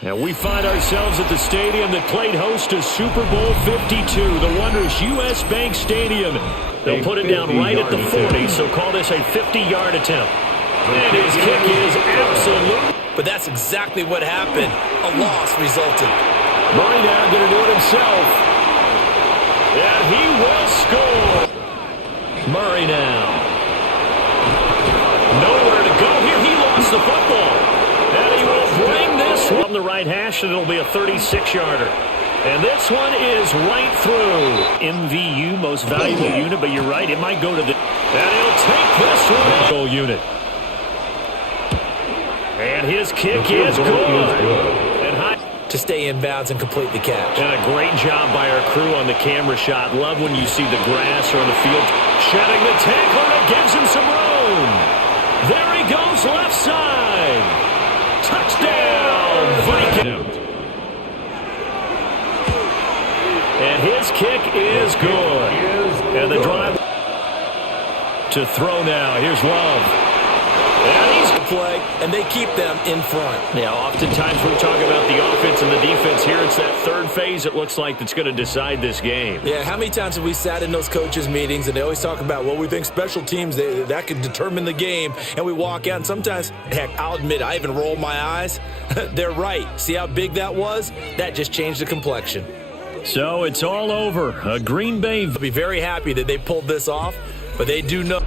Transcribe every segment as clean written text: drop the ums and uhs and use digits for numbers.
And we find ourselves at the stadium that played host to Super Bowl 52, the wondrous U.S. Bank Stadium. They'll put it down right at the 40, so call this a 50-yard attempt. And his kick is absolute. But that's exactly what happened. A loss resulted. Murray now going to do it himself. And he will score. Murray now. Nowhere to go here. He lost the football. And he will bring this from the right hash, and it'll be a 36-yarder. And this one is right through. MVU, most valuable unit, but you're right, it might go to the... And he'll take this one. Goal unit. And his kick is good. And high to stay in bounds and complete the catch. And a great job by our crew on the camera shot. Love when you see the grass or the field. Shedding the tackler, and it gives him some room. There he goes, left side. Touchdown, Vikings. And his kick is good. And the drive to throw now. Here's Love. And he's play, and they keep them in front. Yeah, oftentimes when we talk about the offense and the defense here, it's that third phase it looks like that's going to decide this game. Yeah, how many times have we sat in those coaches' meetings and they always talk about, well, we think special teams, that could determine the game, and we walk out, and sometimes, heck, I'll admit, I even roll my eyes. They're right. See how big that was? That just changed the complexion. So it's all over. Green Bay will be very happy that they pulled this off, but they do know.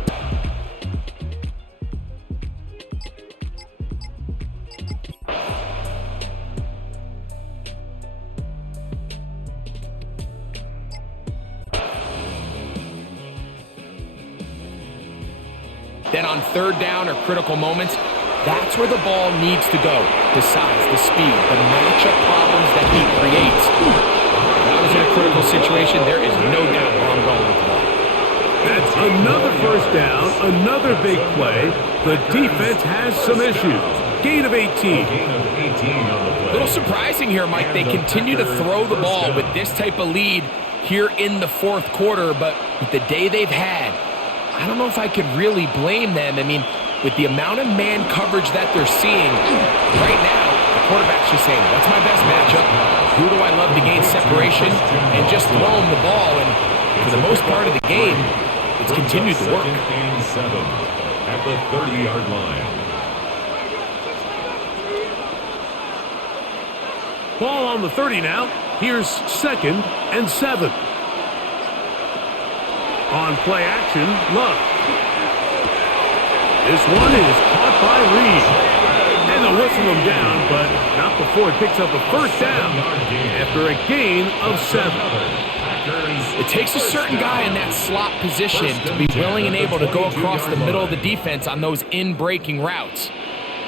Then on third down or critical moments, that's where the ball needs to go. The size, the speed, the matchup problems that he creates. That was in a critical situation. There is no doubt where I'm going with the ball. That's another first down, another big play. The defense has some issues. Gain of 18. A little surprising here, Mike. They continue to throw the ball with this type of lead here in the fourth quarter, but with the day they've had, I don't know if I could really blame them. I mean, with the amount of man coverage that they're seeing, right now, the quarterback's just saying, that's my best matchup. Who do I love to gain separation? And just throw him the ball. And for the most part of the game, it's continued to work. At the 30-yard line. Ball on the 30 now. Here's 2nd and 7. On play action, Love. This one is caught by Reed. And they'll whistle him down, but not before it picks up a first down after a gain of 7. It takes a certain guy in that slot position to be willing and able to go across the middle of the defense on those in-breaking routes.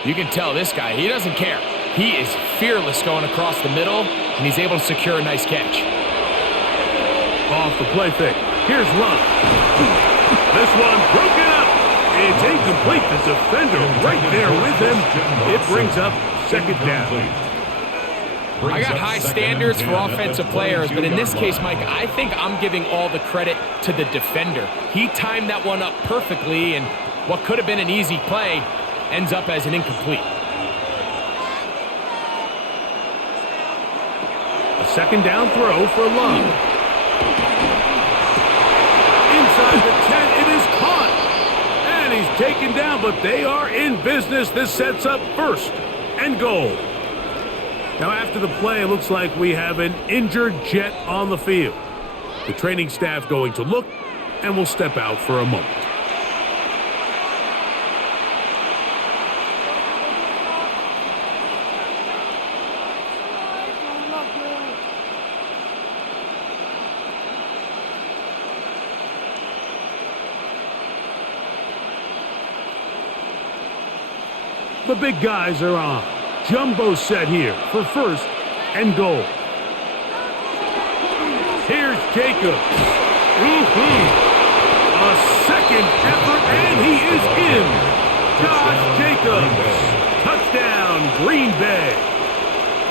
You can tell this guy, he doesn't care. He is fearless going across the middle, and he's able to secure a nice catch. Off the play fake. Here's Love. This one broken up. It's incomplete. The defender right there with him. It brings up 2nd down. I got high standards for offensive players, but in this case, Mike, I think I'm giving all the credit to the defender. He timed that one up perfectly, and what could have been an easy play ends up as an incomplete. A 2nd down throw for Love. Inside the 10, it is caught. And he's taken down, but they are in business. This sets up 1st and goal. Now after the play, it looks like we have an injured Jet on the field. The training staff going to look, and will step out for a moment. The big guys are on. Jumbo set here for 1st and goal. Here's Jacobs. A 2nd effort, and he is in. Josh Jacobs. Touchdown, Green Bay.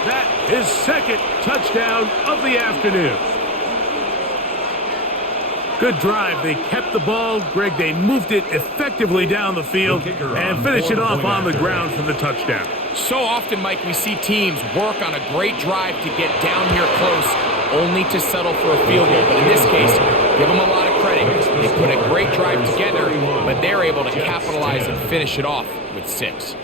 That is 2nd touchdown of the afternoon. Good drive. They kept the ball. Greg, they moved it effectively down the field and finish it off on the ground for the touchdown. So often, Mike, we see teams work on a great drive to get down here close, only to settle for a field goal. But in this case, give them a lot of credit. They put a great drive together, but they're able to capitalize and finish it off with 6.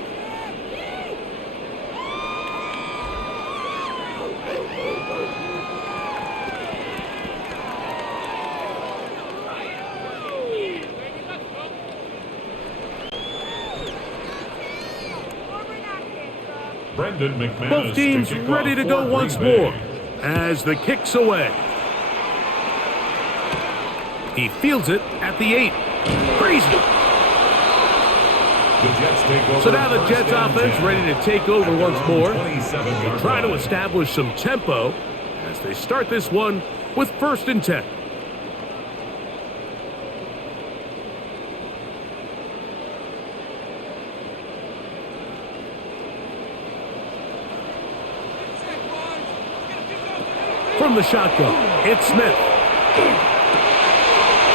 Both teams ready to go once more as the kick's away. He fields it at the 8. Crazy. So now the Jets offense ready to take over once more. They try to establish some tempo as they start this one with 1st and 10. From the shotgun, it's Smith.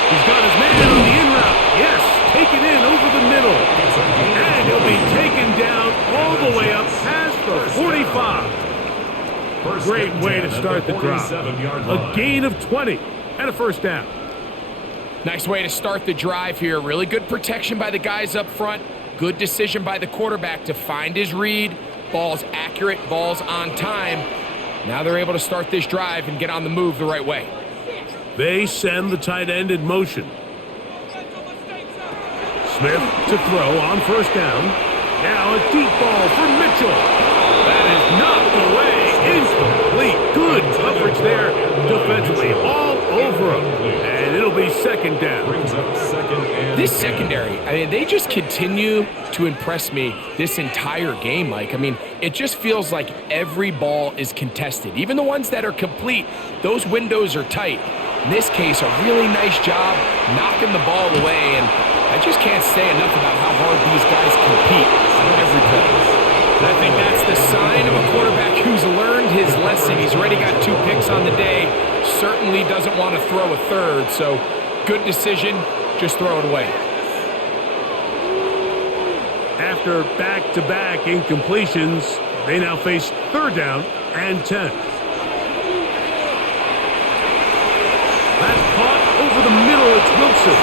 He's got his man on the in route. Yes, taken in over the middle. And he'll be taken down all the way up past the 45. Great way to start the drive. A gain of 20 and a 1st down. Nice way to start the drive here. Really good protection by the guys up front. Good decision by the quarterback to find his read. Ball's accurate, ball's on time. Now they're able to start this drive and get on the move the right way. They send the tight end in motion. Smith to throw on 1st down. Now a deep ball for Mitchell. That is knocked away. Incomplete. Good coverage there defensively. All over him. And it'll be 2nd down. This secondary, I mean, they just continue to impress me this entire game, Mike. I mean, it just feels like every ball is contested. Even the ones that are complete, those windows are tight. In this case, a really nice job knocking the ball away, and I just can't say enough about how hard these guys compete on every play. And I think that's the sign of a quarterback who's learned his lesson. He's already got 2 picks on the day, certainly doesn't want to throw a 3rd, so good decision, just throw it away. After back-to-back incompletions, they now face 3rd down and 10. That's caught over the middle. It's Wilson.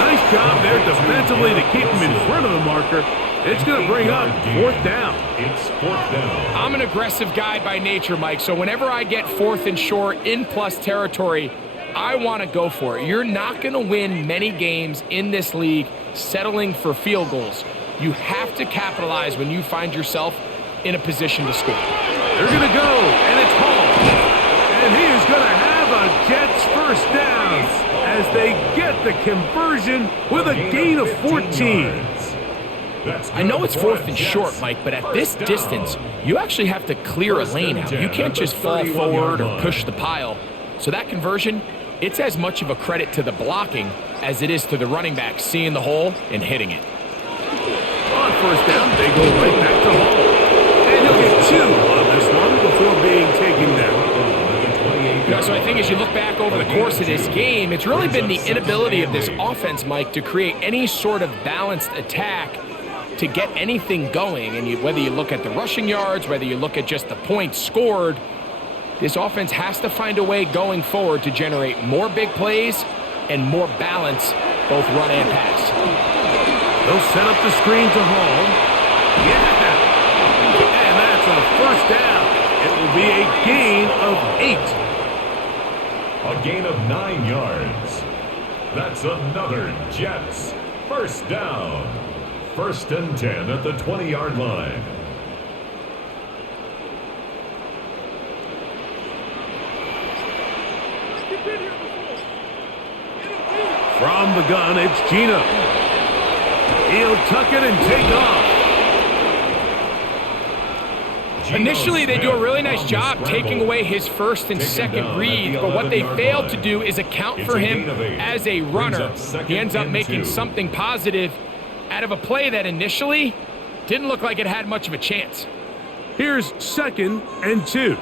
Nice job there defensively to keep him in front of the marker. It's going to bring up 4th down. It's 4th down. I'm an aggressive guy by nature, Mike, so whenever I get 4th and short in plus territory, I want to go for it. You're not going to win many games in this league settling for field goals. You have to capitalize when you find yourself in a position to score. They're going to go, and it's Hall. And he is going to have a Jets 1st down as they get the conversion with a gain of 14. I know it's 4th and short, Mike, but at this distance, you actually have to clear a lane out. You can't just fall forward or push the pile. So that conversion, it's as much of a credit to the blocking as it is to the running back seeing the hole and hitting it. On 1st down, they go right back to Hall. And he'll get 2 on this one before being taken down. So I think as you look back over the course of this game, it's really been the inability of this offense, Mike, to create any sort of balanced attack to get anything going. And whether you look at the rushing yards, whether you look at just the points scored, this offense has to find a way going forward to generate more big plays and more balance, both run and pass. They'll set up the screen to Hall. Yeah! And that's a 1st down. It will be a gain of 8. A gain of 9 yards. That's another Jets 1st down. 1st and 10 at the 20-yard line. From the gun, it's Gino. He'll tuck it and take off. Initially, they do a really nice job taking away his 1st and 2nd read, but what they failed to do is account for him as a runner. He ends up making something positive out of a play that initially didn't look like it had much of a chance. Here's 2nd and 2.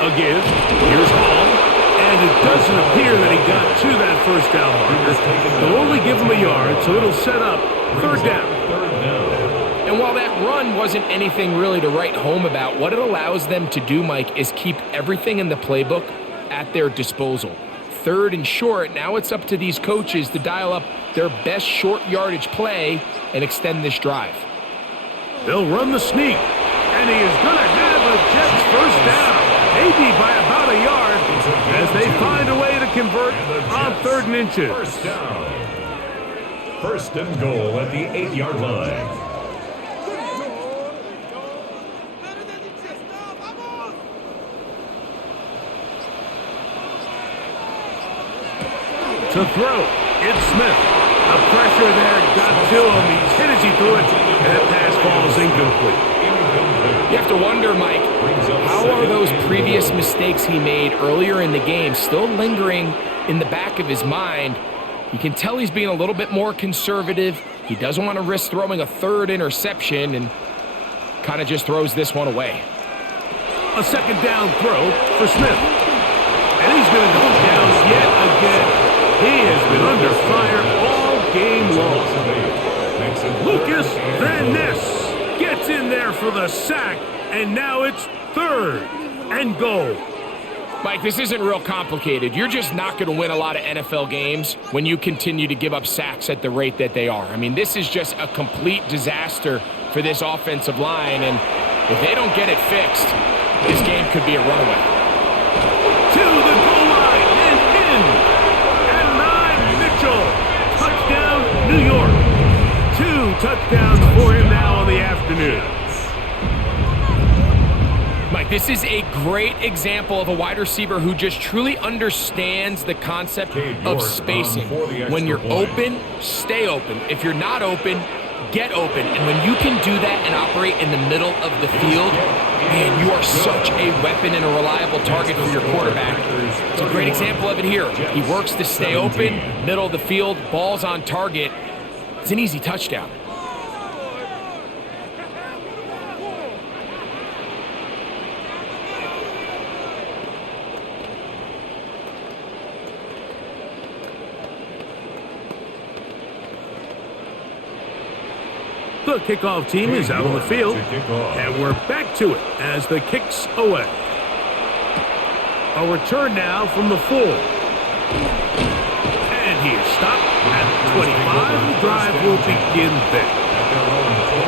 A give. Here's Hall. And it doesn't appear that he got to that first down marker. They'll only give him a yard, so it'll set up third down. And while that run wasn't anything really to write home about, what it allows them to do, Mike, is keep everything in the playbook at their disposal. Third and short, now it's up to these coaches to dial up their best short yardage play and extend this drive. They'll run the sneak, and he is going to have a Jets first down, maybe by about a yard, as they find a way to convert on 3rd and inches. First down. First and goal at the 8-yard line. To throw, it's Smith. The pressure there got to him. He's hit as he threw it, and that pass falls incomplete. You have to wonder, Mike, how are those previous mistakes he made earlier in the game still lingering in the back of his mind? You can tell he's being a little bit more conservative. He doesn't want to risk throwing a 3rd interception and kind of just throws this one away. A second down throw for Smith. And he's going to go down yet again. He has been under fire all game long. Lucas Van Ness gets in there for the sack, and now it's 3rd and goal. Mike, this isn't real complicated. You're just not going to win a lot of NFL games when you continue to give up sacks at the rate that they are. I mean, this is just a complete disaster for this offensive line, and if they don't get it fixed, this game could be a runaway. To the goal line and in. And Mitchell. Touchdown, New York. 2 touchdowns for him now on the afternoon. Mike, this is a great example of a wide receiver who just truly understands the concept of spacing. When you're open, stay open. If you're not open, get open. And when you can do that and operate in the middle of the field, man, you are such a weapon and a reliable target for your quarterback. It's a great example of it here. He works to stay open, middle of the field, ball's on target. It's an easy touchdown. The kickoff team is out on the field, and we're back to it as the kick's away. A return now from the 4. And he is stopped at the 25. The drive will begin there.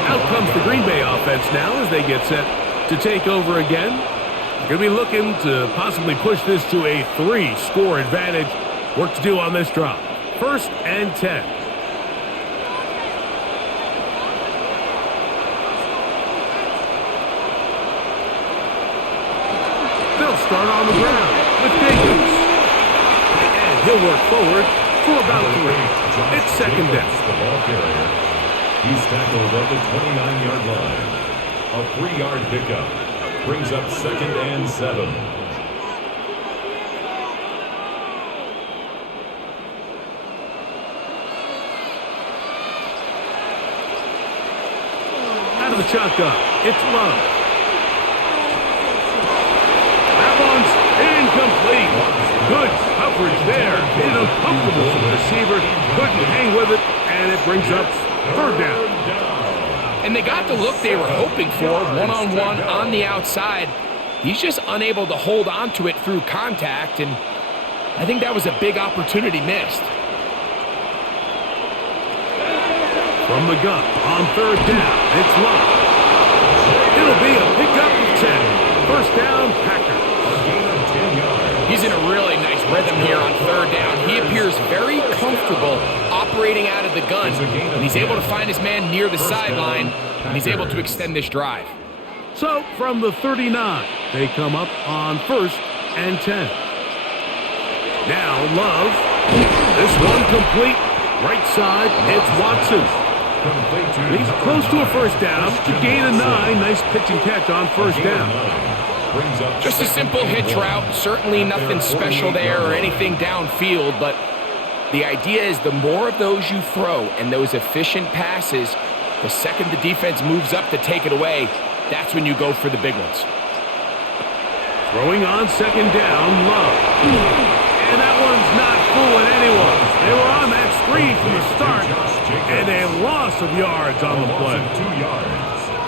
Out comes the Green Bay offense now as they get set to take over again. They're going to be looking to possibly push this to a 3-score advantage. Work to do on this drive. 1st and 10. Start on the ground with Jacobs. And he'll work forward for about 3. It's 2nd down. The ball carrier. He's tackled at the 29-yard line. A 3-yard pickup brings up 2nd and 7. Out of the shotgun, it's Love. Incomplete. Good coverage there. Made it uncomfortable for the receiver. Couldn't hang with it, and it brings up 3rd down. And they got the look they were hoping for, one-on-one on the outside. He's just unable to hold on to it through contact, and I think that was a big opportunity missed. From the gun on 3rd down, it's Love. It'll be a pickup of 10. First down, Packers. He's in a really nice rhythm here on 3rd down. He appears very comfortable operating out of the gun, and he's able to find his man near the sideline, and he's able to extend this drive. So from the 39, they come up on 1st and 10. Now Love. This one complete. Right side, it's Watson. He's close to a first down to gain a 9. Nice pitch and catch on 1st down. Just a simple hitch route. Certainly nothing special there or anything downfield, but the idea is the more of those you throw and those efficient passes, the second the defense moves up to take it away, that's when you go for the big ones. Throwing on 2nd down, Love. And that one's not fooling anyone. They were on that screen from the start, and a loss of yards on the play. 2 yards.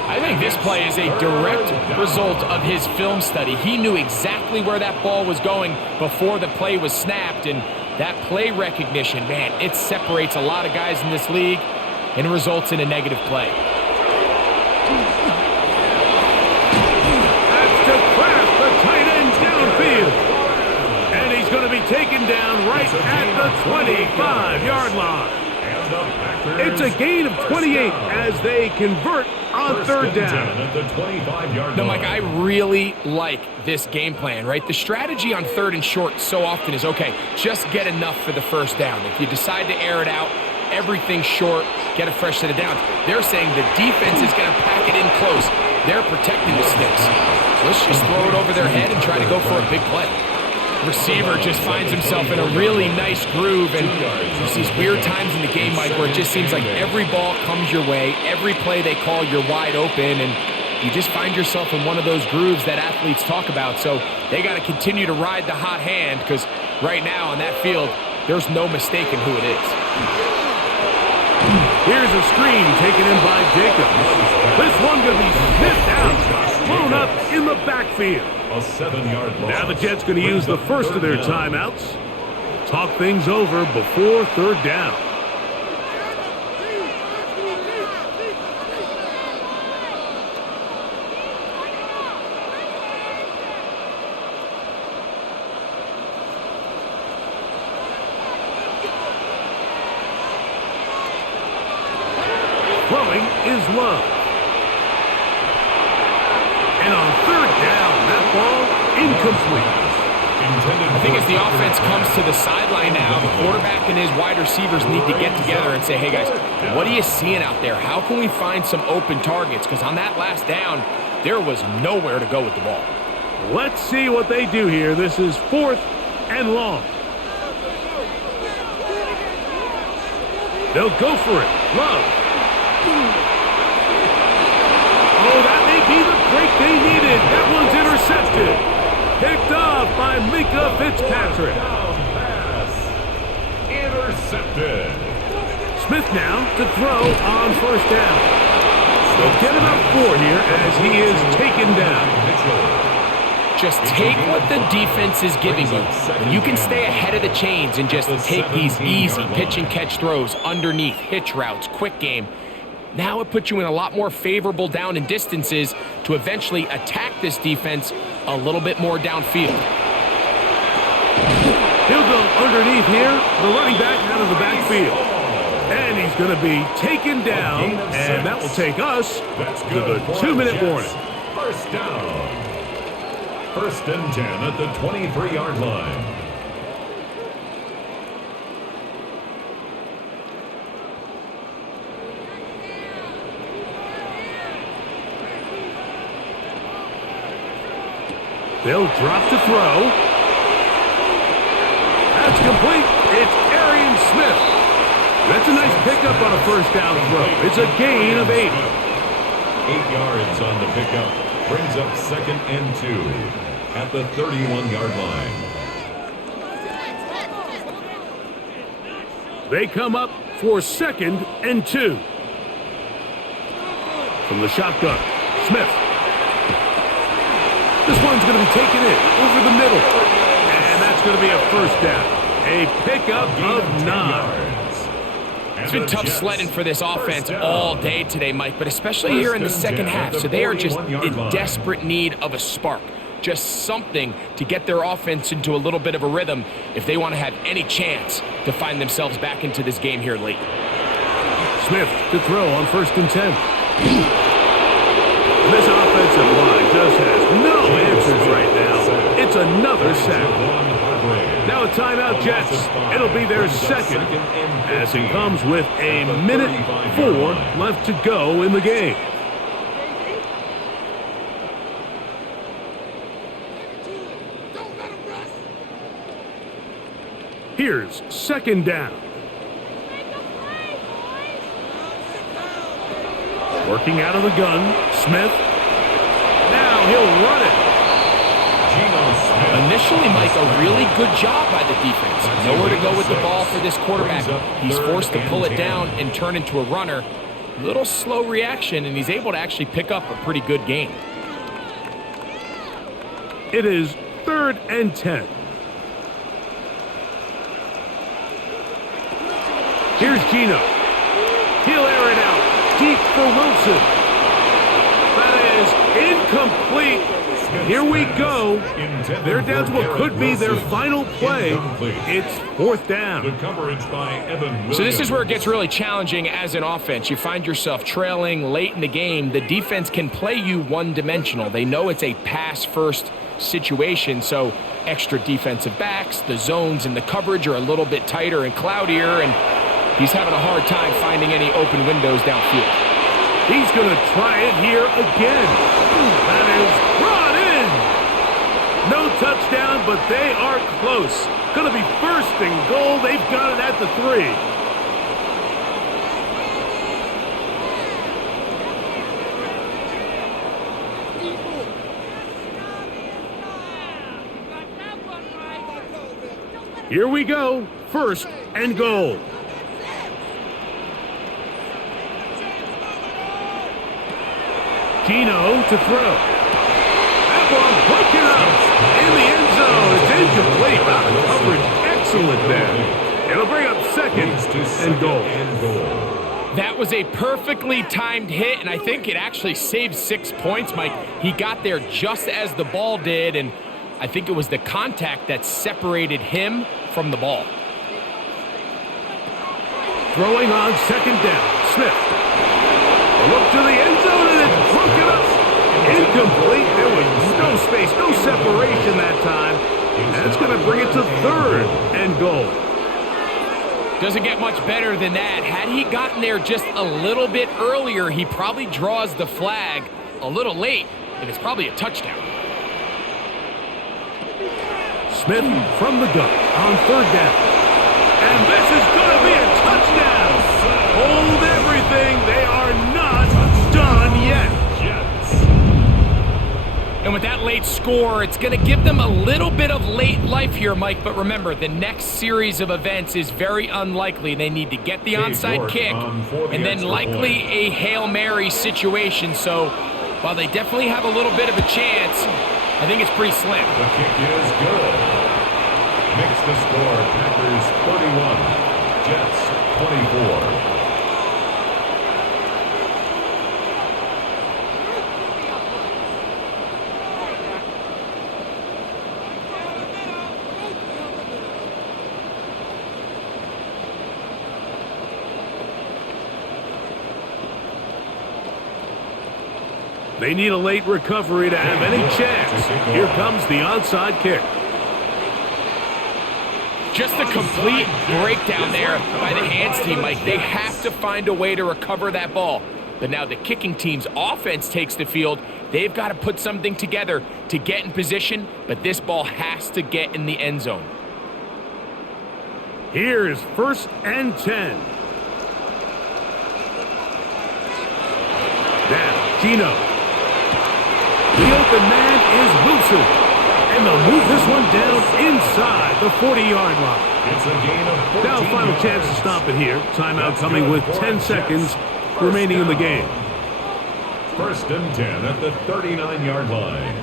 I think this play is a direct result of his film study. He knew exactly where that ball was going before the play was snapped, and that play recognition, man, it separates a lot of guys in this league and results in a negative play. That's to crash the tight end downfield. And he's going to be taken down right at the 25-yard line. It's a gain of 28 as they convert on third down. No, Mike, I really like this game plan, right? The strategy on third and short so often is, okay, just get enough for the first down. If you decide to air it out, everything short, get a fresh set of downs. They're saying the defense is going to pack it in close. They're protecting the sticks. So let's just throw it over their head and try to go for a big play. Receiver just finds himself in a really nice groove, and there's these weird times in the game, Mike, where it just seems like every ball comes your way, every play they call, you're wide open, and you just find yourself in one of those grooves that athletes talk about. So they got to continue to ride the hot hand, because right now on that field, there's no mistaking who it is. Here's a screen taken in by Jacobs. This one going to be sniffed out, thrown up in the backfield. A 7-yard loss. Now the Jets going to use the first of their timeouts. Talk things over before third down. Throwing is Love. And on third down, that ball incomplete. I think as the offense comes to the sideline now, the quarterback and his wide receivers need to get together and say, hey guys, what are you seeing out there? How can we find some open targets? Because on that last down, there was nowhere to go with the ball. Let's see what they do here. This is 4th and long. They'll go for it. Love. Oh, that may be the break they needed. That one's intercepted. Picked off by Micah Fitzpatrick. Intercepted. Smith now to throw on first down. They'll get about 4 here as he is taken down. Just take what the defense is giving you. And you can stay ahead of the chains and just take these easy pitch and catch throws underneath, hitch routes, quick game. Now it puts you in a lot more favorable down and distances to eventually attack this defense a little bit more downfield. He'll go underneath here, the running back out of the backfield. And he's going to be taken down, and that will take us to the 2-minute warning. First down. 1st and 10 at the 23-yard line. They'll drop to throw. That's complete. It's Arian Smith. That's a nice pickup on a first down throw. It's a gain of 8. 8 yards on the pickup. Brings up 2nd and 2 at the 31-yard line. They come up for 2nd and 2. From the shotgun, Smith. This one's going to be taken in over the middle. And that's going to be a first down. A pickup of 9. It's been tough sledding for this offense all day today, Mike, but especially here in the second half. So they are just in desperate need of a spark. Just something to get their offense into a little bit of a rhythm if they want to have any chance to find themselves back into this game here late. Smith to throw on 1st and 10. This offensive line just has no answers right now. It's another sack. Now a timeout, Jets. It'll be their second, as it comes with a minute 4 left to go in the game. Here's 2nd down. Working out of the gun, Smith. Now he'll run it. A Initially, Mike, a really good job by the defense. Nowhere to go with the ball for this quarterback. He's forced to pull it down and turn into a runner. Little slow reaction, and he's able to actually pick up a pretty good gain. It is 3rd and 10. Here's Gino. He'll air it out deep for Wilson. That is incomplete. Here we go. They're down to what could be their final play. It's 4th down. So this is where it gets really challenging as an offense. You find yourself trailing late in the game. The defense can play you one-dimensional. They know it's a pass-first situation, so extra defensive backs, the zones and the coverage are a little bit tighter and cloudier, and he's having a hard time finding any open windows downfield. He's going to try it here again. That is brought in. No touchdown, but they are close. Going to be 1st and goal. They've got it at the 3. Here we go. 1st and goal. Gino to throw. That ball broken up in the end zone. It's incomplete. Wow, the coverage excellent there. It'll bring up 2nd and goal. That was a perfectly timed hit, and I think it actually saved 6 points, Mike. He got there just as the ball did, and I think it was the contact that separated him from the ball. Throwing on 2nd down. Smith. A look to the end zone, and it's broken up. Incomplete. There was no space, no separation that time. And that's going to bring it to 3rd and goal. Doesn't get much better than that. Had he gotten there just a little bit earlier, he probably draws the flag a little late, and it's probably a touchdown. Smith from the gun on 3rd down. And this is going to be a touchdown. Hold everything. They are not done yet. And with that late score, it's going to give them a little bit of late life here, Mike. But remember, the next series of events is very unlikely. They need to get the onside kick and then likely a Hail Mary situation. So while they definitely have a little bit of a chance, I think it's pretty slim. The kick is good. Makes the score Packers 31, Jets 24. They need a late recovery to have any chance. Here comes the onside kick. Just a complete breakdown there by the hands team, Mike. They have to find a way to recover that ball. But now the kicking team's offense takes the field. They've got to put something together to get in position, but this ball has to get in the end zone. Here is 1st and 10. Now, Gino. The open man is Wilson. And they'll move this one down inside the 40-yard line. It's a gain of 14 Now final yards. chance to stop it here. Timeout coming with 10 seconds remaining in the game. 1st and 10 at the 39-yard line.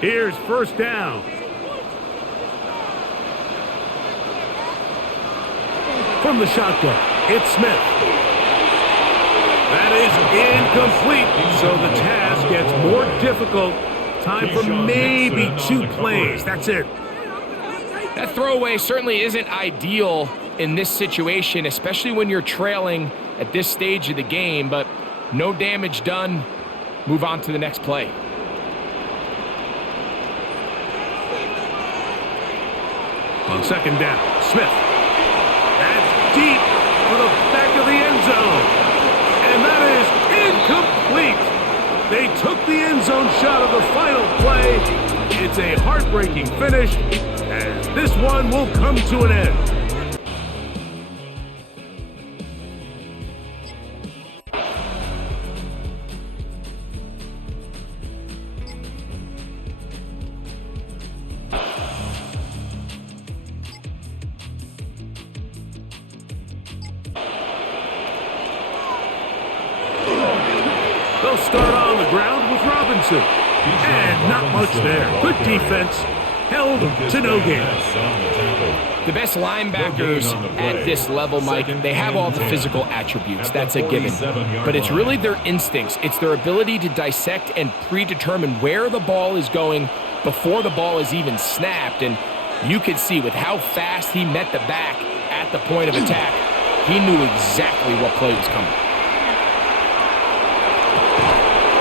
Here's 1st down. From the shotgun, it's Smith. That is incomplete, so the task gets more difficult. Time for maybe 2 plays. That's it. That throwaway certainly isn't ideal in this situation, especially when you're trailing at this stage of the game, but no damage done. Move on to the next play. On 2nd down, Smith. That's deep for the back of the end zone. And that is incomplete. They took the end zone shot of the final play. It's a heartbreaking finish, as this one will come to an end. start on the ground with Robinson. And not much there. Good defense. Held to no gain. The best linebackers at this level, Mike, they have all the physical attributes. That's a given. But it's really their instincts. It's their ability to dissect and predetermine where the ball is going before the ball is even snapped. And you could see with how fast he met the back at the point of attack, he knew exactly what play was coming.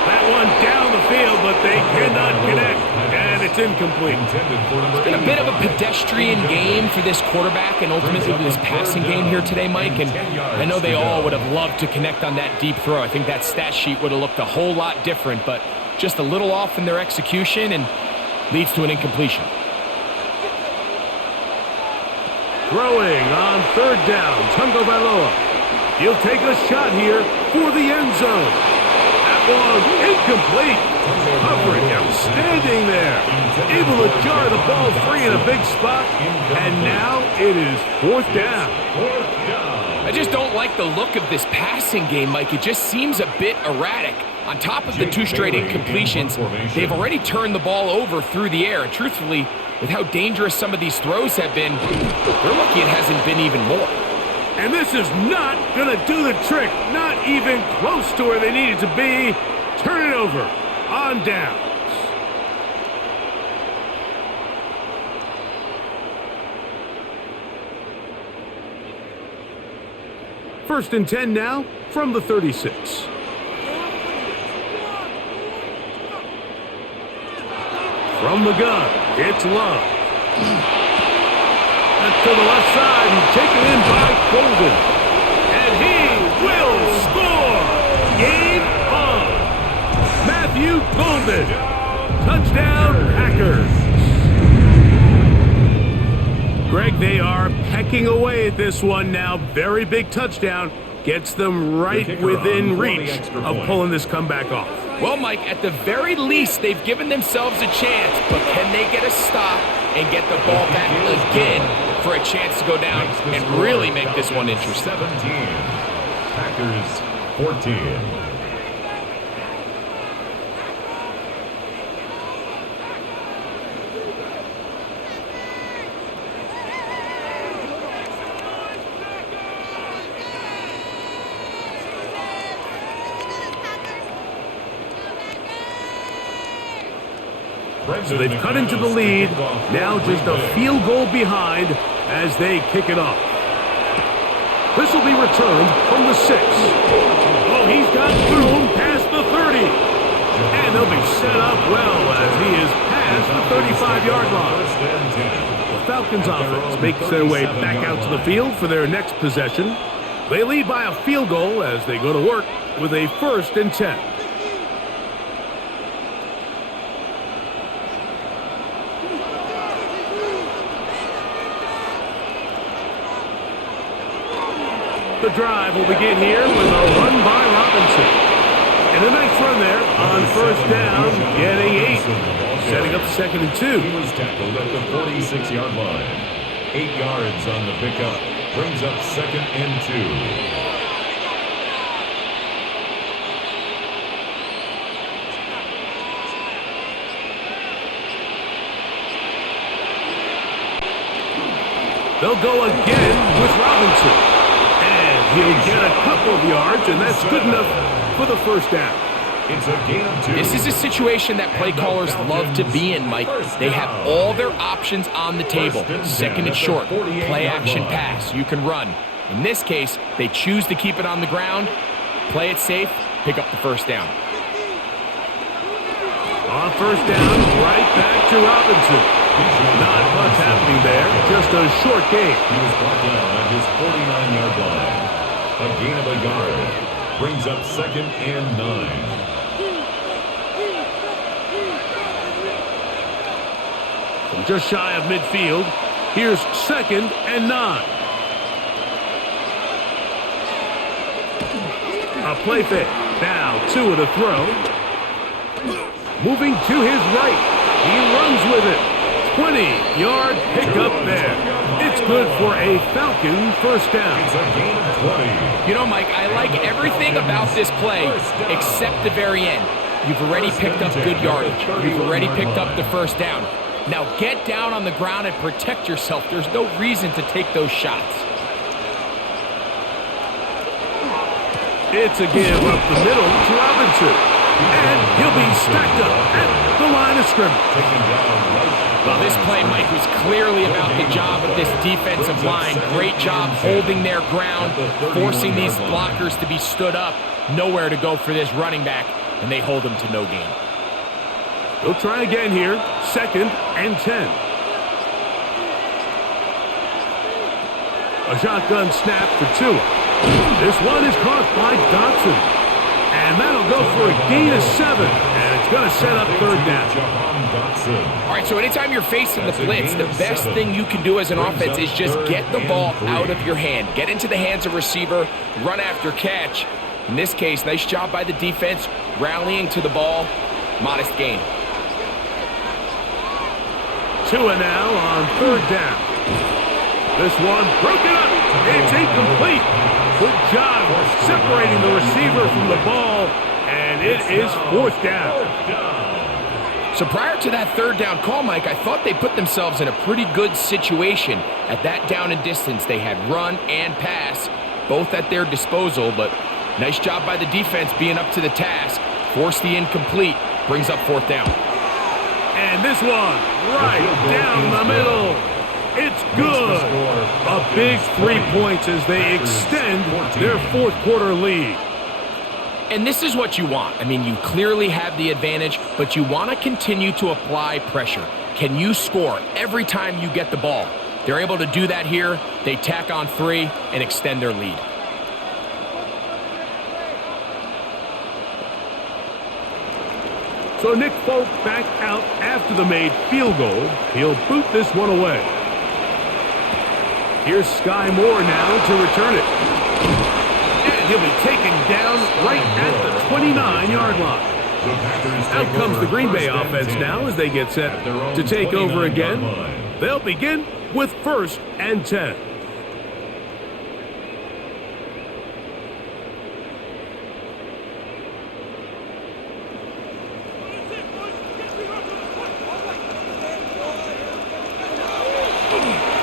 That one down the field, but they cannot connect, and it's incomplete. It's been a bit of a pedestrian game for this quarterback and ultimately this passing game here today, Mike, and I know they all would have loved to connect on that deep throw. I think that stat sheet would have looked a whole lot different, but just a little off in their execution and leads to an incompletion. Throwing on third down, Tungo Bailoa. He'll take a shot here for the end zone. That was incomplete. Coverage outstanding there. Able to jar the ball free in a big spot. And now it is fourth down. I just don't like the look of this passing game, Mike. It just seems a bit erratic. On top of the two straight incompletions, they've already turned the ball over through the air. And truthfully, with how dangerous some of these throws have been, they're lucky it hasn't been even more. And this is not going to do the trick. Not even close to where they needed to be. Turn it over on downs. First and 10 now from the 36. From the gun, it's Love. That's to the left side and taken in by Golden. And he will score! Game on! Matthew Golden. Touchdown, Packers. Greg, they are pecking away at this one now. Very big touchdown. Gets them right within reach of pulling this comeback off. Well, Mike, at the very least, they've given themselves a chance, but can they get a stop and get the ball back again for a chance to go down and really make this one interesting? 17, Packers 14. So they've cut into the lead, now just a field goal behind as they kick it off. This will be returned from the 6. Oh, he's got room past the 30. And they'll be set up well as he is past the 35-yard line. The Falcons offense makes their way back out to the field for their next possession. They lead by a field goal as they go to work with a 1st and 10. The drive will begin here with a run by Robinson. And a nice run there on first down, getting 8. Setting up 2nd and 2. He was tackled at the 46-yard line. 8 yards on the pickup. Brings up 2nd and 2. They'll go again with Robinson. He'll get a couple of yards, and that's good enough for the 1st down. It's a gain of 2. This is a situation that play callers love to be in, Mike. They have all their options on the table. 2nd and short, play action pass. You can run. In this case, they choose to keep it on the ground, play it safe, pick up the 1st down. On 1st down, right back to Robinson. Not much happening there, just a short gain. He was brought down at his 49-yard line. A gain of a yard brings up 2nd and 9. From just shy of midfield, here's 2nd and 9. A play fake. Now 2 to throw. Moving to his right. He runs with it. 20-yard pickup there. It's good for a Falcon first down. It's a gain of 20. You know, Mike, I like everything about this play except the very end. You've already picked up good yardage. You've already picked up the first down. Now get down on the ground and protect yourself. There's no reason to take those shots. It's a give up the middle to Robinson. And he'll be stacked up at the line of scrimmage. Well, this play, Mike, was clearly about the job of this defensive line. Great job holding their ground, forcing these blockers to be stood up. Nowhere to go for this running back, and they hold him to no gain. He'll try again here. 2nd and 10. A shotgun snap for Tua. This one is caught by Dotson. And that'll go for a gain of 7. And it's going to set up 3rd down. All right, so anytime you're facing the blitz, the best thing you can do as an offense is just get the ball out of your hand. Get into the hands of receiver, run after catch. In this case, nice job by the defense, rallying to the ball. Modest gain. Tua now on 3rd down. This one broken up. It's incomplete. Good job separating the receiver from the ball, and it is 4th down. So prior to that 3rd down call, Mike, I thought they put themselves in a pretty good situation. At that down and distance, they had run and pass, both at their disposal, but nice job by the defense being up to the task. Force the incomplete, brings up 4th down. And this one, right down the middle. It's good. A big 3 points as they extend their 4th quarter lead. And this is what you want. I mean, you clearly have the advantage, but you want to continue to apply pressure. Can you score every time you get the ball? They're able to do that here. They tack on 3 and extend their lead. So Nick Folk back out after the made field goal. He'll boot this one away. Here's Sky Moore now to return it. And he'll be taken down right at the 29-yard line. Out comes the Green Bay offense now as they get set to take over again. They'll begin with 1st and 10.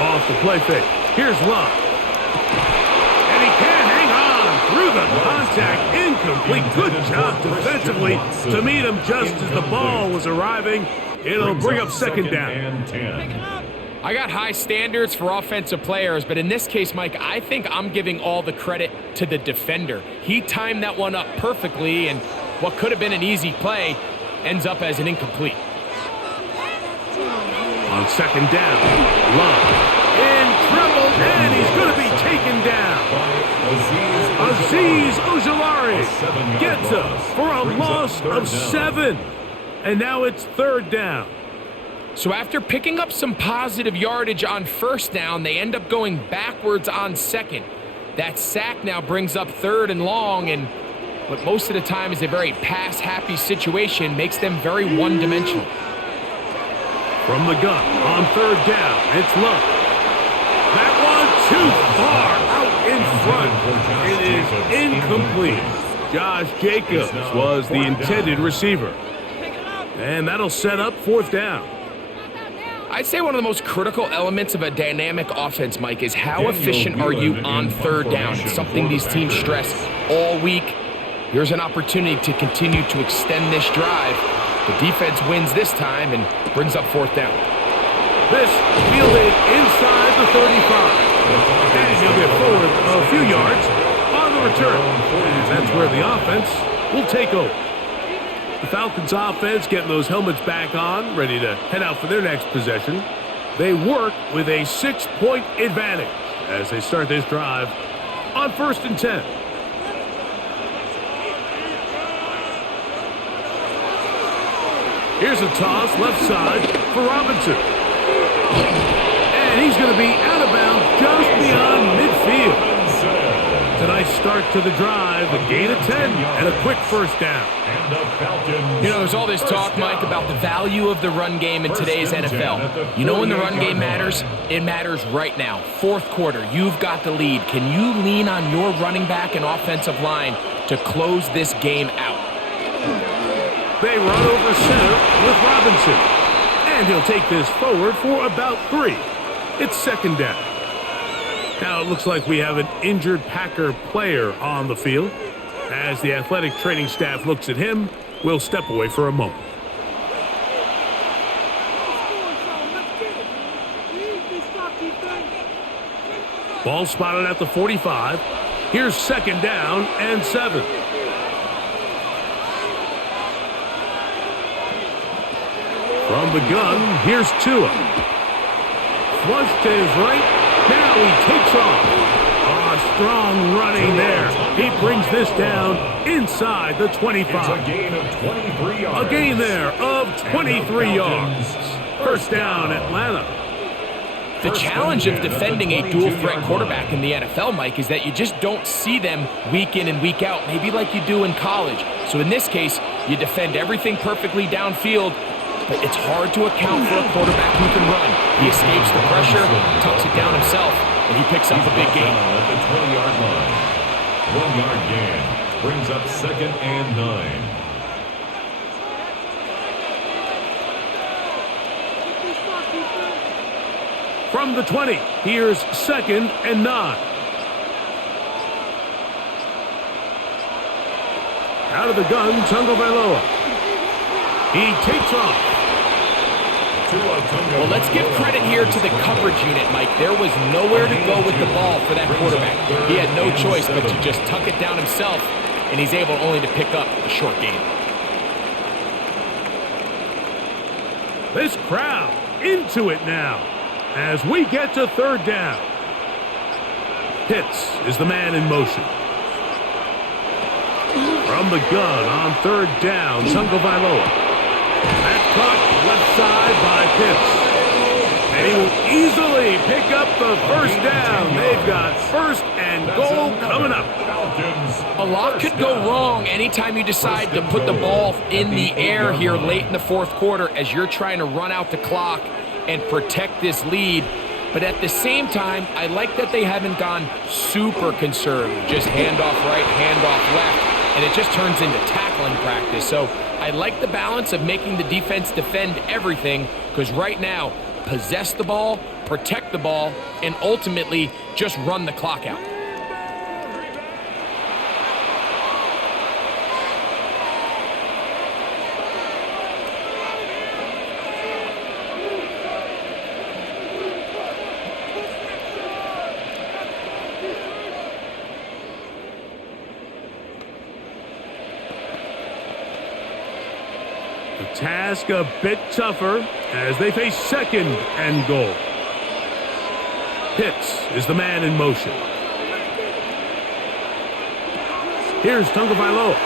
Off the play fake. Here's Love. And he can't hang on through the contact. Incomplete. Good job defensively to meet him just as the ball was arriving. It'll bring up 2nd down. I got high standards for offensive players, but in this case, Mike, I think I'm giving all the credit to the defender. He timed that one up perfectly, and what could have been an easy play ends up as an incomplete. On 2nd down, Love in trouble, and he's going to be taken down. Azeez Ojulari gets up for a loss of 7. And now it's 3rd down. So after picking up some positive yardage on 1st down, they end up going backwards on 2nd. That sack now brings up 3rd and long, and what most of the time is a very pass-happy situation makes them very one-dimensional. From the gun on 3rd down, it's Love. That one too far out in front. It is incomplete. Josh Jacobs was the intended receiver. And that'll set up 4th down. I'd say one of the most critical elements of a dynamic offense, Mike, is how efficient are you on 3rd down. It's something these teams stress all week. Here's an opportunity to continue to extend this drive. The defense wins this time and brings up 4th down. This fielded inside the 35. And he'll get forward a few yards on the return. And that's where the offense will take over. The Falcons offense getting those helmets back on, ready to head out for their next possession. They work with a 6-point advantage as they start this drive on 1st and 10. Here's a toss left side for Robinson. And he's going to be out of bounds just beyond midfield. It's a nice start start to the drive, a gain of 10, and a quick first down. And the Falcons. You know, there's all this talk, Mike, about the value of the run game in today's NFL. You know when the run game matters? It matters right now. Fourth quarter, you've got the lead. Can you lean on your running back and offensive line to close this game out? They run over center with Robinson. And he'll take this forward for about 3. It's second down. Now it looks like we have an injured Packer player on the field. As the athletic training staff looks at him, we'll step away for a moment. Ball spotted at the 45. Here's second down and 7. From the gun, here's Tua. Flush to his right. Now he takes off. Strong running there. He brings this down inside the 25. It's a gain of 23 yards. A gain there of 23 yards. First down, Atlanta. The challenge of defending a dual-threat quarterback in the NFL, Mike, is that you just don't see them week in and week out, maybe like you do in college. So in this case, you defend everything perfectly downfield, but it's hard to account for a quarterback who can run. He escapes the pressure, tucks it down himself, and he picks up a big gain. At the 20-yard line. 1-yard gain brings up second and 9. From the 20, here's second and 9. Out of the gun, Tagovailoa. He takes off. Well, let's give credit here to the coverage unit, Mike. There was nowhere to go with the ball for that quarterback. He had no choice but to just tuck it down himself, and he's able only to pick up a short gain. This crowd into it now as we get to third down. Pitts is the man in motion. From the gun on third down, Tagovailoa. That's caught left side by Pitts. And he will easily pick up the first down. They've got first and goal coming up. A lot could go wrong anytime you decide to put the ball in the air here late in the fourth quarter as you're trying to run out the clock and protect this lead. But at the same time, I like that they haven't gone super conservative. Just handoff right, handoff left, and it just turns into tackling practice. So I like the balance of making the defense defend everything, because right now, possess the ball, protect the ball, and ultimately just run the clock out. Task a bit tougher as they face second and goal. Pitts is the man in motion. Here's Tagovailoa.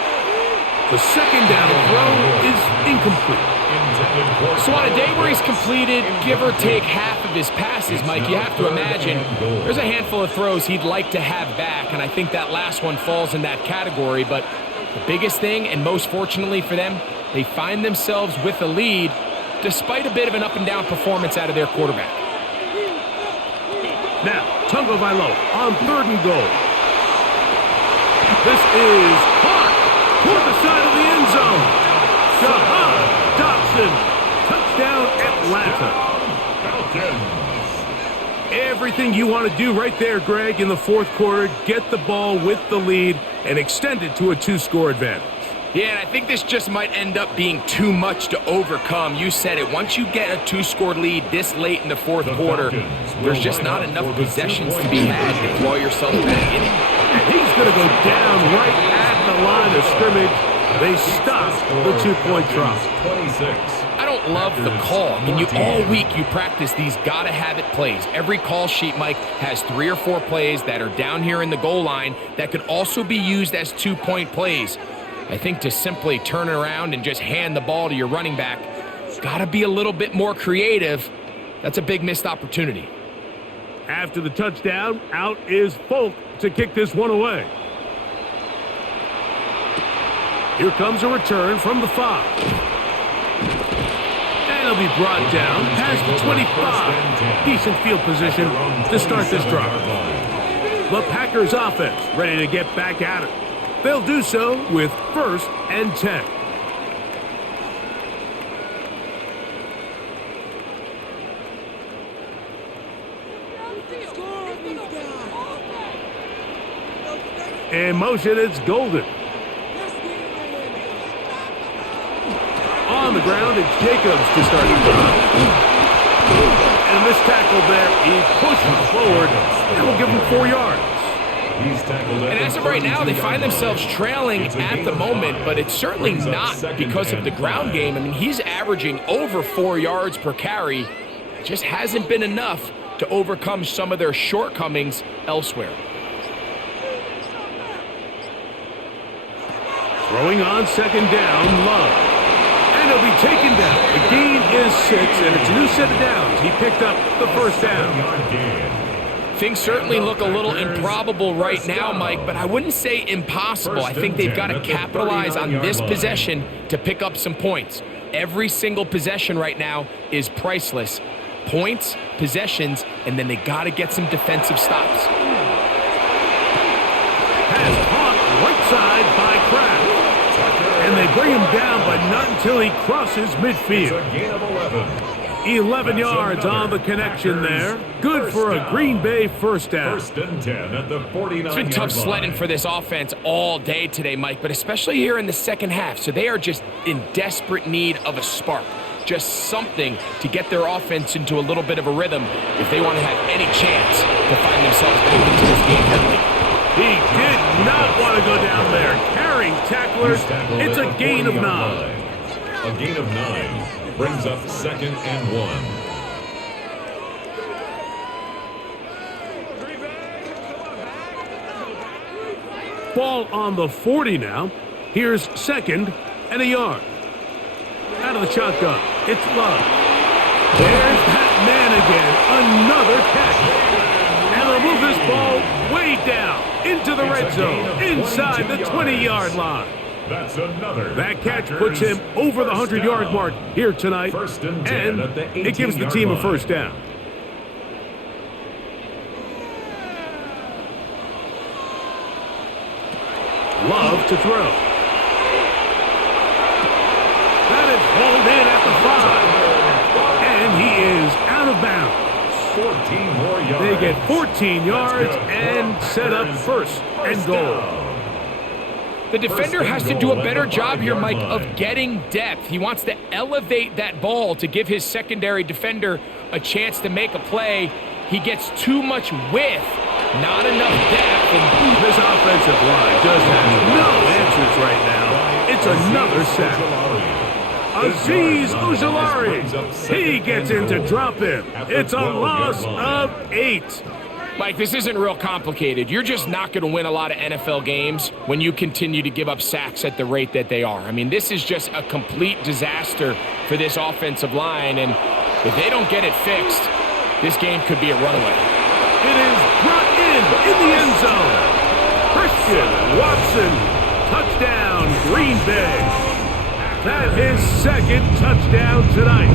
The second down throw is incomplete. So on a day where he's completed, give or take half of his passes, Mike, you have to imagine there's a handful of throws he'd like to have back, and I think that last one falls in that category. But the biggest thing, and most fortunately for them, they find themselves with a lead despite a bit of an up-and-down performance out of their quarterback. Now, Tagovailoa on third and goal. This is caught toward the side of the end zone. Shahad Dobson. Touchdown, Atlanta. Everything you want to do right there, Greg, in the fourth quarter. Get the ball with the lead and extend it to a 2-score advantage. Yeah, and I think this just might end up being too much to overcome. You said it. Once you get a 2-score lead this late in the fourth quarter, there's just not enough possessions to be had to claw yourself back in it. And he's going to go down right at the line of scrimmage. They stop the 2-point try. 26. I don't love the call. I mean, all week you practice these gotta-have-it plays. Every call sheet, Mike, has 3 or 4 plays that are down here in the goal line that could also be used as 2-point plays. I think to simply turn it around and just hand the ball to your running back, got to be a little bit more creative. That's a big missed opportunity. After the touchdown, out is Folk to kick this one away. Here comes a return from the 5. And he'll be brought down past the 25. Decent field position to start this drive. The Packers offense ready to get back at it. They'll do so with 1st and 10. In motion, it's Golden. On the ground, it's Jacobs to start the drive. And this tackle there, he pushes forward and will give him 4 yards. And as of right now, they find themselves trailing at the moment, but it's certainly not because of the ground game. I mean, he's averaging over 4 yards per carry. It just hasn't been enough to overcome some of their shortcomings elsewhere. Throwing on 2nd down, Love. And he'll be taken down. The gain is 6, and it's a new set of downs. He picked up the 1st down. Things certainly look a little improbable right now, Mike, but I wouldn't say impossible. I think they've got to capitalize on this possession to pick up some points. Every single possession right now is priceless. Points, possessions, and then they got to get some defensive stops. Pass caught right side by Kraft. And they bring him down, but not until he crosses midfield. 11 yards on the connection there. Good for a Green Bay 1st down. 1st and 10 at the 49. It's been tough sledding for this offense all day today, Mike, but especially here in the second half. So they are just in desperate need of a spark. Just something to get their offense into a little bit of a rhythm if they want to have any chance to find themselves back into this game heavily. He did not want to go down there. Carrying tacklers, it's a gain of 9. A gain of 9 brings up 2nd and 1. Ball on the 40 now. Here's 2nd and a yard. Out of the shotgun, it's Love. There's that man again. Another catch. And they'll move this ball way down into the red zone, inside the 20-yard line. That's another. That catch puts him over the 100-yard mark here tonight, 1st and 10 at the 18-yard it gives the team a 1st down. Love to throw. That is hauled in at the 5, and he is out of bounds. 14 more yards. They get 14 yards and set up 1st and goal. The defender has to do a better job here, Mike, of getting depth. He wants to elevate that ball to give his secondary defender a chance to make a play. He gets too much width, not enough depth. And this offensive line just has no answers right now. It's another sack. Azeez Ojulari. He gets into drop in. It's a loss of 8. Mike, this isn't real complicated. You're just not going to win a lot of NFL games when you continue to give up sacks at the rate that they are. I mean, this is just a complete disaster for this offensive line, and if they don't get it fixed, this game could be a runaway. It is brought in the end zone. Christian Watson, touchdown, Green Bay. That is 2nd touchdown tonight.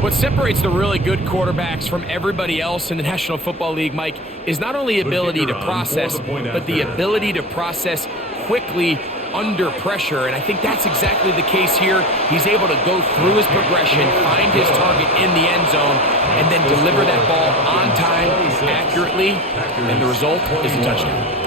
What separates the really good quarterbacks from everybody else in the National Football League, Mike, is not only ability to process, but the ability to process quickly under pressure. And I think that's exactly the case here. He's able to go through his progression, find his target in the end zone, and then deliver that ball on time, accurately, and the result is a touchdown.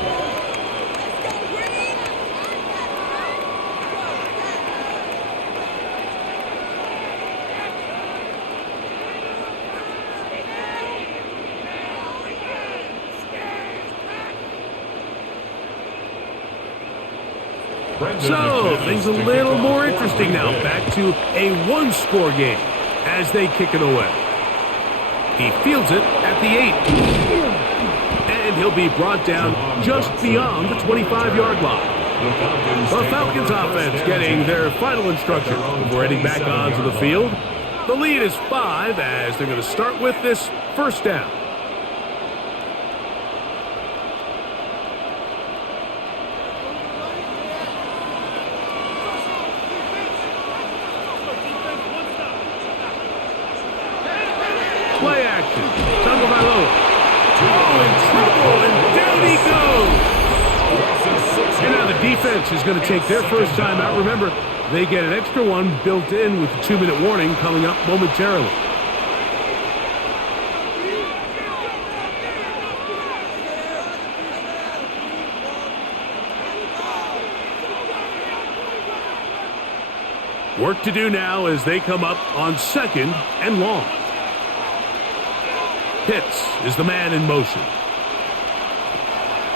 So, things a little more interesting now. Back to a one-score game as they kick it away. He fields it at the 8. And he'll be brought down just beyond the 25-yard line. The Falcons offense getting their final instruction before heading back onto the field. The lead is 5 as they're going to start with this first down. Play action. Tagovailoa. Oh, in trouble, and down he goes. And now the defense is going to take their first time out. Remember, they get an extra one built in with the 2-minute warning coming up momentarily. Work to do now as they come up on 2nd and long. Pitts is the man in motion.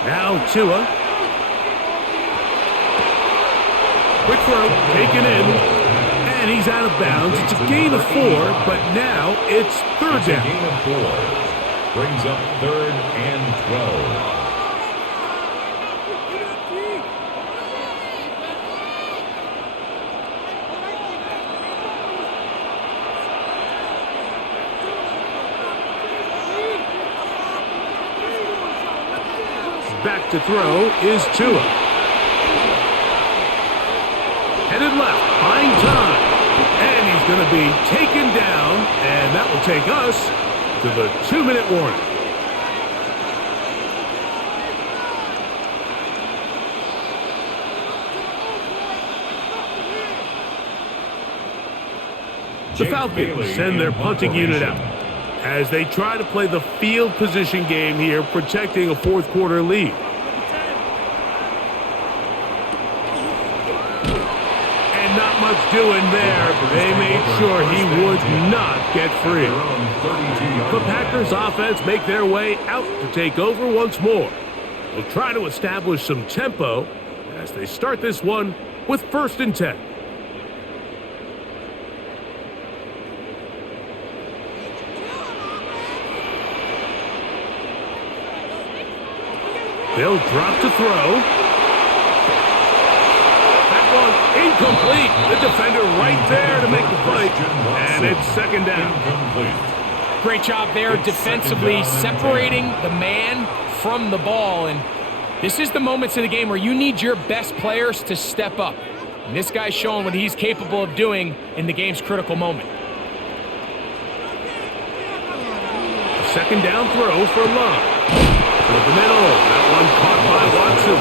Now Tua. Quick throw, taken in, and he's out of bounds. It's a gain of 4, but now it's 3rd down. Gain of 4 brings up 3rd and 12. Back to throw is Tua. Headed left, buying time. And he's going to be taken down, and that will take us to the 2-minute warning. The Falcons send their punting unit out as they try to play the field position game here, protecting a 4th quarter lead. And not much doing there. They made sure he would not get free. The Packers offense make their way out to take over once more. They'll try to establish some tempo as they start this one with 1st and 10. They'll drop to throw. That one incomplete. The defender right there to make the play. And it's 2nd down. Great job there defensively, separating the man from the ball. And this is the moments in the game where you need your best players to step up. And this guy's showing what he's capable of doing in the game's critical moment. A 2nd down throw for Love. Toward the middle, that one caught by Watson.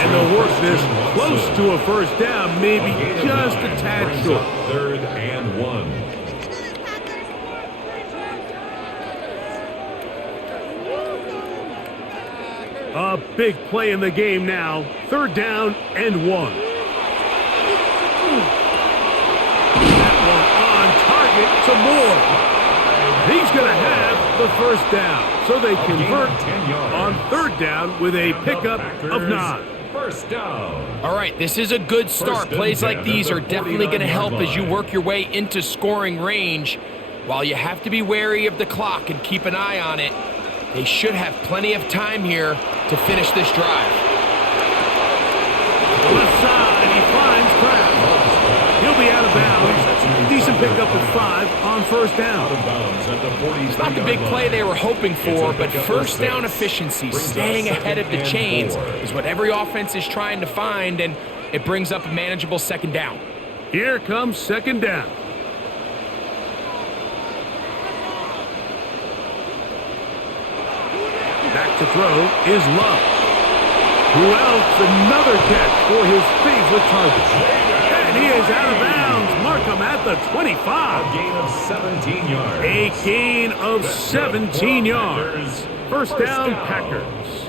And they'll work this close to a 1st down, maybe just a tad short. 3rd and 1. A big play in the game now. 3rd down and 1. That one on target to Moore. He's going to have the 1st down. So they convert on 3rd down with a pickup of 9. 1st down. All right, this is a good start. Plays like these are definitely going to help as you work your way into scoring range. While you have to be wary of the clock and keep an eye on it, they should have plenty of time here to finish this drive. Left side, he finds Kraft. He'll be out of bounds. Decent pickup of 5 on 1st down. It's not the big play they were hoping for, but 1st down efficiency, staying ahead of the chains, is what every offense is trying to find, and it brings up a manageable 2nd down. Here comes 2nd down. Back to throw is Love. Who else? Another catch for his favorite target. And he is out of bounds. Markham at the 25. A gain of 17 yards. A gain of 17 yards. 1st down, Packers.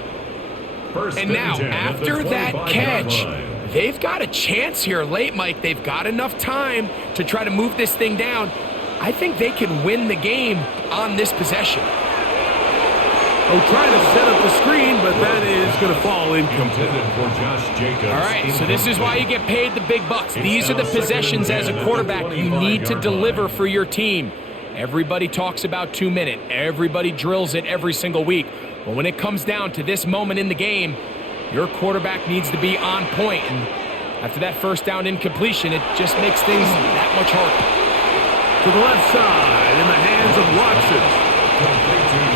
And now, after that catch, they've got a chance here late, Mike. They've got enough time to try to move this thing down. I think they can win the game on this possession. Oh, trying to set up the screen, but that is going to fall incomplete. For Josh Jacobs. All right, so this is why you get paid the big bucks. These are the possessions as a quarterback you need to deliver for your team. Everybody talks about 2-minute. Everybody drills it every single week. But when it comes down to this moment in the game, your quarterback needs to be on point. And after that 1st down incompletion, it just makes things that much harder. To the left side in the hands of Watson.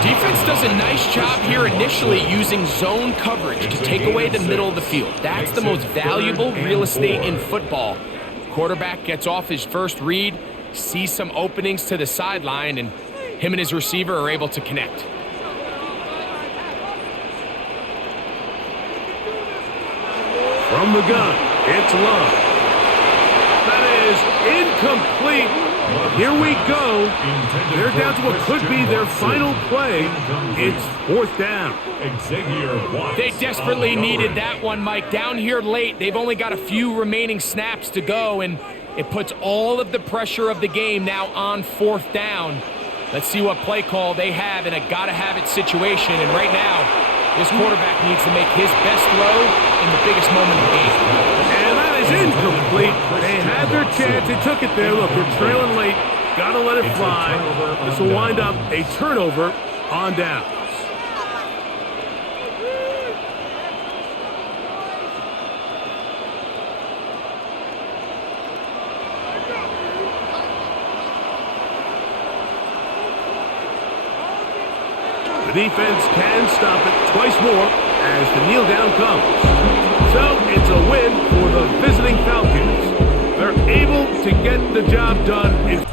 Defense does a nice job here initially using zone coverage to take away the middle of the field. That's the most valuable real estate in football. Quarterback gets off his first read, sees some openings to the sideline, and him and his receiver are able to connect. From the gun, it's Love. That is incomplete. Here we go. They're down to what could be their final play. It's 4th down. They desperately needed that one, Mike. Down here late, they've only got a few remaining snaps to go, and it puts all of the pressure of the game now on 4th down. Let's see what play call they have in a gotta-have-it situation. And right now, this quarterback needs to make his best throw in the biggest moment of the game. And that is incomplete. They had their chance. They took it there. Look, they're trailing late. Gotta let it fly. This will wind up a turnover on downs. The defense can stop it twice more as the kneel down comes. So it's a win for the visiting Falcons. They're able to get the job done in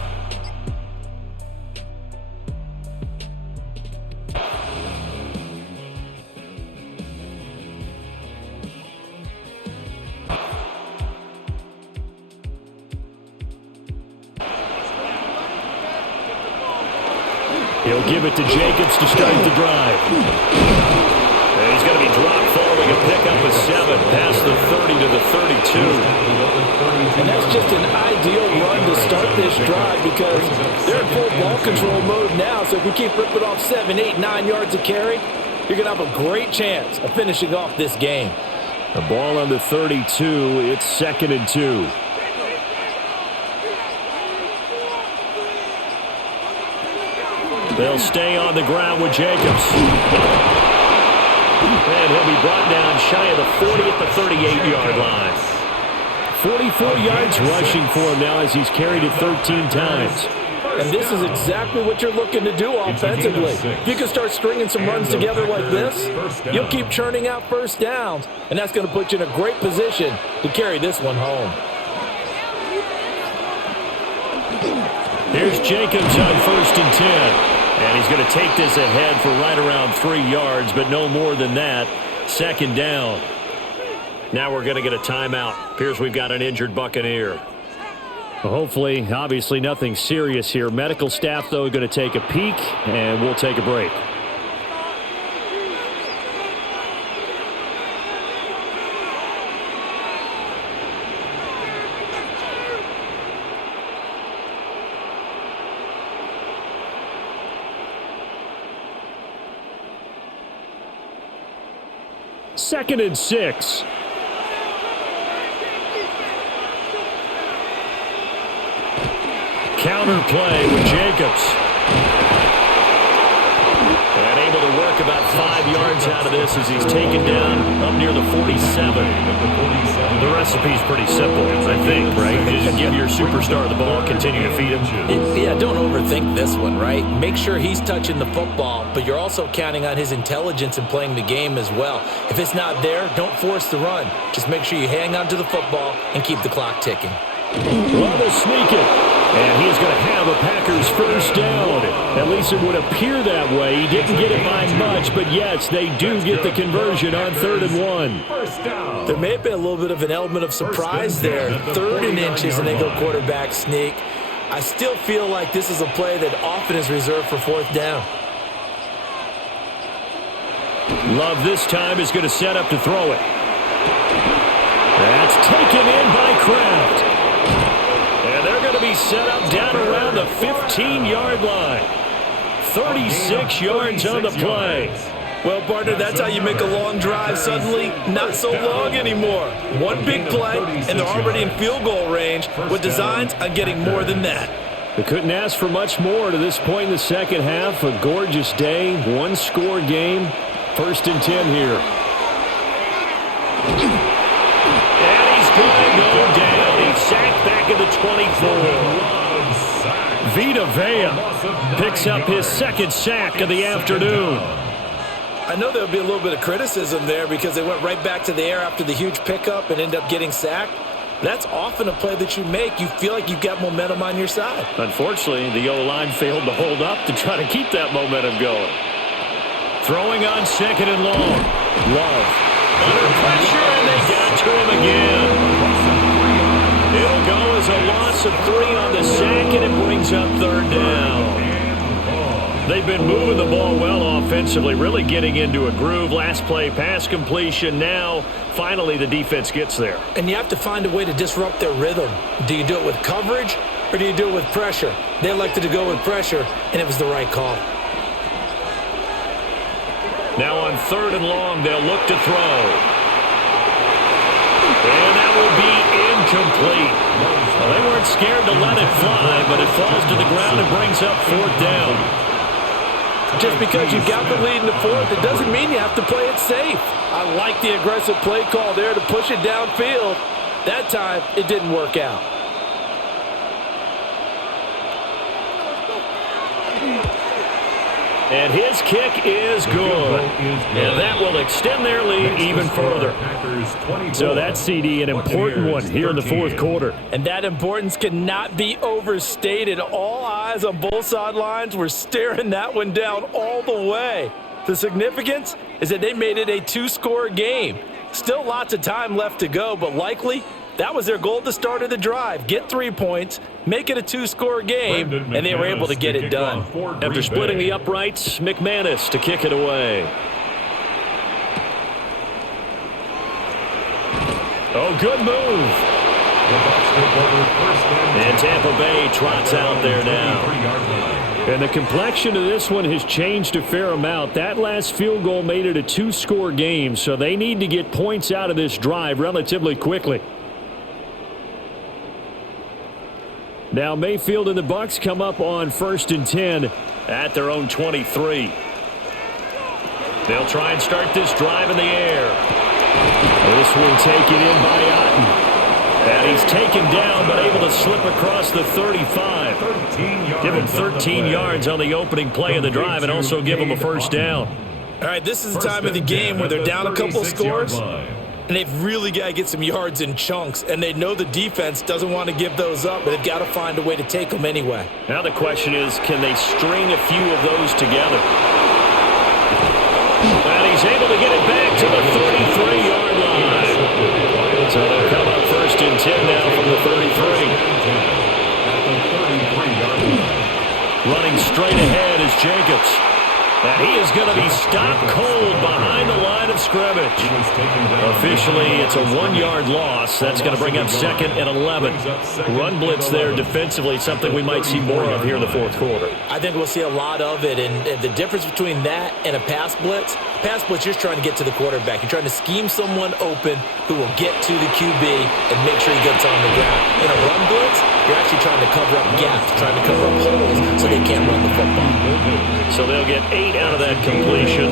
He'll give it to Jacobs to start the drive. And he's going to be dropped following a pickup of 7 past the 30 to the 32. And that's just an ideal run to start this drive because they're in full ball control mode now. So if you keep ripping off 7, 8, 9 yards of carry, you're going to have a great chance of finishing off this game. The ball on the 32. It's 2nd and 2. They'll stay on the ground with Jacobs. And he'll be brought down shy of the 40 at the 38-yard line. 44 yards rushing for him now as he's carried it 13 times. And this is exactly what you're looking to do offensively. If you can start stringing some runs together like this, you'll keep churning out first downs, and that's going to put you in a great position to carry this one home. Here's Jacobs on 1st and 10. And he's going to take this ahead for right around 3 yards, but no more than that. 2nd down. Now we're going to get a timeout. Appears we've got an injured Buccaneer. Well, hopefully, obviously nothing serious here. Medical staff, though, going to take a peek, and we'll take a break. Second and 6. Counter play with Jacobs. And able to work about 5 yards out of this as he's taken down up near the 47. The recipe's pretty simple, I think, right? You just give your superstar the ball, continue to feed him. Yeah, don't overthink this one, right? Make sure he's touching the football, but you're also counting on his intelligence in playing the game as well. If it's not there, don't force the run. Just make sure you hang on to the football and keep the clock ticking. Level sneak it. And he's going to have a Packers first down. At least it would appear that way. He didn't get it by much, but yes, they do get the conversion on 3rd and 1. There may have been a little bit of an element of surprise there. 3rd and inches, and they go quarterback sneak. I still feel like this is a play that often is reserved for 4th down. Love this time is going to set up to throw it. That's taken in by Kraft. And they're going to be set up down around the 15-yard line. 36 yards on the play. Well, partner, that's how you make a long drive suddenly not so long anymore. One big play, and they're already in field goal range with designs on getting more than that. They couldn't ask for much more to this point in the second half. A gorgeous day, one-score game. 1st and 10 here. And he's going to go down. He's sacked back at the 24. Vita Vea picks up his 2nd sack of the afternoon. I know there'll be a little bit of criticism there because they went right back to the air after the huge pickup and ended up getting sacked. That's often a play that you make. You feel like you've got momentum on your side. Unfortunately, the O-line failed to hold up to try to keep that momentum going. Throwing on second and long. Love. Under pressure, and they got to him again. It'll go as a loss of 3 on the sack, and it brings up third down. They've been moving the ball well offensively, really getting into a groove. Last play, pass completion. Now, finally, the defense gets there. And you have to find a way to disrupt their rhythm. Do you do it with coverage, or do you do it with pressure? They elected to go with pressure, and it was the right call. Now on third and long, they'll look to throw. And that will be incomplete. Well, they weren't scared to let it fly, but it falls to the ground and brings up fourth down. Just because you've got the lead in the fourth, it doesn't mean you have to play it safe. I like the aggressive play call there to push it downfield. That time, it didn't work out. And his kick is good. And that will extend their lead even further. So that's, CD, an important one here in the fourth quarter. And that importance cannot be overstated. All eyes on both sidelines were staring that one down all the way. The significance is that they made it a 2-score game. Still lots of time left to go, but likely that was their goal at the start of the drive. Get 3 points, make it a 2-score game, and they were able to get it done. After splitting the uprights, McManus to kick it away. Oh, good move. And Tampa Bay trots out there now. And the complexion of this one has changed a fair amount. That last field goal made it a 2-score game, so they need to get points out of this drive relatively quickly. Now Mayfield and the Bucs come up on 1st and 10 at their own 23. They'll try and start this drive in the air. This will take it in by Otten. And he's taken down but able to slip across the 35. Give him 13 yards on the opening play of the drive and also give him a first down. All right, this is the time of the game where they're down a couple scores. And they've really got to get some yards in chunks. And they know the defense doesn't want to give those up, but they've got to find a way to take them anyway. Now the question is, can they string a few of those together? And he's able to get it back to the 33-yard line. So they'll come up 1st and 10 now from the 33. Running straight ahead is Jacobs. And he is going to be stopped cold behind the line of scrimmage. Officially, it's a 1-yard loss. That's going to bring up 2nd and 11. Run blitz there defensively, something we might see more of here in the fourth quarter. I think we'll see a lot of it. And the difference between that and a pass blitz, you're trying to get to the quarterback. You're trying to scheme someone open who will get to the QB and make sure he gets on the ground. In a run blitz, you're actually trying to cover up gaps, trying to cover up holes so they can't run the football. So they'll get 8 out of that completion.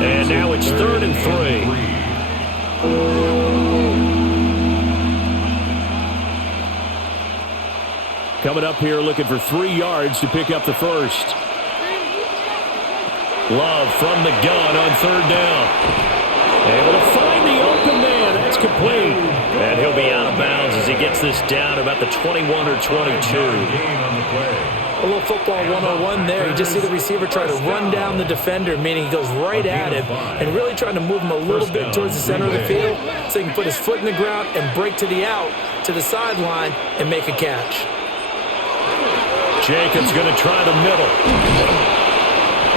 And now it's 3rd and 3. Coming up here looking for 3 yards to pick up the first. Love from the gun on 3rd down. Able to find the open man. That's complete. And he'll be out of bounds as he gets this down about the 21 or 22. A little football 101 there. You just see the receiver try to run down the defender, meaning he goes right at him and really trying to move him a little bit towards the center of the field so he can put his foot in the ground and break to the out, to the sideline, and make a catch. Jacobs going to try the middle.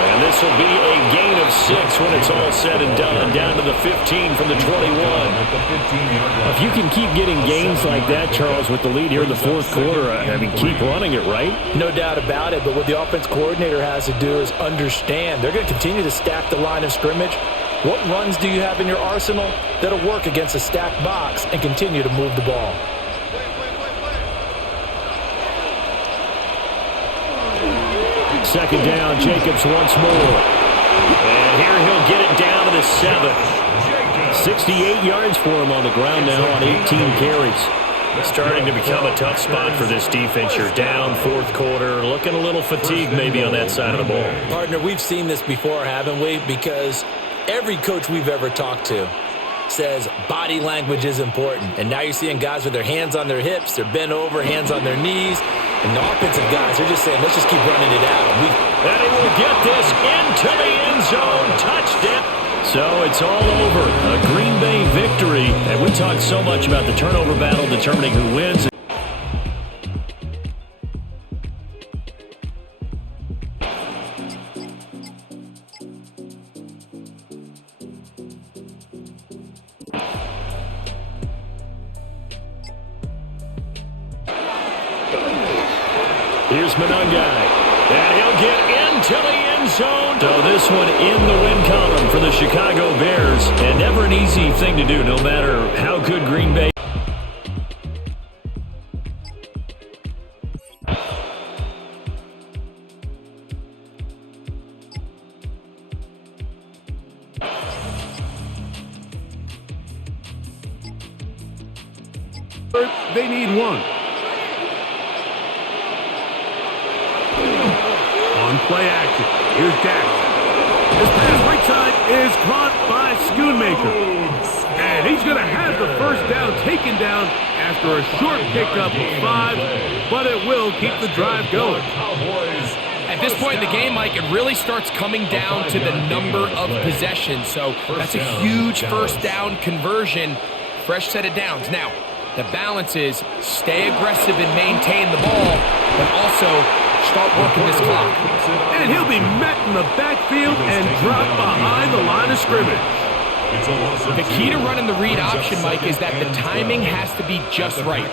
And this will be a gain of 6 when it's all said and done, down to the 15 from the 21. If you can keep getting gains like that, Charles, with the lead here in the fourth quarter, I mean, keep running it, right? No doubt about it, but what the offense coordinator has to do is understand. They're going to continue to stack the line of scrimmage. What runs do you have in your arsenal that'll work against a stacked box and continue to move the ball? Second down, Jacobs once more. And here he'll get it down to the 7. 68 yards for him on the ground now on 18 carries. It's starting to become a tough spot for this defense. You're down fourth quarter, looking a little fatigued maybe on that side of the ball. Partner, we've seen this before, haven't we? Because every coach we've ever talked to, says body language is important. And now you're seeing guys with their hands on their hips, they're bent over, hands on their knees. And the offensive guys are just saying, let's just keep running it out. And he will get this into the end zone. Touchdown. So it's all over. A Green Bay victory. And we talk so much about the turnover battle determining who wins. Here's Monungai, and he'll get into the end zone. So this one in the win column for the Chicago Bears, and never an easy thing to do, no matter how good Green Bay. They need one. On play action. Here's Dak. His pass right side is caught by Schoonmaker. And he's going to have the first down taken down after a short pickup of 5, but it will keep the drive going. At this point in the game, Mike, it really starts coming down to the number of possessions. So that's a huge first down conversion. Fresh set of downs. Now, the balance is stay aggressive and maintain the ball, but also start working this clock. And he'll be met in the backfield and dropped behind the line of scrimmage. The key to running the read option, Mike, is that the timing has to be just right.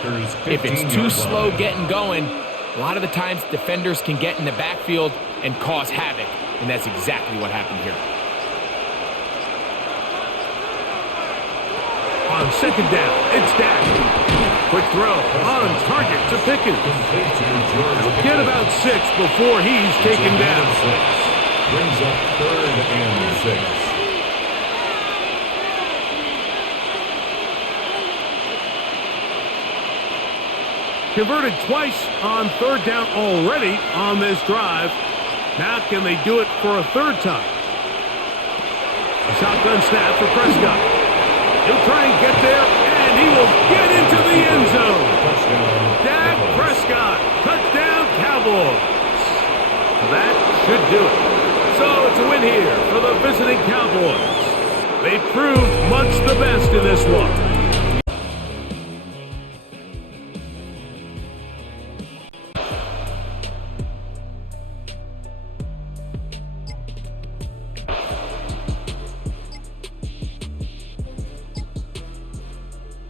If it's too slow getting going, a lot of the times defenders can get in the backfield and cause havoc, and that's exactly what happened here. On second down, it's Dak. Quick throw on target to Pickens. He'll get about 6 before he's taken down. Brings up 3rd and 6. Converted twice on 3rd down already on this drive. Now can they do it for a 3rd time? A shotgun snap for Prescott. He'll try and get there, and he will get into the end zone. Dak Prescott, touchdown Cowboys. That should do it. So it's a win here for the visiting Cowboys. They proved much the best in this one.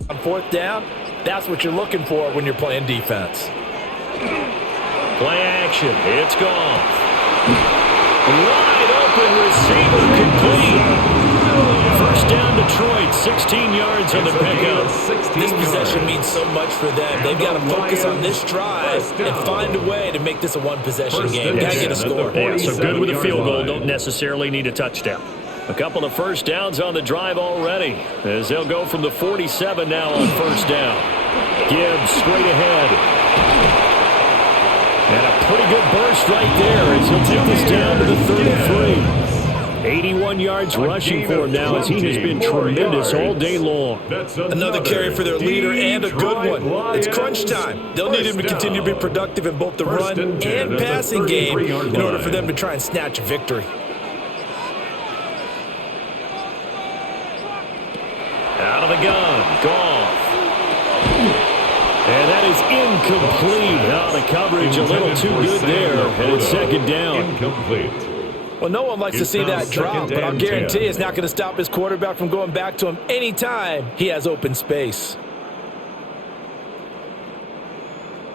On 4th down, that's what you're looking for when you're playing defense. Play action. It's gone. Wide open receiver complete. First down Detroit, 16 yards on the pickup. This possession means so much for them. They've got to focus on this drive and find a way to make this a one-possession game. Got to get a score. Yeah, so good with a field goal. Don't necessarily need a touchdown. A couple of first downs on the drive already, as they'll go from the 47 now on first down. Gibbs straight ahead. And a pretty good burst right there as he'll take this down to the 33. 81 yards rushing for him now as he has been tremendous all day long. Another carry for their leader and a good one. It's crunch time. They'll need him to continue to be productive in both the run and passing game in order for them to try and snatch a victory. Out of the gun, Goff. And that is incomplete. Now the coverage a little too good there, and it's second down. Incomplete. Well, no one likes to see that drop, but I'll guarantee it's not going to stop his quarterback from going back to him anytime he has open space.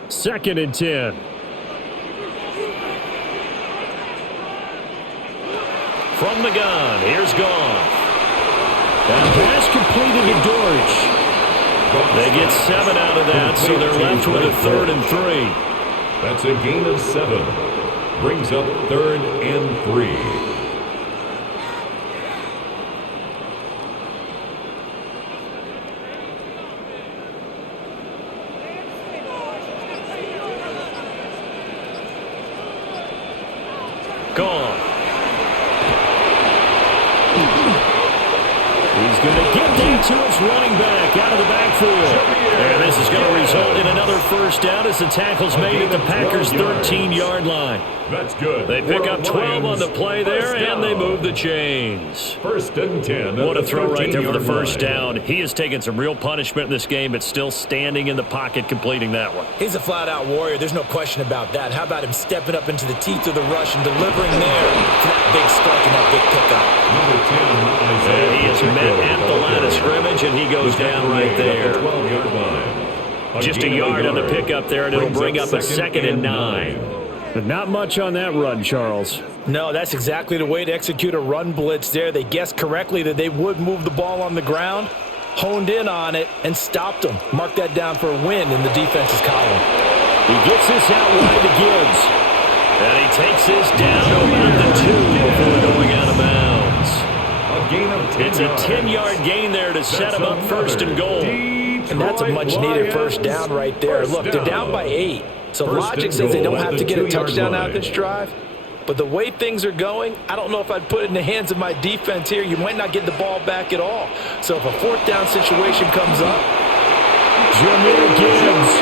2nd and 10. From the gun, here's Goff. And pass completed to Dortch. They get 7 out of that, so they're left with a 3rd and 3. That's a gain of 7. Brings up 3rd and 3. Gone. He's going to get there. to his running back out of the backfield. And this is going to result in another first down as the tackle's made at the Packers' 13-yard line. That's good. They pick up 12 on the play there, and they move the chains. First and 10. What a throw right there for the first down. He has taken some real punishment in this game, but still standing in the pocket completing that one. He's a flat-out warrior. There's no question about that. How about him stepping up into the teeth of the rush and delivering there for that big strike and that big pickup? Number 10, and he is met at the line of scrimmage, and he goes down right there. Just a yard on the pickup there, and it'll bring up a 2nd and 9. But not much on that run, Charles. No, that's exactly the way to execute a run blitz there. They guessed correctly that they would move the ball on the ground, honed in on it, and stopped them. Mark that down for a win in the defense's column. He gets this out wide to Gibbs. And he takes this down about the 2 before going out of bounds. A gain of 10 It's a 10-yard gain there to set him up 1st and goal. And that's a much-needed first down right there. Look, they're down by 8. So logic says they don't have to get a touchdown out of this drive. But the way things are going, I don't know if I'd put it in the hands of my defense here. You might not get the ball back at all. So if a 4th down situation comes up. Jahmyr Gibbs,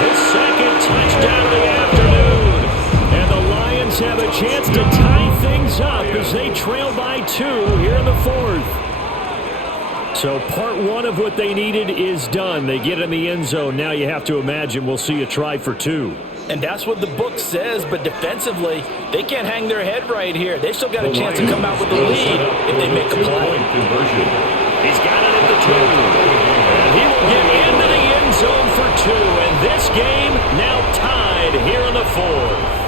his 2nd touchdown of the afternoon. And the Lions have a chance to tie things up as they trail by 2 here in the 4th. So part 1 of what they needed is done. They get in the end zone. Now you have to imagine we'll see a try for 2. And that's what the book says, but defensively, they can't hang their head right here. They still got a chance to come out with the lead if they make a play. He's got it at the 2. And he will get into the end zone for 2. And this game now tied here in the 4th.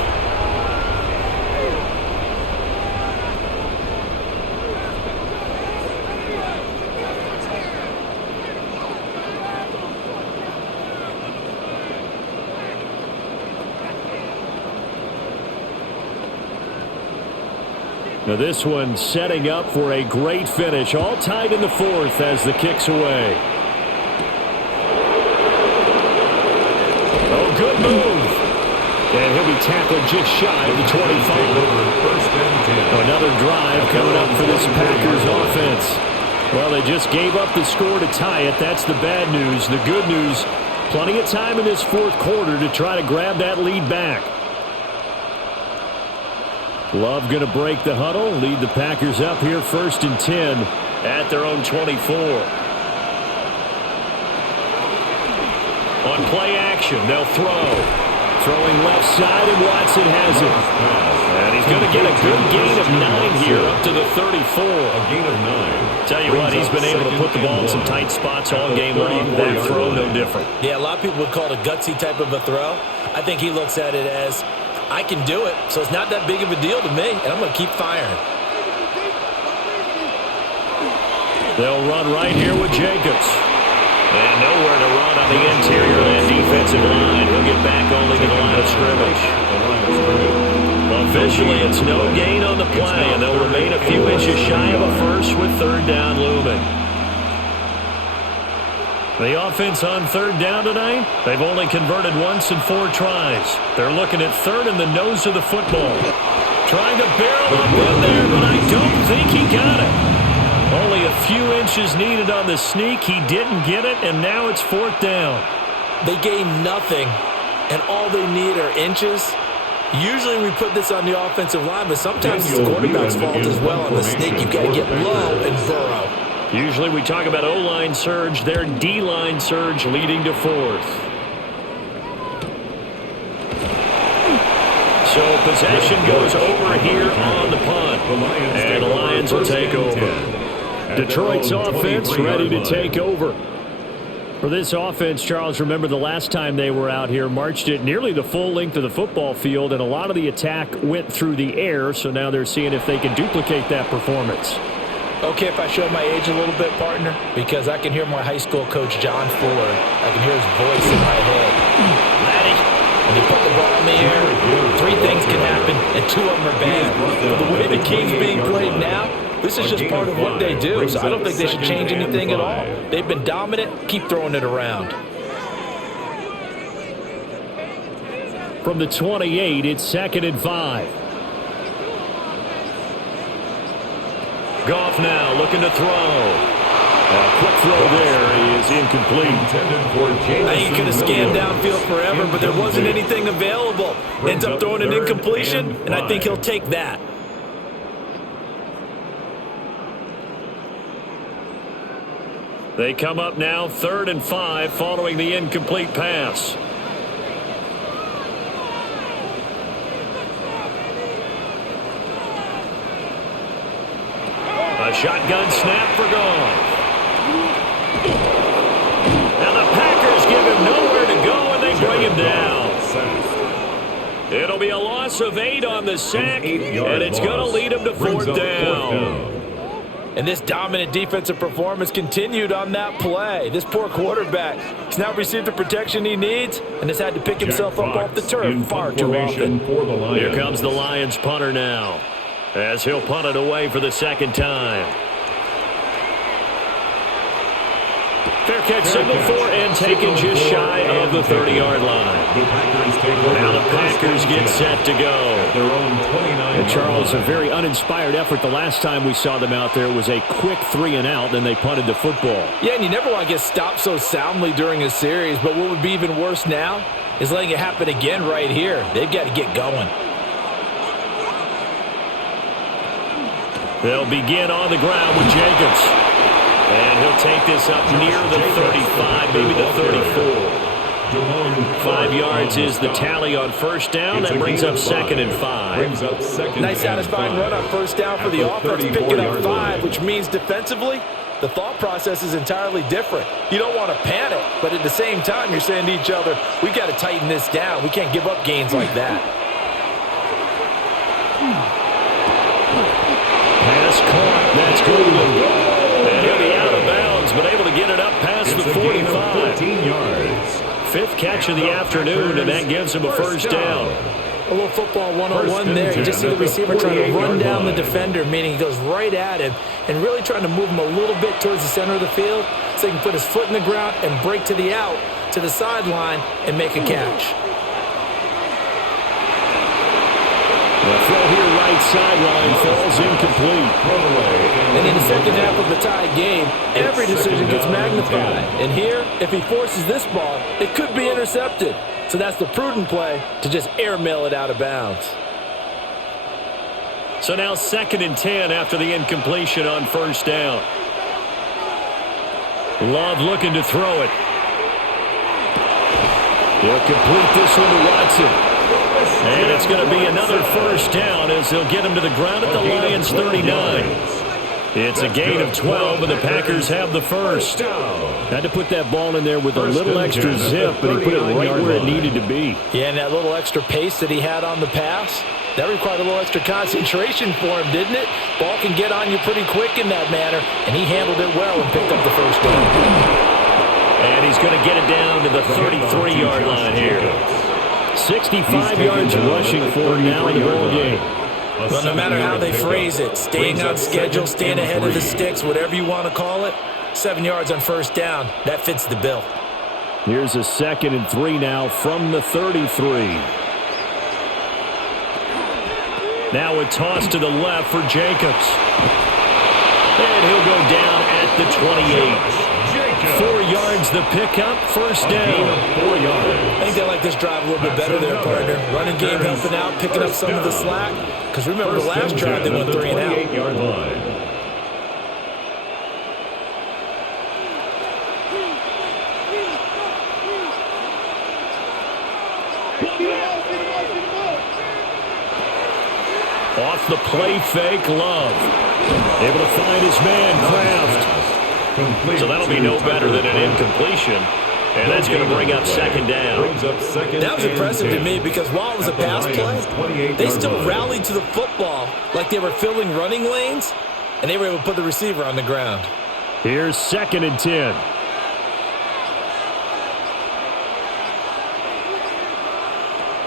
Now this one setting up for a great finish. All tied in the 4th as the kick's away. Oh, good move. And he'll be tackled just shy of the 25. Another drive coming up for this Packers offense. Well, they just gave up the score to tie it. That's the bad news. The good news, plenty of time in this 4th quarter to try to grab that lead back. Love going to break the huddle, lead the Packers up here 1st and 10 at their own 24. On play action, they'll throw. Throwing left side, and Watson has it. And he's going to get a good gain of 9 here up to the 34. A gain of 9. Tell you what, he's been able to put the ball in some tight spots all game long. That throw, no different. Yeah, a lot of people would call it a gutsy type of a throw. I think he looks at it as, I can do it, so it's not that big of a deal to me, and I'm going to keep firing. They'll run right here with Jacobs. And nowhere to run on the interior of that defensive line. He'll get back only to the line of scrimmage. Officially, it's no gain on the play, and they'll remain a few inches shy of a first with 3rd down looming. The offense on 3rd down tonight, they've only converted once in 4 tries. They're looking at 3rd in the nose of the football. Trying to barrel up in there, but I don't think he got it. Only a few inches needed on the sneak. He didn't get it, and now it's 4th down. They gain nothing, and all they need are inches. Usually we put this on the offensive line, but sometimes it's the quarterback's fault as well on the sneak. You've got to get low and burrow. Usually we talk about O-line surge, their D-line surge leading to 4th. So possession goes over here on the punt, and the Lions will take over. Detroit's offense ready to take over. For this offense, Charles, remember the last time they were out here, marched it nearly the full length of the football field, and a lot of the attack went through the air, so now they're seeing if they can duplicate that performance. Okay, if I show my age a little bit, partner, because I can hear my high school coach, John Ford. I can hear his voice in my head. Laddie, when you put the ball in the air, 3 things can happen, and 2 of them are bad. But the way the game's being played now, this is just part of what they do, so I don't think they should change anything at all. They've been dominant. Keep throwing it around. From the 28, it's 2nd and 5. Goff now looking to throw. A quick throw there is incomplete. I think he could have scanned downfield forever, but there wasn't anything available. Ends up throwing an incompletion, and I think he'll take that. They come up now 3rd and 5 following the incomplete pass. A shotgun snap for Goff. Now the Packers give him nowhere to go, and they bring him down. It'll be a loss of 8 on the sack, and it's going to lead him to 4th down. And this dominant defensive performance continued on that play. This poor quarterback has now received the protection he needs and has had to pick himself up off the turf far too often. Here comes the Lions punter now, as he'll punt it away for the 2nd time. Fair catch, signal for, and taken just shy of the 30-yard line. Now the Packers get set to go. And Charles, a very uninspired effort the last time we saw them out there was a quick 3-and-out, then they punted the football. Yeah, and you never want to get stopped so soundly during a series, but what would be even worse now is letting it happen again right here. They've got to get going. They'll begin on the ground with Jacobs. And he'll take this up near the 35, maybe the 34. 5 yards is the tally on 1st down. That brings up 2nd and 5. Nice satisfying run on 1st down for the offense, picking up 5, which means defensively, the thought process is entirely different. You don't want to panic, but at the same time, you're saying to each other, we've got to tighten this down. We can't give up gains like that. Pass caught. That's good. And he'll be out of bounds, but able to get it up past the 45. 5th catch of the afternoon, and that gives him a 1st down. A little football 101 there. You just see the receiver trying to run down the defender, meaning he goes right at him and really trying to move him a little bit towards the center of the field so he can put his foot in the ground and break to the out, to the sideline, and make a catch. The throw here right sideline falls incomplete. And in the 2nd half of the tied game, every decision gets magnified. And here, if he forces this ball, it could be intercepted. So that's the prudent play to just airmail it out of bounds. So now 2nd and 10 after the incompletion on 1st down. Love looking to throw it. He'll complete this one to Watson. And it's going to be another 1st down as they'll get him to the ground at the Lions' 39. It's a gain of 12, and the Packers have the 1st. Had to put that ball in there with a little extra zip, but he put it right where it needed to be. Yeah, and that little extra pace that he had on the pass, that required a little extra concentration for him, didn't it? Ball can get on you pretty quick in that manner, and he handled it well and picked up the 1st down. And he's going to get it down to the 33-yard line here. 65 yards rushing for now in the ball game. Well, no matter how they phrase it, staying on schedule, staying ahead of the sticks, whatever you want to call it, 7 yards on 1st down, that fits the bill. Here's a 2nd and 3 now from the 33. Now a toss to the left for Jacobs. And he'll go down at the 28. 4 yards the pickup, 1st down. I think they like this drive a little bit better there, partner. Running game helping out, picking up some of the slack. Because remember, the last drive they went 3 and out. Off the play fake, Love. Able to find his man, Kraft. So that'll be no better than an incompletion. And that's going to bring up 2nd down. That was impressive to me because while it was a pass play, they still rallied to the football like they were filling running lanes, and they were able to put the receiver on the ground. Here's 2nd and 10.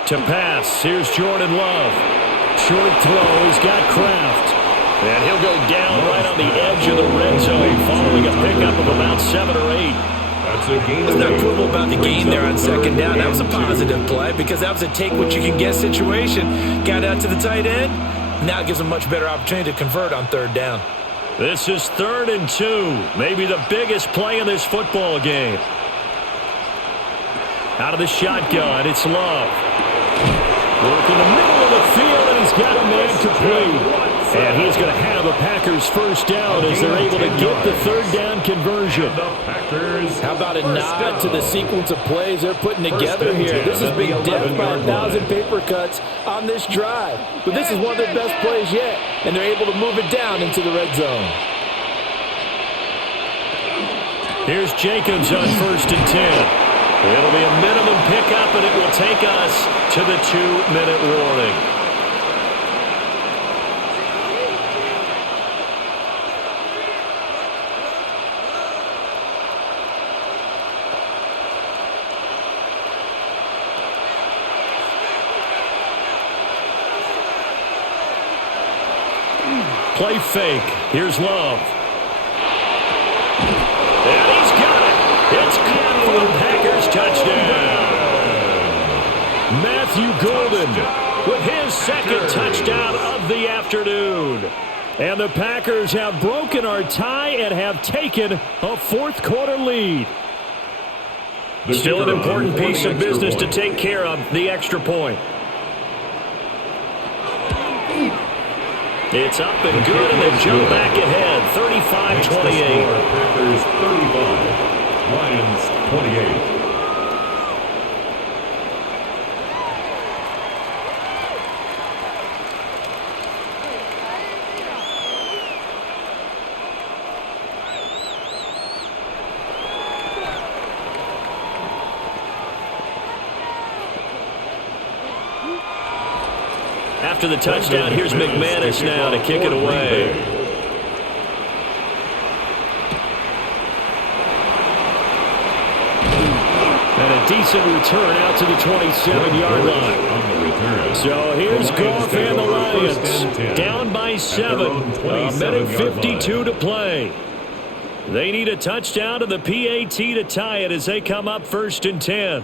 To pass, here's Jordan Love. Short throw, he's got Kraft. And he'll go down right on the edge of the red zone following a pickup of about 7 or 8. There's not quibble about the gain there on 2nd down. That was a positive play because that was a take-what-you-can-get situation. Got out to the tight end. Now it gives them a much better opportunity to convert on 3rd down. This is 3rd and 2. Maybe the biggest play in this football game. Out of the shotgun, it's Love. Work in the middle of the field, and he's got a man complete. And he's going to have a Packers first down as they're able to get the 3rd down conversion. How about a nod to the sequence of plays they're putting together here? This is big death by 1,000 paper cuts on this drive. But this is one of their best plays yet, and they're able to move it down into the red zone. Here's Jacobs on 1st and 10. It'll be a minimum pickup, and it will take us to the 2-minute warning. Play fake. Here's Love. And he's got it. It's caught for the Packers touchdown. Matthew Golden with his 2nd touchdown of the afternoon. And the Packers have broken our tie and have taken a 4th quarter lead. Still an important piece of business to take care of, the extra point. It's up and good, and they jump back ahead, 35-28. Packers 35, Lions 28. After the touchdown, here's McManus now to kick it away. And a decent return out to the 27-yard line. So here's Goff and the Lions, down by 7. A minute 52 to play. They need a touchdown to the PAT to tie it as they come up 1st and 10.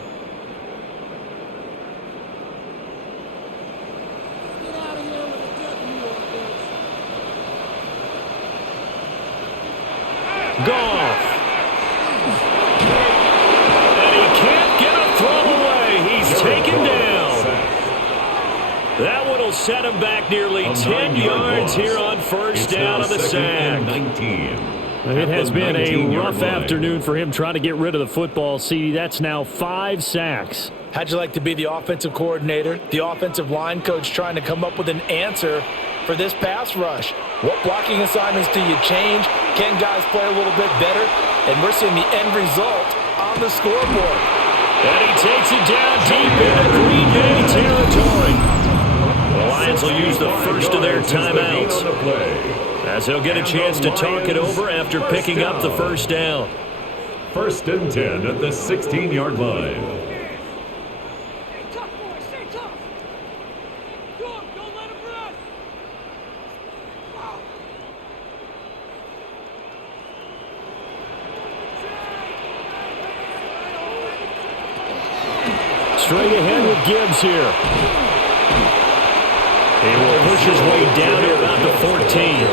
Goff. And he can't get a throw away. He's taken down. That one will set him back nearly 10 yards here on 1st down of the sack. It has been a rough afternoon for him trying to get rid of the football. See, that's now 5 sacks. How'd you like to be the offensive coordinator, the offensive line coach trying to come up with an answer for this pass rush? What blocking assignments do you change? Can guys play a little bit better? And we're seeing the end result on the scoreboard. And he takes it down deep into Green Bay territory. The Lions will use the first of their timeouts as they'll get a chance to talk it over after picking up the 1st down. 1st and 10 at the 16-yard line. Straight ahead with Gibbs here. He will push his way down to about the 14.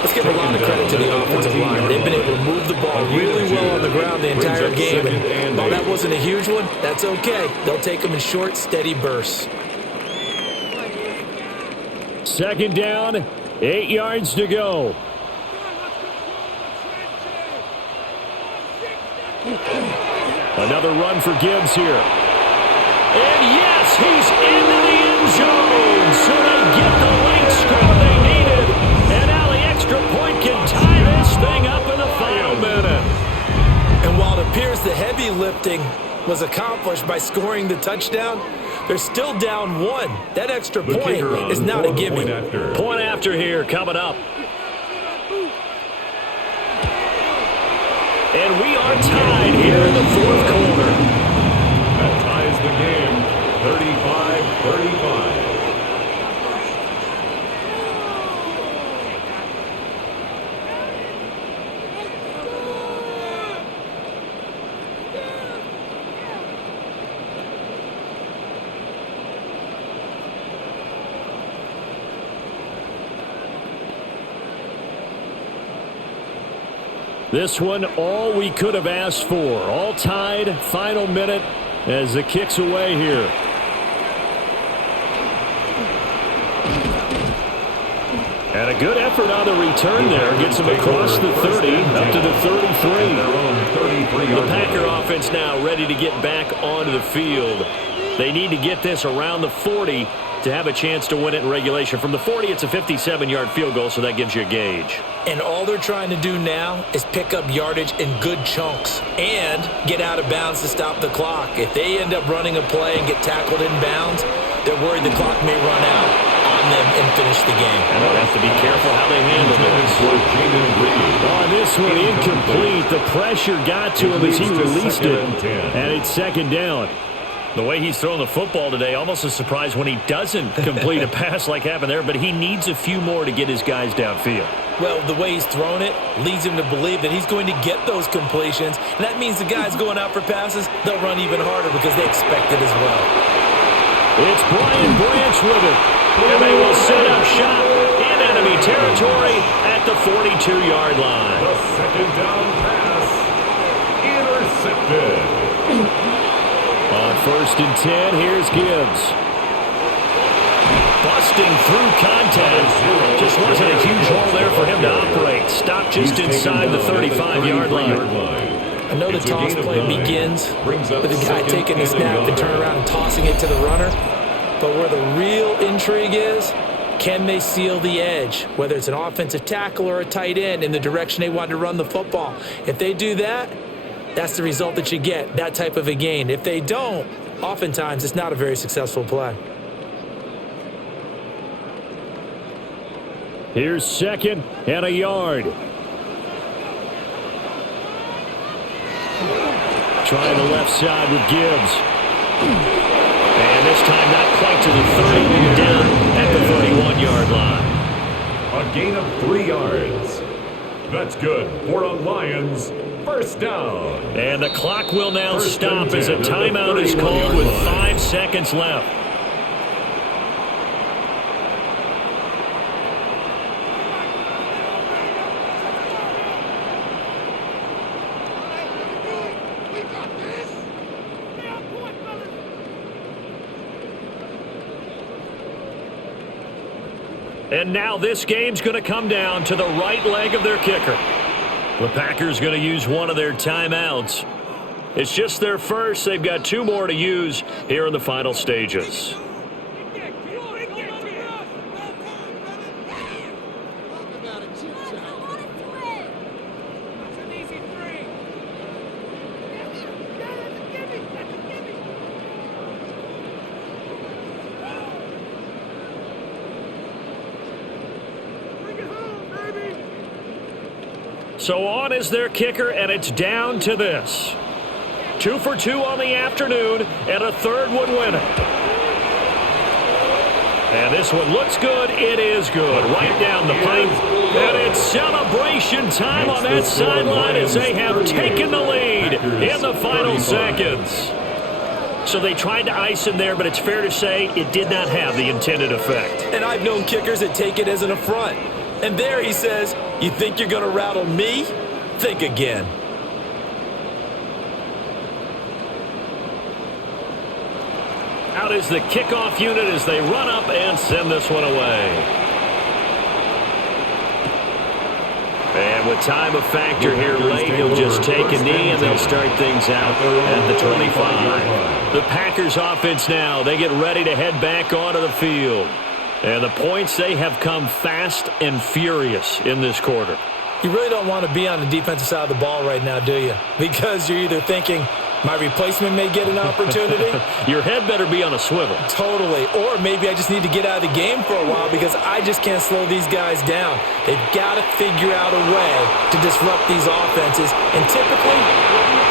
Let's give a lot of credit to the offensive line. They've been able to move the ball really well on the ground the entire game. And while that wasn't a huge one, that's okay. They'll take them in short, steady bursts. 2nd down, 8 yards to go. Another run for Gibbs here. And yes, he's into the end zone. So they get the late score they needed. And now the extra point can tie this thing up in the final minute. And while it appears the heavy lifting was accomplished by scoring the touchdown, they're still down 1. That extra point is not a gimme. Point after here coming up. And we are tied here in the 4th quarter. That ties the game, 35-35. This one, all we could have asked for. All tied, final minute as the kick's away here. And a good effort on the return there. Gets him across the 30, up to the 33. The Packer offense now ready to get back onto the field. They need to get this around the 40 to have a chance to win it in regulation. From the 40, it's a 57-yard field goal, so that gives you a gauge. And all they're trying to do now is pick up yardage in good chunks and get out of bounds to stop the clock. If they end up running a play and get tackled in bounds, they're worried the clock may run out on them and finish the game. And they'll have to be careful how they handle this. Oh, this one incomplete. The pressure got to him as he released it. And it's second down. The way he's throwing the football today, almost a surprise when he doesn't complete a pass like happened there, but he needs a few more to get his guys downfield. Well, the way he's throwing it leads him to believe that he's going to get those completions, and that means the guys going out for passes, they'll run even harder because they expect it as well. It's Brian Branch with it. And they will set up shop in enemy territory at the 42-yard line. The second down pass intercepted. On 1st and 10, here's Gibbs. Busting through contact. Just wasn't a huge hole there for him to operate. Stopped just inside the 35-yard line. I know the toss play begins with the guy taking the snap and turn around and tossing it to the runner. But where the real intrigue is, can they seal the edge, whether it's an offensive tackle or a tight end, in the direction they want to run the football? If they do that, that's the result that you get, that type of a gain. If they don't, oftentimes it's not a very successful play. Here's 2nd and a yard. Trying the left side with Gibbs. And this time not quite to the 30, down at the 31-yard line. A gain of 3 yards. That's good for a Lions first down. And the clock will now stop as a timeout is called with 5 seconds left. And now this game's going to come down to the right leg of their kicker. The Packers going to use one of their timeouts. It's just their first. They've got 2 more to use here in the final stages. So on is their kicker, and it's down to this. 2 for 2 on the afternoon, and a third would win it. And this one looks good. It is good. Right down the pipe. And it's celebration time on that sideline as they have taken the lead in the final seconds. So they tried to ice him there, but it's fair to say it did not have the intended effect. And I've known kickers that take it as an affront. And there he says, you think you're going to rattle me? Think again. Out is the kickoff unit as they run up and send this one away. And with time of factor here late, he'll just take a knee and they'll start things out at the 25. The Packers offense now, they get ready to head back onto the field. And the points, they have come fast and furious in this quarter. You really don't want to be on the defensive side of the ball right now, do you? Because you're either thinking, my replacement may get an opportunity. Your head better be on a swivel. Totally. Or maybe I just need to get out of the game for a while because I just can't slow these guys down. They've got to figure out a way to disrupt these offenses. And typically,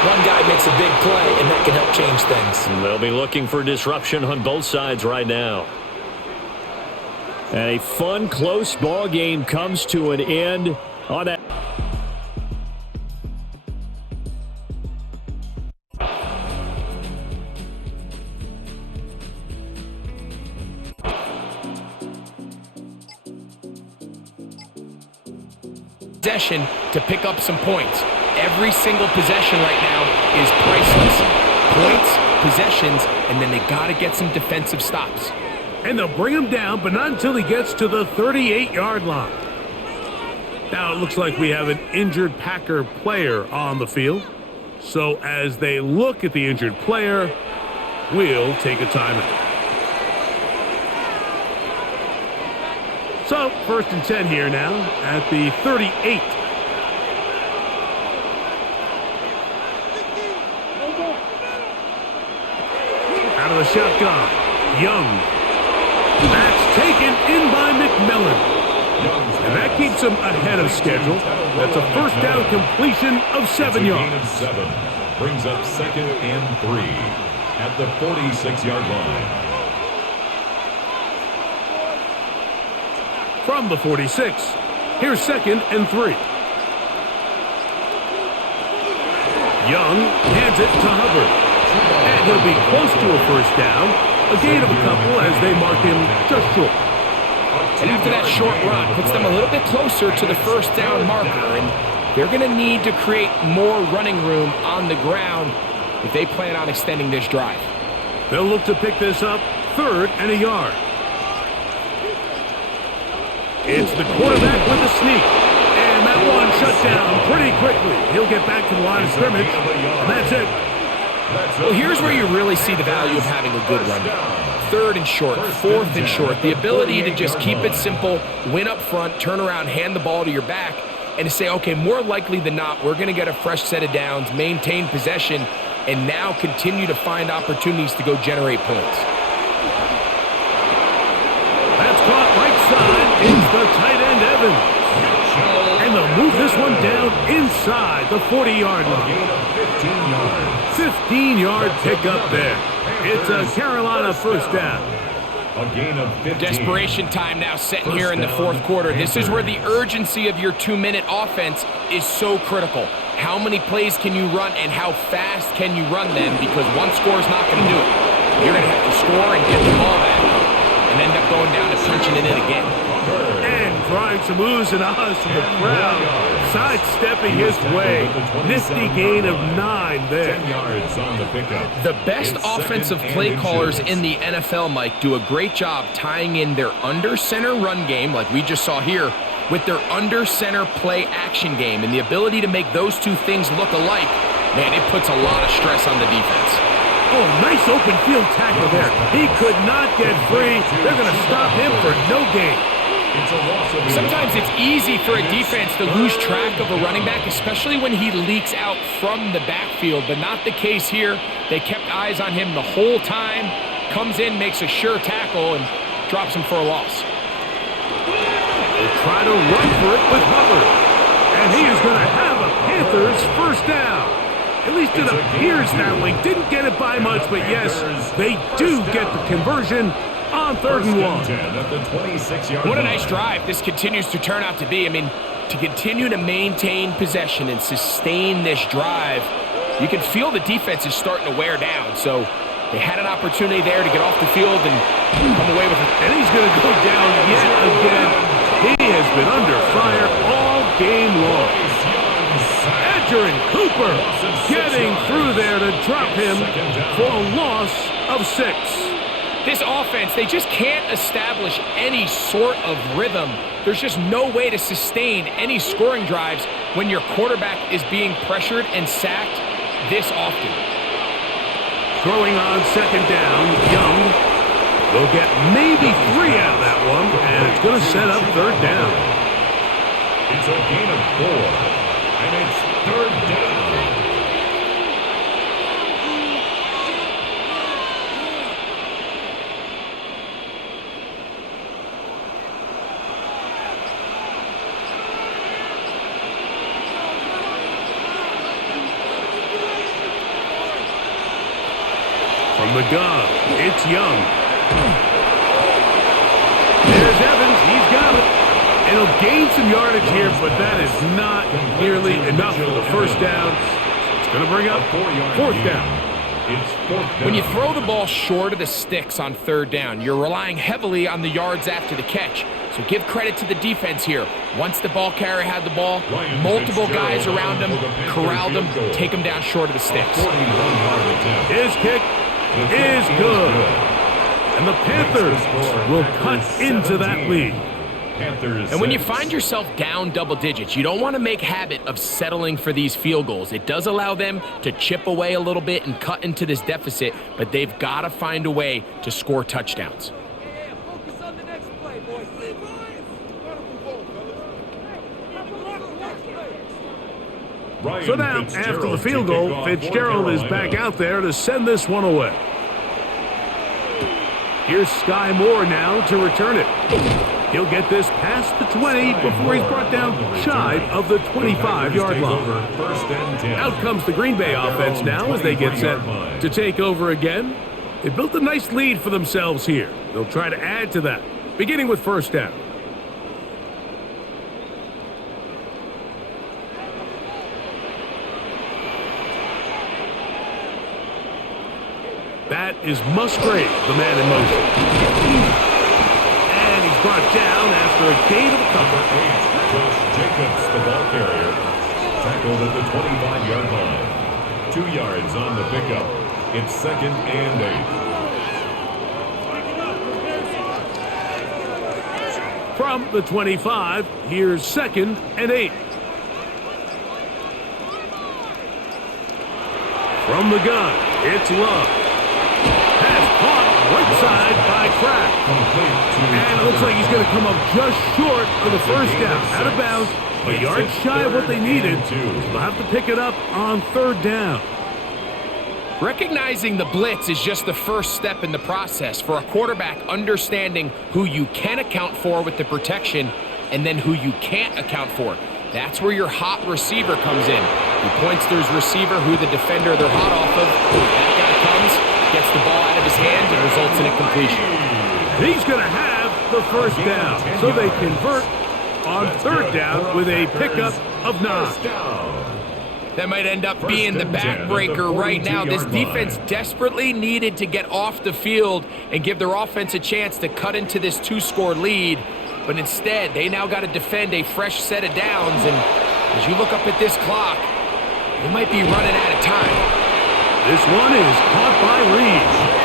one guy makes a big play, and that can help change things. And they'll be looking for disruption on both sides right now. And a fun, close ball game comes to an end on that. possession to pick up some points. Every single possession right now is priceless. Points, possessions, and then they got to get some defensive stops. And they'll bring him down, but not until he gets to the 38-yard line. Now it looks like we have an injured Packer player on the field. So as they look at the injured player, we'll take a timeout. So, 1st and 10 here now at the 38. Out of the shotgun, Young. That's taken in by McMillan. And that keeps him ahead of schedule. That's a first down completion of 7 yards. Gain of 7 brings up 2nd and 3 at the 46-yard line. From the 46, here's 2nd and 3. Young hands it to Hubbard. And he'll be close to a first down. A gain of a couple as they mark him just short. And after that short run, puts them a little bit closer to the first down marker. And they're going to need to create more running room on the ground if they plan on extending this drive. They'll look to pick this up 3rd and a yard. It's the quarterback with the sneak. And that one shut down pretty quickly. He'll get back to the line of scrimmage. And that's it. Well, here's where you really see the value of having a good run game. 3rd and short, 4th and short. The ability to just keep it simple, win up front, turn around, hand the ball to your back, and to say, okay, more likely than not, we're going to get a fresh set of downs, maintain possession, and now continue to find opportunities to go generate points. That's caught right side. It's the tight end, Evans. And they'll move this one down inside the 40-yard line. 15-yard pickup there. It's a Carolina first down. A gain of 15. Desperation time now setting here in the 4th quarter. This is where the urgency of your 2-minute offense is so critical. How many plays can you run and how fast can you run them? Because one score is not going to do it. You're going to have to score and get the ball back and end up going down and punching it in again. And trying some oohs and ahs from the crowd. Sidestepping his way. Nifty gain of 9 there. 10 yards on the pickup. The best offensive play callers in the NFL, Mike, do a great job tying in their under-center run game, like we just saw here, with their under-center play action game. And the ability to make those two things look alike, man, it puts a lot of stress on the defense. Oh, nice open field tackle there. He could not get free. They're going to stop him for no gain. Sometimes it's easy for a defense to lose track of a running back, especially when he leaks out from the backfield, but not the case here. They kept eyes on him the whole time, comes in, makes a sure tackle, and drops him for a loss. They try to run for it with Hubbard, and he is going to have a Panthers first down. At least it appears that way. Didn't get it by much, but yes, they do get the conversion on 3rd and 1. What a nice drive this continues to turn out to be. I mean, to continue to maintain possession and sustain this drive, you can feel the defense is starting to wear down. So they had an opportunity there to get off the field and come away with it. And he's going to go down yet again. He has been under fire all game long. Edger and Cooper getting through there to drop him for a loss of 6. This offense, they just can't establish any sort of rhythm. There's just no way to sustain any scoring drives when your quarterback is being pressured and sacked this often. Throwing on 2nd down, Young will get maybe 3 out of that one, and it's going to set up 3rd down. It's a gain of 4, and it's 3rd down. From the gun, it's Young. There's Evans. He's got it. And he'll gain some yardage here, but that is not nearly enough for the first down. It's going to bring up 4th down. When you throw the ball short of the sticks on 3rd down, you're relying heavily on the yards after the catch. So So give credit to the defense here. Once the ball carrier had the ball, multiple guys around him, corralled him, take him down short of the sticks. His kick is good. And the Panthers will cut into that lead. And when you find yourself down double digits, you don't want to make habit of settling for these field goals. It does allow them to chip away a little bit and cut into this deficit, but they've got to find a way to score touchdowns. So now, after the field goal, Fitzgerald is back out there to send this one away. Here's Sky Moore now to return it. He'll get this past the 20 before he's brought down shy of the 25-yard line. Out comes the Green Bay offense now as they get set to take over again. They built a nice lead for themselves here. They'll try to add to that, beginning with first down. That is Musgrave, the man in motion. And he's brought down after a gain of a couple. Josh Jacobs, the ball carrier, tackled at the 25-yard line. 2 yards on the pickup. It's 2nd and 8. From the 25, here's 2nd and 8. From the gun, it's Love. Right side by Kraft. And it looks like he's going to come up just short of the first down. Out of bounds, a yard shy of what they needed. They'll have to pick it up on 3rd down. Recognizing the blitz is just the first step in the process for a quarterback, understanding who you can account for with the protection and then who you can't account for. That's where your hot receiver comes in. He points to his receiver, who the defender they're hot off of. That guy comes, gets the ball out of his hands, and results in a completion. He's going to have the first down, so they convert on 3rd down with a pickup of 9. That might end up being the backbreaker right now. This defense desperately needed to get off the field and give their offense a chance to cut into this 2-score lead, but instead, they now got to defend a fresh set of downs, and as you look up at this clock, they might be running out of time. This one is caught by Reed.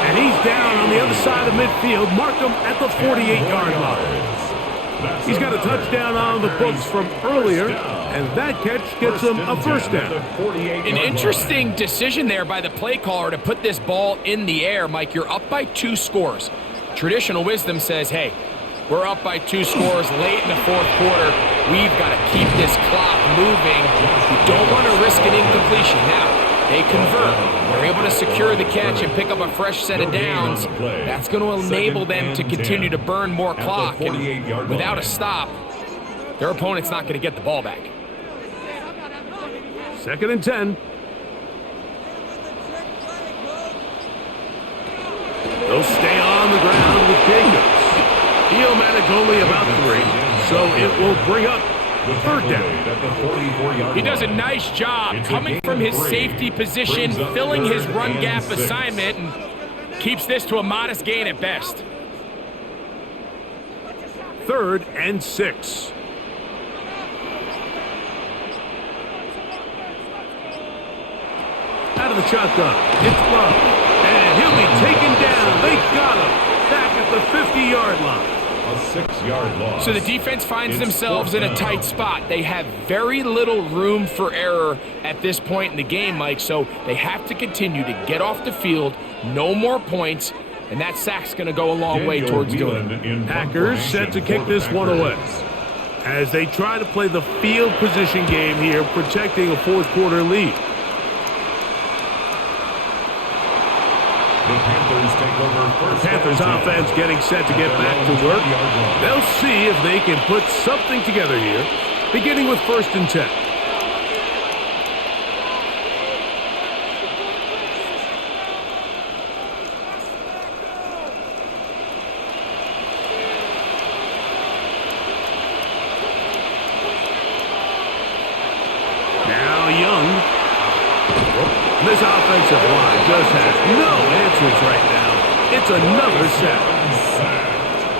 And he's down on the other side of midfield. Mark him at the 48-yard line. He's got a touchdown on the books from earlier, and that catch gets him a first down. An interesting decision there by the play caller to put this ball in the air. Mike, you're up by 2 scores. Traditional wisdom says, hey, we're up by 2 scores late in the 4th quarter. We've got to keep this clock moving. You don't want to risk an incompletion. Now, they convert. They're able to secure the catch and pick up a fresh set of downs. That's going to enable them to continue to burn more clock. And without a stop, their opponent's not going to get the ball back. 2nd and 10. They'll stay on the ground with Jacobs. He'll manage only about 3, so it will bring up 3rd down. He does a nice job coming from his safety position, filling his run gap assignment, and keeps this to a modest gain at best. 3rd and 6. Out of the shotgun, it's Love. And he'll be taken down. They got him back at the 50-yard line. A 6-yard loss. So the defense finds themselves in a tight spot. They have very little room for error at this point in the game, Mike, so they have to continue to get off the field, no more points, and that sack's going to go a long way towards doing it. Packers set to kick this one away as they try to play the field position game here, protecting a 4th quarter lead. The Panthers take over first. The Panthers offense getting set to get back to work. They'll see if they can put something together here, beginning with 1st and 10. Now Young. This offensive line just has no answers right now. It's another sack.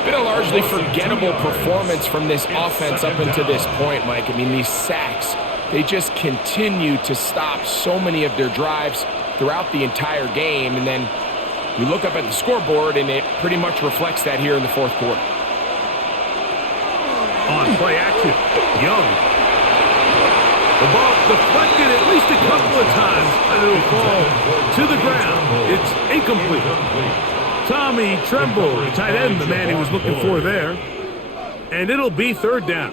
Been a largely forgettable performance from this offense up until this point, Mike. I mean, these sacks, they just continue to stop so many of their drives throughout the entire game. And then you look up at the scoreboard, and it pretty much reflects that here in the fourth quarter. On play action, Young. The ball deflected at least a couple of times, and it'll fall to the ground. It's incomplete. Tommy Tremble, the tight end, the man he was looking for there. And it'll be third down.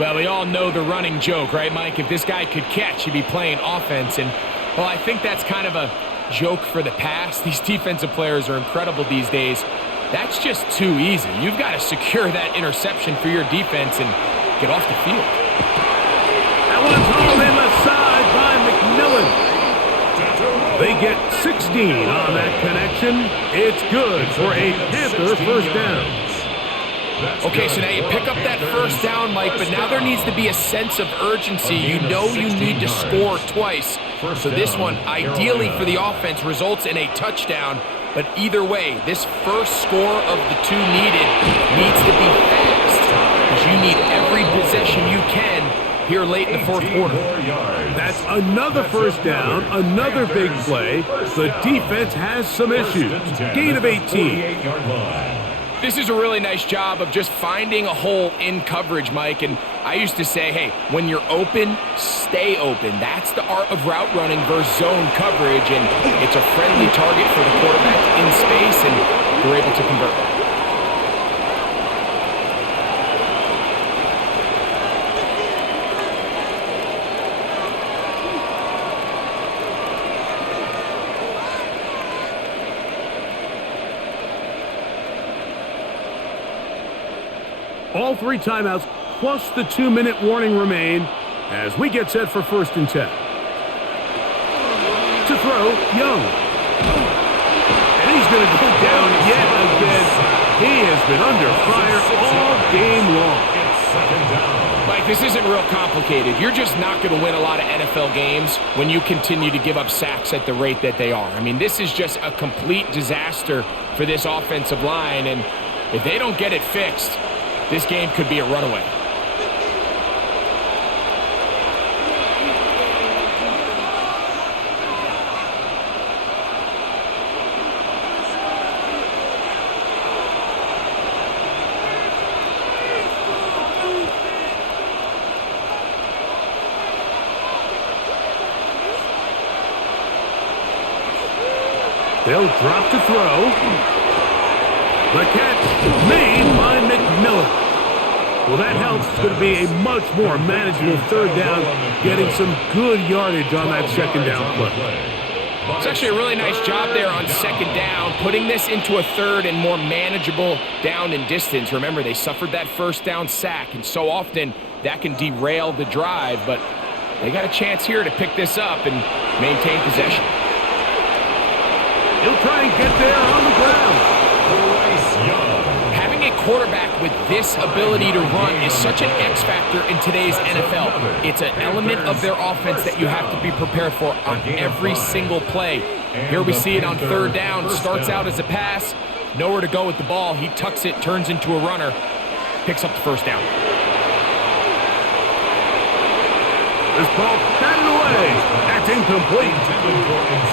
Well, we all know the running joke, right, Mike? If this guy could catch, he'd be playing offense. And, well, I think that's kind of a joke for the past. These defensive players are incredible these days. That's just too easy. You've got to secure that interception for your defense and get off the field. That one's hauled in left side by McMillan. They get 16 on that connection. It's good for a Panther first down. Okay, so now you pick up that first down, Mike, but now there needs to be a sense of urgency. You know you need to score twice. So this one, ideally for the offense, results in a touchdown. But either way, this first score of the two needed needs to be fast, because you need every possession you can here late in the fourth quarter. That's another first down, another big play. The defense has some issues. Gain of 18. This is a really nice job of just finding a hole in coverage, Mike. And I used to say, hey, when you're open, stay open. That's the art of route running versus zone coverage. And it's a friendly target for the quarterback in space, and they're able to convert. All three timeouts plus the 2-minute warning remain as we get set for 1st and 10. To throw, Young. And he's going to go down yet again. He has been under fire all game long. Mike, this isn't real complicated. You're just not going to win a lot of NFL games when you continue to give up sacks at the rate that they are. I mean, this is just a complete disaster for this offensive line, and if they don't get it fixed, this game could be a runaway. They'll drop to throw. The catch made by McMillan. Well, that helps. It's going to be a much more manageable third down, getting some good yardage on that second down play. It's actually a really nice job there on second down, putting this into a third and more manageable down and distance. Remember, they suffered that first down sack, and so often that can derail the drive, but they got a chance here to pick this up and maintain possession. He'll try and get there on the ground. Having a quarterback with this ability to run is such an X factor in today's NFL. It's an element of their offense that you have to be prepared for on every single play. Here we see it on third down. Starts out as a pass. Nowhere to go with the ball. He tucks it, turns into a runner, picks up the first down. This ball batted away. That's incomplete.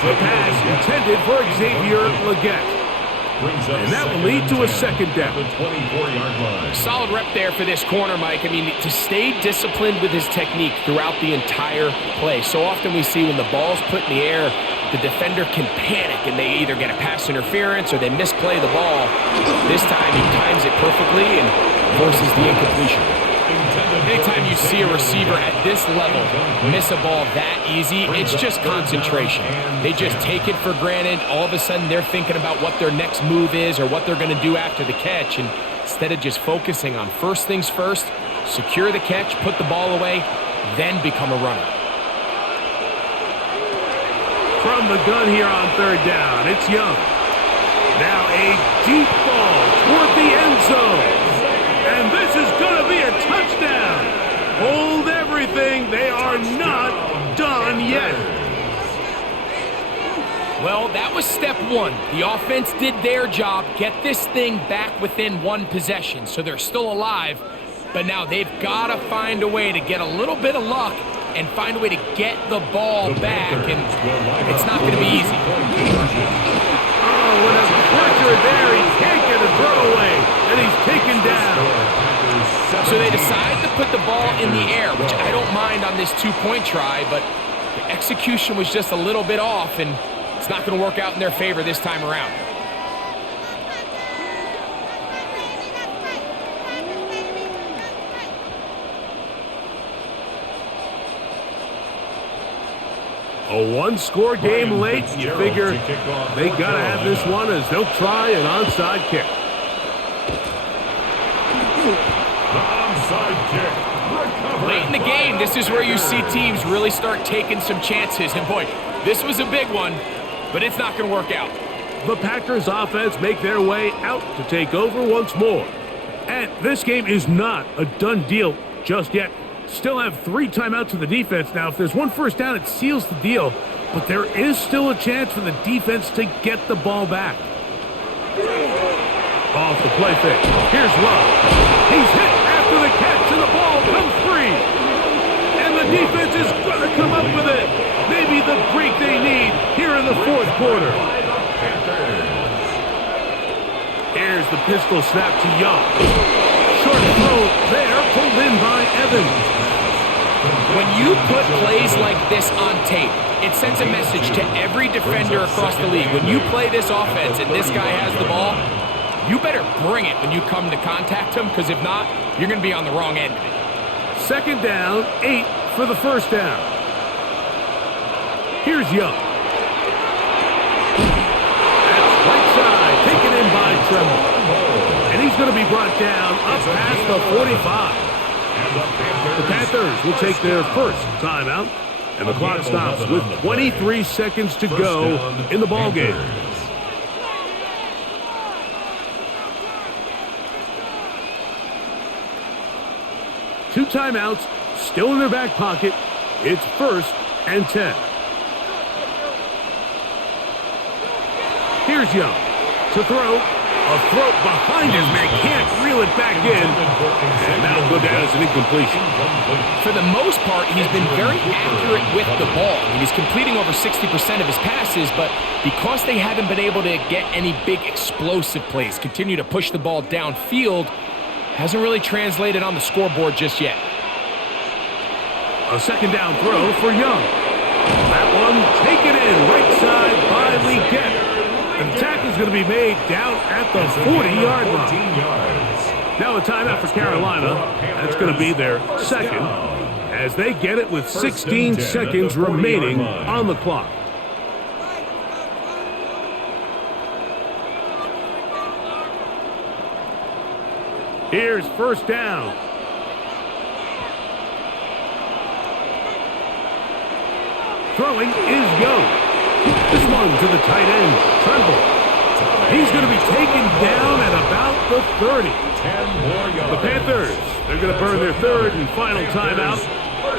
The pass intended for Xavier Legette. And that will lead to a second down. Solid rep there for this corner, Mike. I mean, to stay disciplined with his technique throughout the entire play. So often we see when the ball's put in the air, the defender can panic and they either get a pass interference or they misplay the ball. This time he times it perfectly and forces the incompletion. Anytime you see a receiver at this level miss a ball that easy, it's just concentration. They just take it for granted. All of a sudden, they're thinking about what their next move is or what they're going to do after the catch. And instead of just focusing on first things first, secure the catch, put the ball away, then become a runner. From the gun here on third down, it's Young. Now a deep ball toward the end zone. And this is going to be a touchdown. Hold everything. They are not done yet. Well, that was step one. The offense did their job, get this thing back within one possession, so they're still alive. But now they've got to find a way to get a little bit of luck and find a way to get the ball back, and it's not going to be easy. Oh, what a pressure there. He can't get a throwaway, and he's taken down. So they decide to put the ball in the air, which I don't mind on this two-point try, but the execution was just a little bit off, and it's not going to work out in their favor this time around. A one-score game late. You figure they got to have this one as they'll try an onside kick. Onside kick. Late in the game, this is where you see teams really start taking some chances. And boy, this was a big one, but it's not going to work out. The Packers offense make their way out to take over once more. And this game is not a done deal just yet. Still have 3 timeouts in the defense. Now, if there's one first down, it seals the deal. But there is still a chance for the defense to get the ball back. Off the play fake. Here's Love. He's hit after the catch, and the ball comes free. And the defense is going to come up with it. Maybe the break they need here in the fourth quarter. Here's the pistol snap to Young. Short throw there, pulled in by Evans. When you put plays like this on tape, it sends a message to every defender across the league. When you play this offense and this guy has the ball, you better bring it when you come to contact him, because if not, you're going to be on the wrong end of it. Second down, 8 for the first down. Here's Young. That's right side, taken in by Tremble. And he's going to be brought down up past the 45. The Panthers will take their first timeout, and the clock stops with 23 seconds to go in the ballgame. Two timeouts still in their back pocket. It's 1st and 10. Here's Young to throw. A throw behind his man, can't reel it back in, and that'll go down as an incompletion. For the most part, he's been very accurate with the ball. I mean, he's completing over 60% of his passes, but because they haven't been able to get any big explosive plays, continue to push the ball downfield, hasn't really translated on the scoreboard just yet. A second down throw for Young. That one taken in right side by Leggett. And the tackle's going to be made down at the 40-yard line. Now a timeout for Carolina. That's going to be their second as they get it with 16 seconds remaining on the clock. Here's first down. Throwing is Young. This one to the tight end, Tremble. He's going to be taken down at about the 30. The Panthers, they're going to burn their third and final timeout.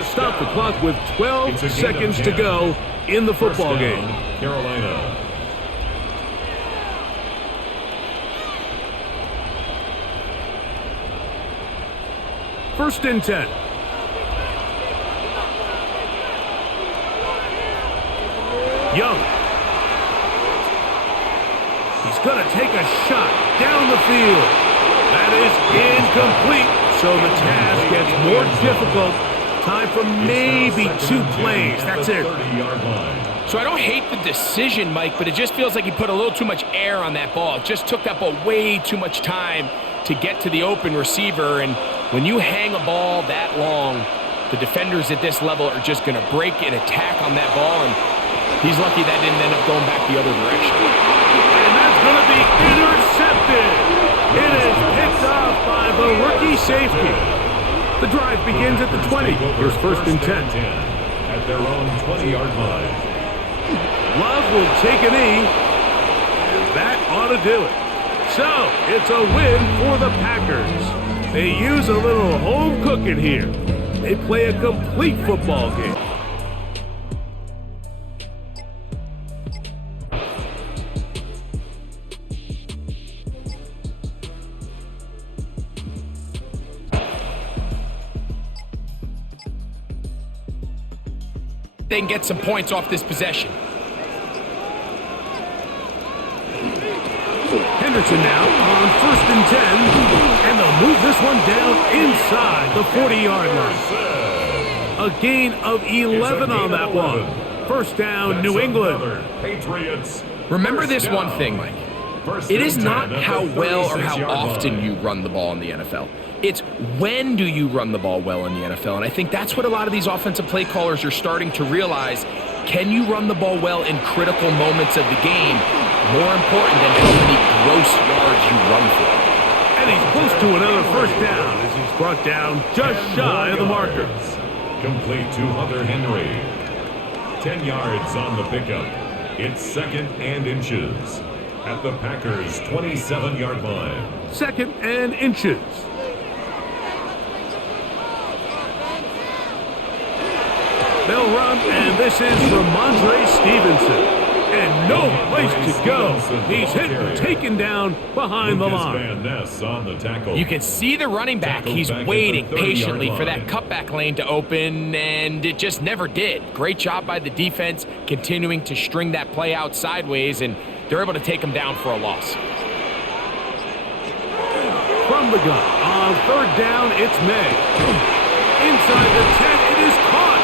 Stop the clock with 12 seconds to go in the football game. Carolina. First and 10. Young. He's going to take a shot down the field. That is incomplete. So the task gets more difficult. Time for maybe 2 plays. That's it. So I don't hate the decision, Mike, but it just feels like he put a little too much air on that ball. It just took that ball way too much time to get to the open receiver. And when you hang a ball that long, the defenders at this level are just going to break and attack on that ball. And he's lucky that didn't end up going back the other direction. And that's going to be intercepted. It is picked off by the rookie safety. The drive begins at the 20. Here's first and 10. At their own 20-yard line. Love will take a knee. And that ought to do it. So, it's a win for the Packers. They use a little home cooking here. They play a complete football game. they can get some points off this possession. Henderson now on 1st and 10, and they'll move this one down inside the 40-yard line. A gain of 11 on that one. First down, New England. Patriots. Remember this one thing, Mike. It is not how well or how often you run the ball in the NFL. It's when do you run the ball well in the NFL. And I think that's what a lot of these offensive play callers are starting to realize. Can you run the ball well in critical moments of the game? More important than how many gross yards you run for. And he's close to another first down as he's brought down just shy of the marker. Complete to Hunter Henry. 10 yards on the pickup. It's 2nd and inches at the Packers' 27-yard line. 2nd and inches. They'll run, and this is Ramondre Stevenson. And no place to go. He's hit and taken down behind the line. You can see the running back. He's waiting patiently for that cutback lane to open, and it just never did. Great job by the defense continuing to string that play out sideways, and they're able to take him down for a loss. From the gun, on 3rd down, it's May. Inside the 10, it is caught.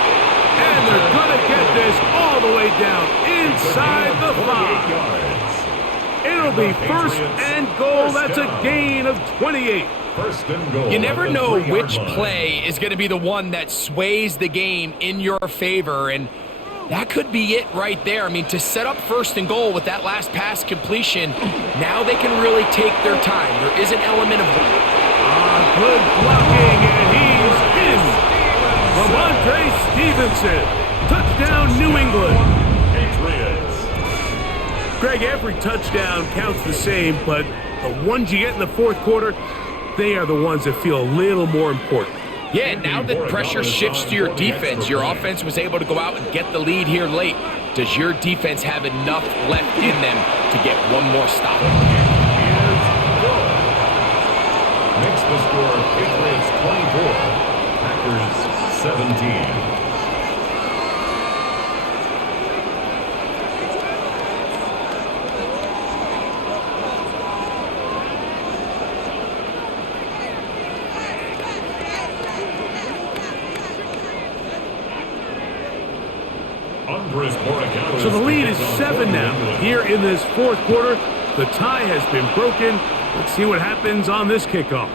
And they're going to get this all the way down inside the 5. It'll be 1st and goal. That's a gain of 28. 1st and goal. You never know which play is going to be the one that sways the game in your favor, and that could be it right there. I mean, to set up 1st and goal with that last pass completion, now they can really take their time. There is an element of good blocking, and he's in. Ramondre Stevenson. Touchdown, New England. Patriots. Greg, every touchdown counts the same, but the ones you get in the 4th quarter, they are the ones that feel a little more important. Yeah, now that pressure shifts to your defense, your offense was able to go out and get the lead here late. Does your defense have enough left in them to get one more stop? Makes the score Patriots 24, Packers 17. So the lead is 7 now. Here in this 4th quarter, the tie has been broken. Let's see what happens on this kickoff.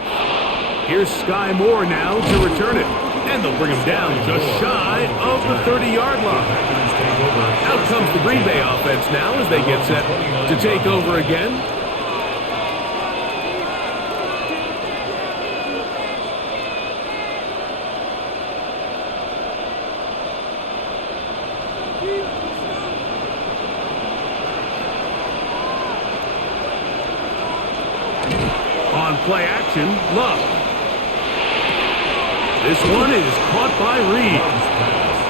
Here's Sky Moore now to return it. And they'll bring him down just shy of the 30-yard line. Out comes the Green Bay offense now as they get set to take over again. On play action, Love. This one is caught by Reed.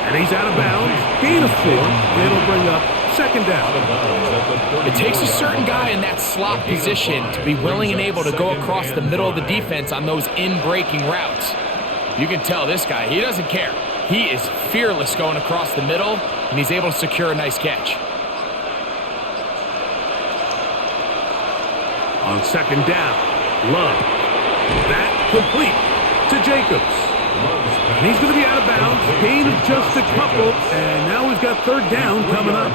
And he's out of bounds. Gain of 4. It'll bring up 2nd down. It takes a certain guy in that slot position to be willing and able to go across the middle of the defense on those in-breaking routes. You can tell this guy, he doesn't care. He is fearless going across the middle, and he's able to secure a nice catch. On 2nd down. Love. That complete to Jacobs. And he's going to be out of bounds. Gain of just a couple. And now we've got 3rd down coming up.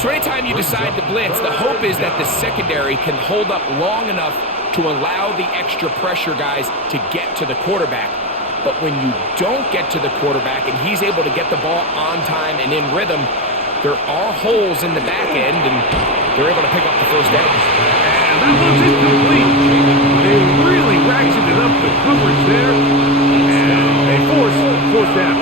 So anytime you decide to blitz, the hope is that the secondary can hold up long enough to allow the extra pressure guys to get to the quarterback. But when you don't get to the quarterback and he's able to get the ball on time and in rhythm, there are holes in the back end, and they're able to pick up the 1st down. And that one's incomplete. They really ratcheted up the coverage there, and they forced 4th down.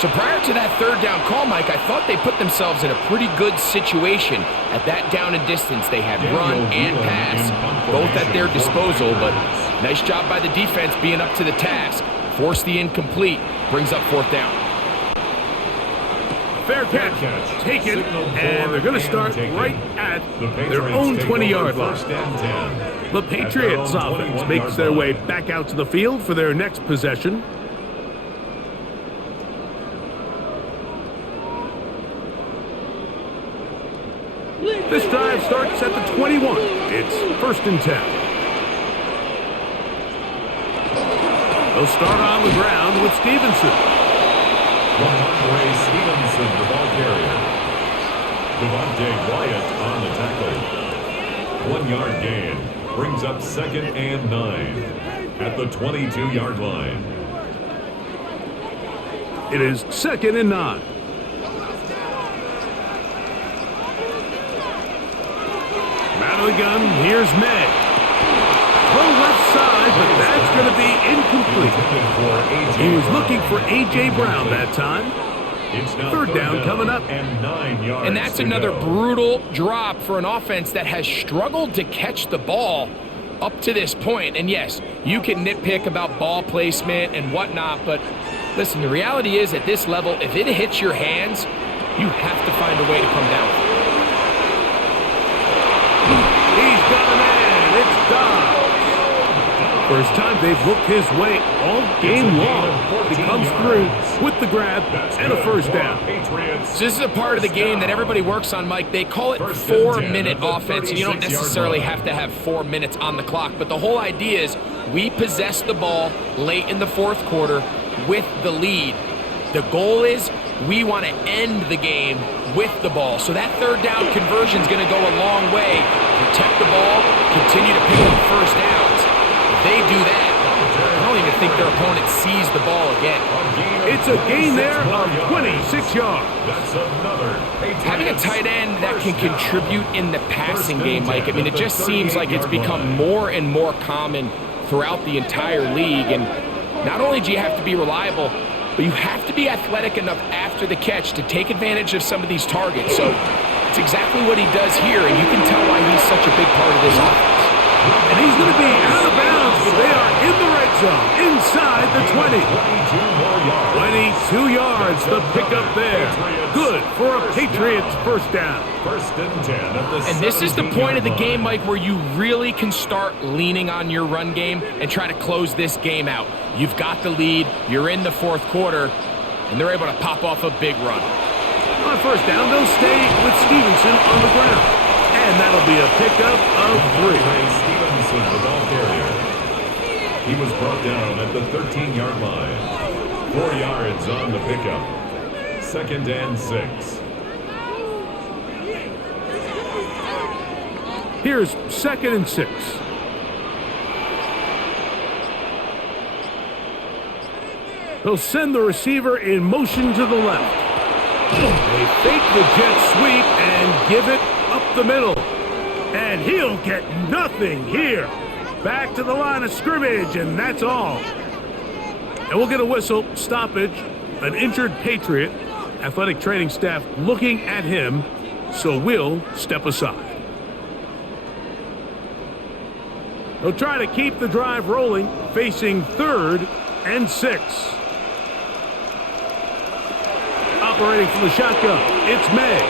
So prior to that 3rd down call, Mike, I thought they put themselves in a pretty good situation. At that down and distance, they had run and pass, both at their disposal, but nice job by the defense being up to the task. Force the incomplete, brings up 4th down. Fair catch, taken, and they're going to start right at their own 20-yard line. The Patriots offense makes their way back out to the field for their next possession. 21. It's 1st and 10. They'll start on the ground with Stevenson. Ramondre Stevenson, the ball carrier. Devontae Wyatt on the tackle. 1 yard gain. Brings up 2nd and 9 at the 22-yard line. It is 2nd and 9. Out of the gun, here's May. Throw left side, but that's going to be incomplete. He was looking for A.J. Brown that time. It's now 3rd down coming up. And 9 yards. And that's another brutal drop for an offense that has struggled to catch the ball up to this point. And yes, you can nitpick about ball placement and whatnot, but listen, the reality is at this level, if it hits your hands, you have to find a way to come down with it. He's got a man. It's Dobbs. First time they've looked his way all game long. He comes through with the grab and a 1st down. So this is a part of the game that everybody works on, Mike. They call it 4-minute offense, and you don't necessarily have to have 4 minutes on the clock. But the whole idea is we possess the ball late in the 4th quarter with the lead. The goal is we want to end the game with the ball. So that 3rd down conversion is going to go a long way. Protect the ball, continue to pick up 1st downs. If they do that, I don't even think their opponent sees the ball again. It's a gain there of 26 yards. That's another. Having a tight end that can contribute in the passing game, Mike, I mean, it just seems like it's become more and more common throughout the entire league. And not only do you have to be reliable, but you have to be athletic enough after the catch to take advantage of some of these targets. So it's exactly what he does here, and you can tell why he's such a big part of this offense. And he's going to be out of bounds, but they are in the red zone, inside the 20. 22 yards, the pickup there. Good for a Patriots 1st down. 1st and 10 at the And this is the point of the game, Mike, where you really can start leaning on your run game and try to close this game out. You've got the lead, you're in the 4th quarter, and they're able to pop off a big run. On 1st down, they'll stay with Stevenson on the ground. And that'll be a pickup of 3. Stevenson, the ball carrier. He was brought down at the 13-yard line. 4 yards on the pickup. 2nd and 6. Here's 2nd and 6. They'll send the receiver in motion to the left. They fake the jet sweep and give it up the middle. And he'll get nothing here. Back to the line of scrimmage, and that's all. And we'll get a whistle, stoppage, an injured Patriot. Athletic training staff looking at him, so we'll step aside. They'll try to keep the drive rolling, facing 3rd and 6. Operating from the shotgun, it's May.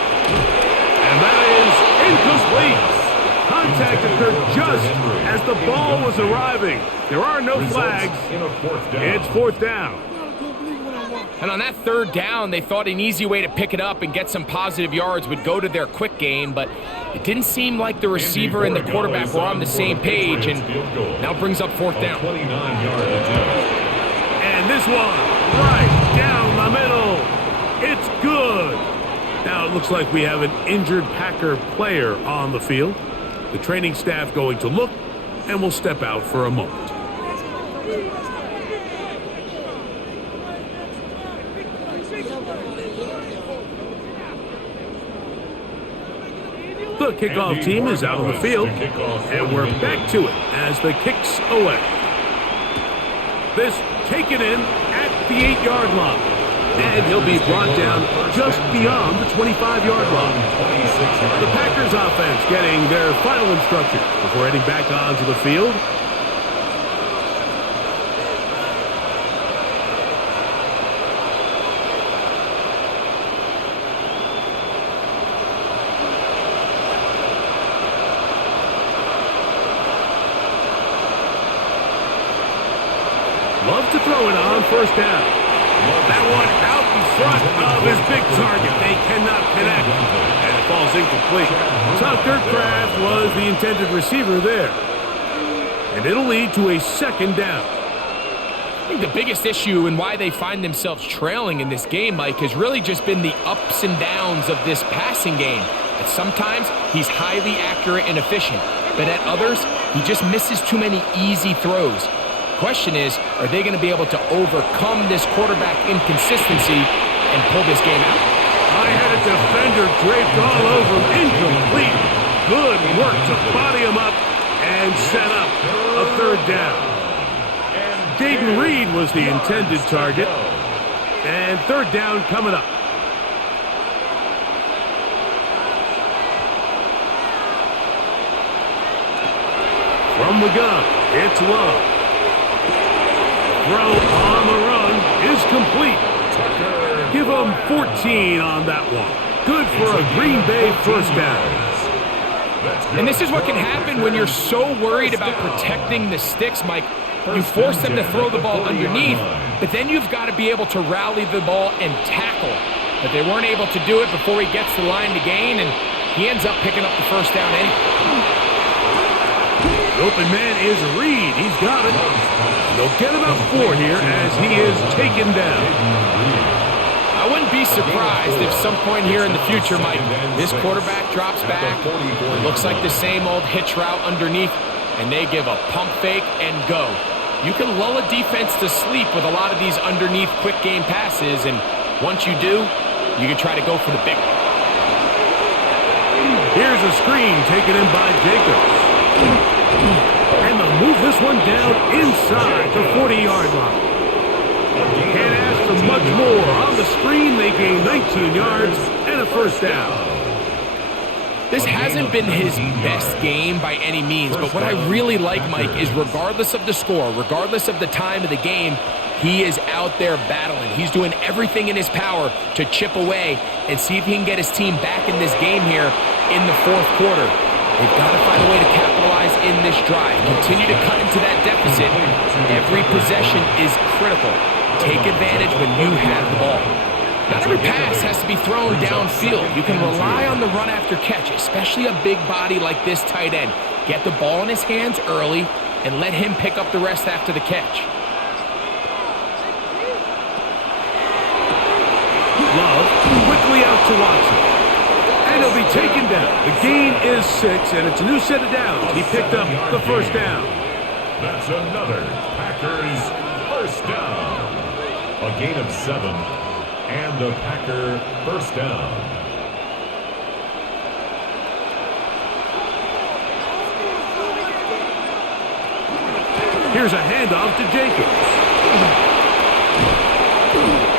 And that is incomplete. Contact occurred just as the ball was arriving. There are no flags. It's 4th down. And on that 3rd down, they thought an easy way to pick it up and get some positive yards would go to their quick game, but it didn't seem like the receiver and the quarterback were on the same page, and now brings up 4th down. 29-yard attempt. And this one, right down the middle. It's good. Now it looks like we have an injured Packer player on the field. The training staff going to look, and we'll step out for a moment. The kickoff team is out on the field, and we're back to it as the kicks away. This taken in at the 8-yard line. And he'll be brought down just beyond the 25-yard line. The Packers offense getting their final instructions before heading back onto the field. Love to throw it on 1st down. That one out in front of his big target. They cannot connect. And it falls incomplete. Tucker Kraft was the intended receiver there. And it'll lead to a second down. I think the biggest issue and why they find themselves trailing in this game, Mike, has really just been the ups and downs of this passing game. And sometimes he's highly accurate and efficient, but at others, he just misses too many easy throws. Question is, are they going to be able to overcome this quarterback inconsistency and pull this game out? I had a defender draped all over him. Incomplete. Good work to body him up and set up a third down. Jaden Reed was the intended target. And third down coming up. From the gun, it's Love. Throw on the run is complete. Give him 14 on that one. Good for a Green Bay first down. And this is what can happen when you're so worried about protecting the sticks, Mike. You force them to throw the ball underneath, but then you've got to be able to rally the ball and tackle. But they weren't able to do it before he gets the line to gain, and he ends up picking up the first down anyway. The open man is Reed. He's got it. They'll get about 4 here as he is taken down. I wouldn't be surprised if some point here in the future, Mike, this quarterback drops back. It looks like the same old hitch route underneath, and they give a pump fake and go. You can lull a defense to sleep with a lot of these underneath quick game passes, and once you do, you can try to go for the big one. Here's a screen taken in by Jacobs. And they'll move this one down inside the 40-yard line. Can't ask for much more. On the screen, they gain 19 yards and a first down. This hasn't been his best game by any means, but what I really like, Mike, is regardless of the score, regardless of the time of the game, he is out there battling. He's doing everything in his power to chip away and see if he can get his team back in this game here in the fourth quarter. They've got to find a way to capitalize in this drive. Continue to cut into that deficit. Every possession is critical. Take advantage when you have the ball. Not every pass has to be thrown downfield. You can rely on the run after catch, especially a big body like this tight end. Get the ball in his hands early and let him pick up the rest after the catch. Love quickly out to Watson. And he'll be taken down. The gain is 6, and it's a new set of downs. He picked up the first down. That's another Packers first down. A gain of 7, and a Packer first down. Here's a handoff to Jacobs.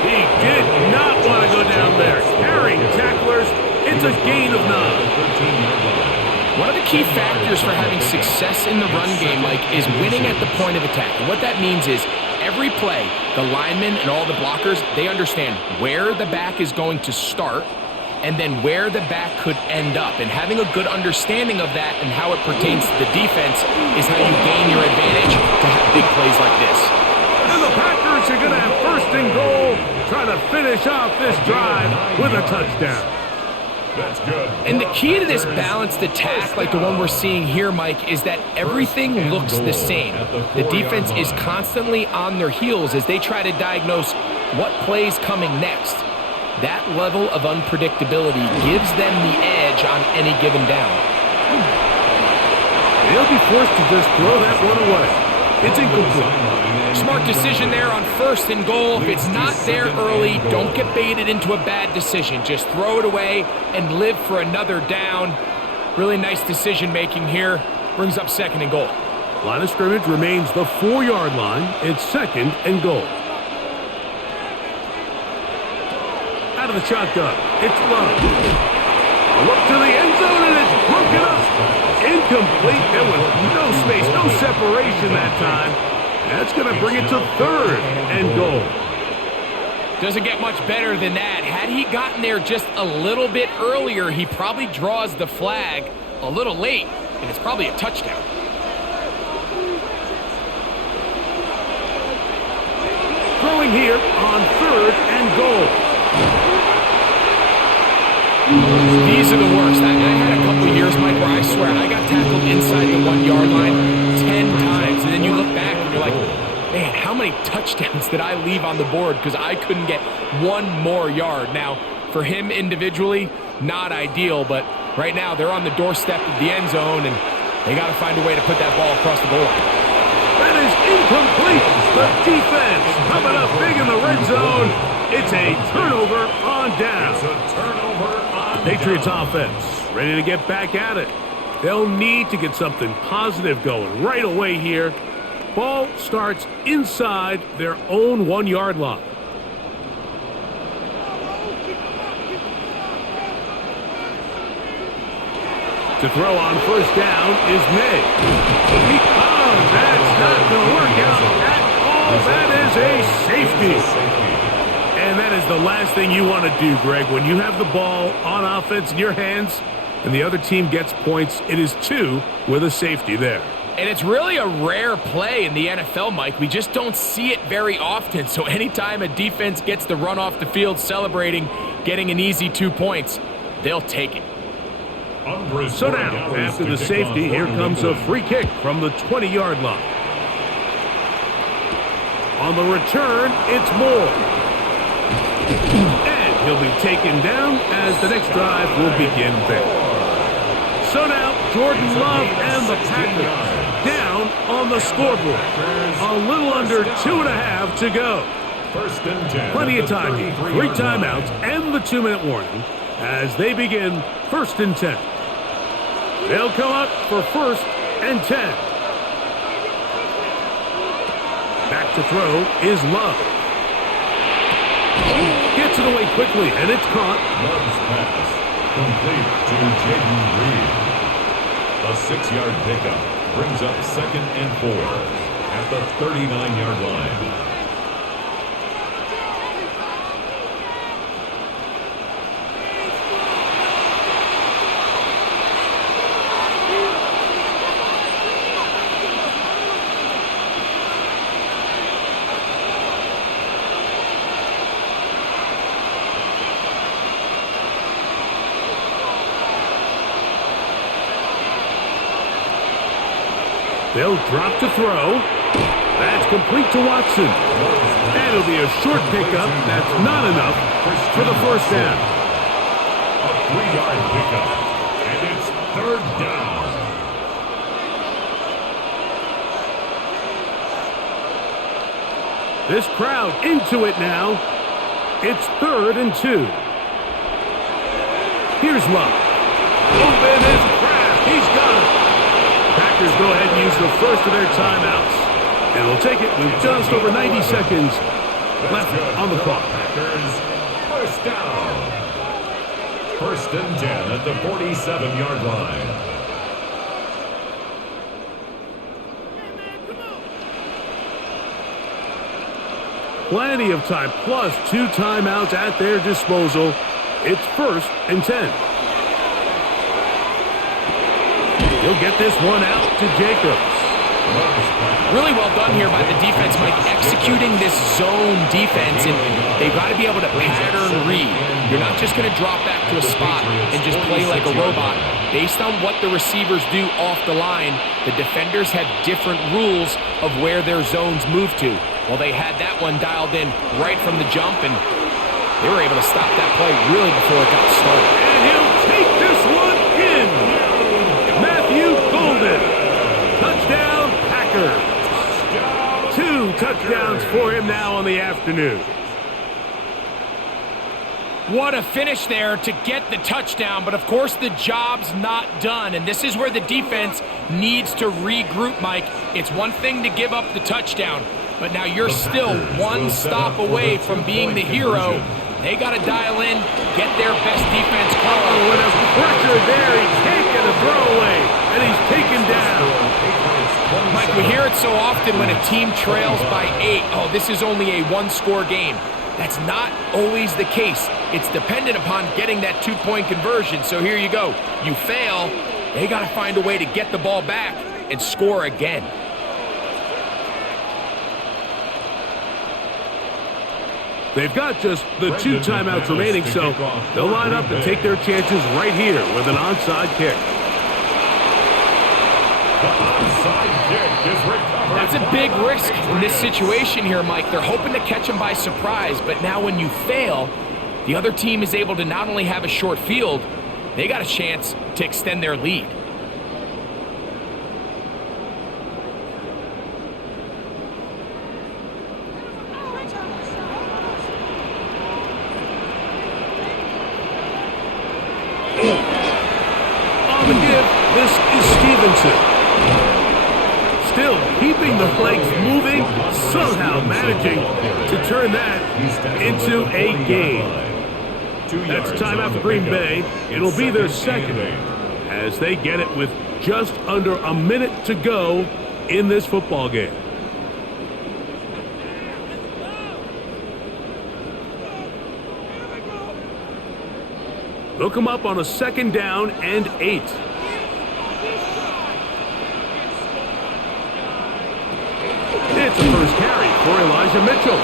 He did not want to go down there. Carrying tacklers. It's a gain of 9. One of the key factors for having success in the run game, Mike, is winning at the point of attack. And what that means is every play, the linemen and all the blockers, they understand where the back is going to start and then where the back could end up. And having a good understanding of that and how it pertains to the defense is how you gain your advantage to have big plays like this. And the Packers are going to have first and goal, trying to finish off this drive with a touchdown. That's good. And the key to this balanced attack, like the one we're seeing here, Mike, is that everything looks the same. The defense is constantly on their heels as they try to diagnose what play's coming next. That level of unpredictability gives them the edge on any given down. They'll be forced to just throw that one away. It's incomplete. Smart decision there on first and goal. If it's not there early, don't get baited into a bad decision. Just throw it away and live for another down. Really nice decision making here. Brings up second and goal. Line of scrimmage remains the 4-yard line. It's second and goal. Out of the shotgun. It's Love. Look to the end zone and it's broken up. Incomplete. There was no space, no separation that time. That's going to bring it to third and goal. Doesn't get much better than that. Had he gotten there just a little bit earlier, he probably draws the flag a little late, and it's probably a touchdown. Throwing here on third and goal. These are the worst. I had a couple of years, Mike, where I swear I got tackled inside the 1 yard line 10 times. And then you look back and you're like, man, how many touchdowns did I leave on the board because I couldn't get one more yard? Now, for him individually, not ideal, but right now they're on the doorstep of the end zone, and they got to find a way to put that ball across the goal line. That is incomplete. The defense coming up big in the red zone. It's a turnover on down. It's a turnover on Patriots down. offense ready to get back at it. They'll need to get something positive going right away here. Ball starts inside their own 1 yard line. To throw on first down is May. That's not going to work out at all. That is a safety. And that is the last thing you want to do, Greg. When you have the ball on offense in your hands and the other team gets points, it is 2 with a safety there. And it's really a rare play in the NFL, Mike. We just don't see it very often. So anytime a defense gets to run off the field celebrating, getting an easy 2 points, they'll take it. So now, after the safety, here comes a free kick from the 20-yard line. On the return, it's Moore. And he'll be taken down as the next drive will begin there. So now, Jordan Love and the Packers down on the scoreboard. A little under 2.5 to go. Plenty of time here. 3 timeouts and the 2-minute warning as they begin 1st and 10. They'll come up for 1st and 10. Back to throw is Love. Gets it away quickly, and it's caught. Love's pass complete to Jaden Reed. A 6-yard pickup brings up 2nd and 4 at the 39-yard line. They'll drop to throw. That's complete to Watson. And it'll be a short pickup. That's not enough for the 1st down. A 3-yard pickup. And it's 3rd down. This crowd into it now. It's 3rd and 2. Here's Love. Open is Kraft. He's got it. Packers go ahead and use the first of their timeouts. And we'll take it with just over 90 seconds left on the clock. Packers, 1st down. 1st and 10 at the 47-yard line. Plenty of time, plus 2 timeouts at their disposal. It's 1st and 10. He'll get this one out to Jacobs. Really well done here by the defense, Mike, executing this zone defense, and they've got to be able to pattern read. You're not just going to drop back to a spot and just play like a robot. Based on what the receivers do off the line, the defenders have different rules of where their zones move to. Well, they had that one dialed in right from the jump, and they were able to stop that play really before it got started. And he'll take this one in. Matthew Golden. Touchdown, Packers. 2 touchdowns for him now on the afternoon. What a finish there to get the touchdown, but of course the job's not done, and this is where the defense needs to regroup, Mike. It's one thing to give up the touchdown, but now you're still one stop away from being the hero. They got to dial in, get their best defense call. Oh, with a pressure there, he's taken a throwaway, and he's taken down. Mike, we hear it so often when a team trails by 8. Oh, this is only a 1-score game. That's not always the case. It's dependent upon getting that 2-point conversion. So here you go. You fail, they got to find a way to get the ball back and score again. They've got just the 2 timeouts remaining, so they'll line up and take their chances right here with an onside kick. The onside kick is recovered. That's a big risk in this situation here, Mike. They're hoping to catch him by surprise, but now when you fail, the other team is able to not only have a short field, they got a chance to extend their lead. On the give, this is Stevenson. Still keeping the legs moving, somehow managing to turn that into a game. That's timeout for Green Bay. It'll be their second as they get it with just under a minute to go in this football game. They'll come up on a 2nd down and 8. It's a first carry for Elijah Mitchell.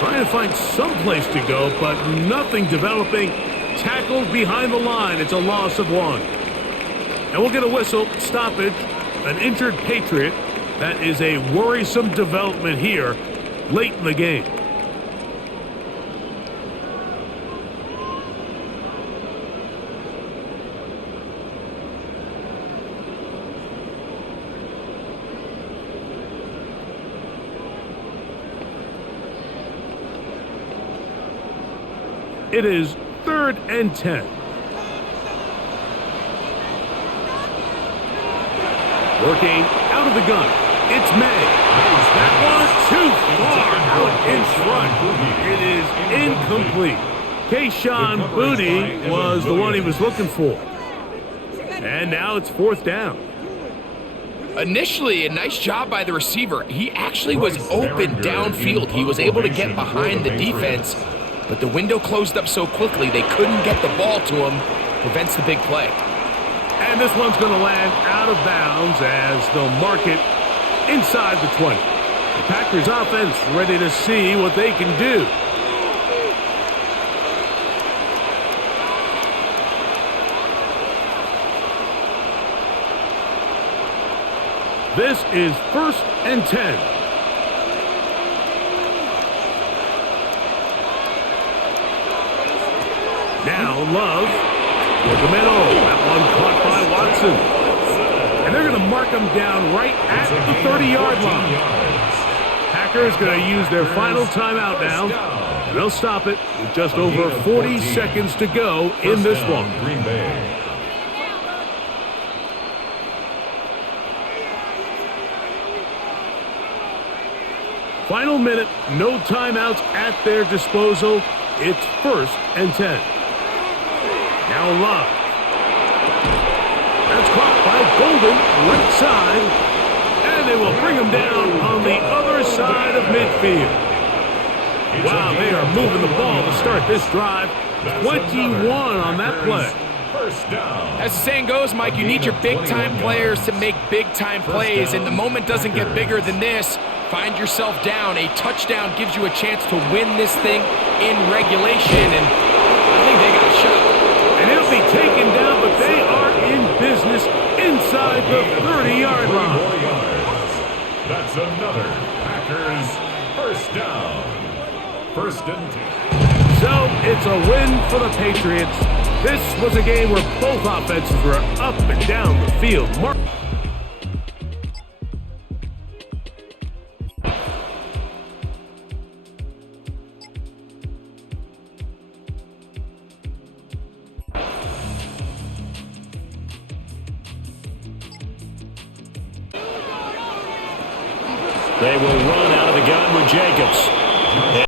Trying to find some place to go, but nothing developing. Tackled behind the line. It's a loss of 1. And we'll get a whistle, stoppage, an injured Patriot. That is a worrisome development here late in the game. It is 3rd and 10. Working out of the gun. It's May. That one too far out in front. It is incomplete. Kayshawn Boutte was the one he was looking for. And now it's 4th down. Initially, a nice job by the receiver. He actually was open downfield. He was able to get behind the defense, but the window closed up so quickly they couldn't get the ball to him. Prevents the big play. And this one's going to land out of bounds as they'll mark it inside the 20. The Packers offense ready to see what they can do. This is 1st and 10. Now Love with the middle. That one caught by Watson. And they're going to mark him down right at the 30-yard line. Packers going to use their final timeout now. And they'll stop it with just over 40 seconds to go in this one. Green Bay. Final minute, no timeouts at their disposal. It's 1st and 10. Now Love. That's caught by Golden, right side. And they will bring him down on the other side of midfield. Wow, they are moving the ball to start this drive. 21 on that play. First down. As the saying goes, Mike, you need your big-time players to make big-time plays, and the moment doesn't get bigger than this. Find yourself down. A touchdown gives you a chance to win this thing in regulation, and I think they got a shot. And he'll be taken down, but they are in business inside the 30-yard line. That's another Packers first down. 1st and 10. So it's a win for the Patriots. This was a game where both offenses were up and down the field. They will run out of the gun with Jacobs.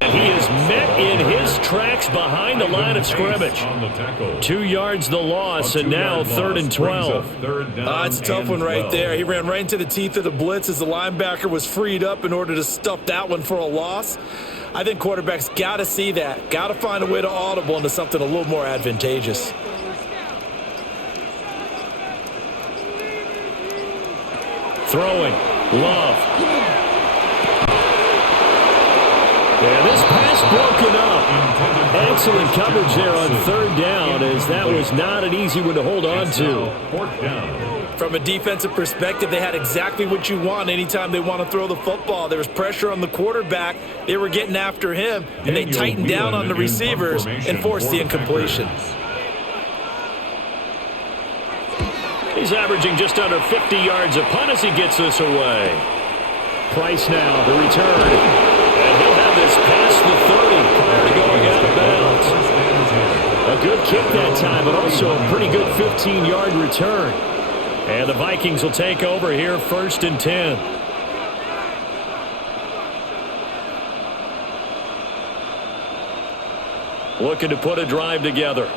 And he is met in his tracks behind the line of scrimmage. 2 yards the loss, and now 3rd and 12. It's a tough one right there. He ran right into the teeth of the blitz as the linebacker was freed up in order to stuff that one for a loss. I think quarterbacks got to see that. Got to find a way to audible into something a little more advantageous. Throwing. Love. And this pass broke excellent coverage there on third down, as that was not an easy one to hold on to. Fourth down. From a defensive perspective, they had exactly what you want anytime they want to throw the football. There was pressure on the quarterback. They were getting after him, and they tightened down on the receivers and forced the incompletion. He's averaging just under 50 yards a punt as he gets this away. Price now, the return. And he'll have this past the 30 prior to going out of bounds. A good kick that time, but also a pretty good 15-yard return. And the Vikings will take over here, 1st and 10. Looking to put a drive together.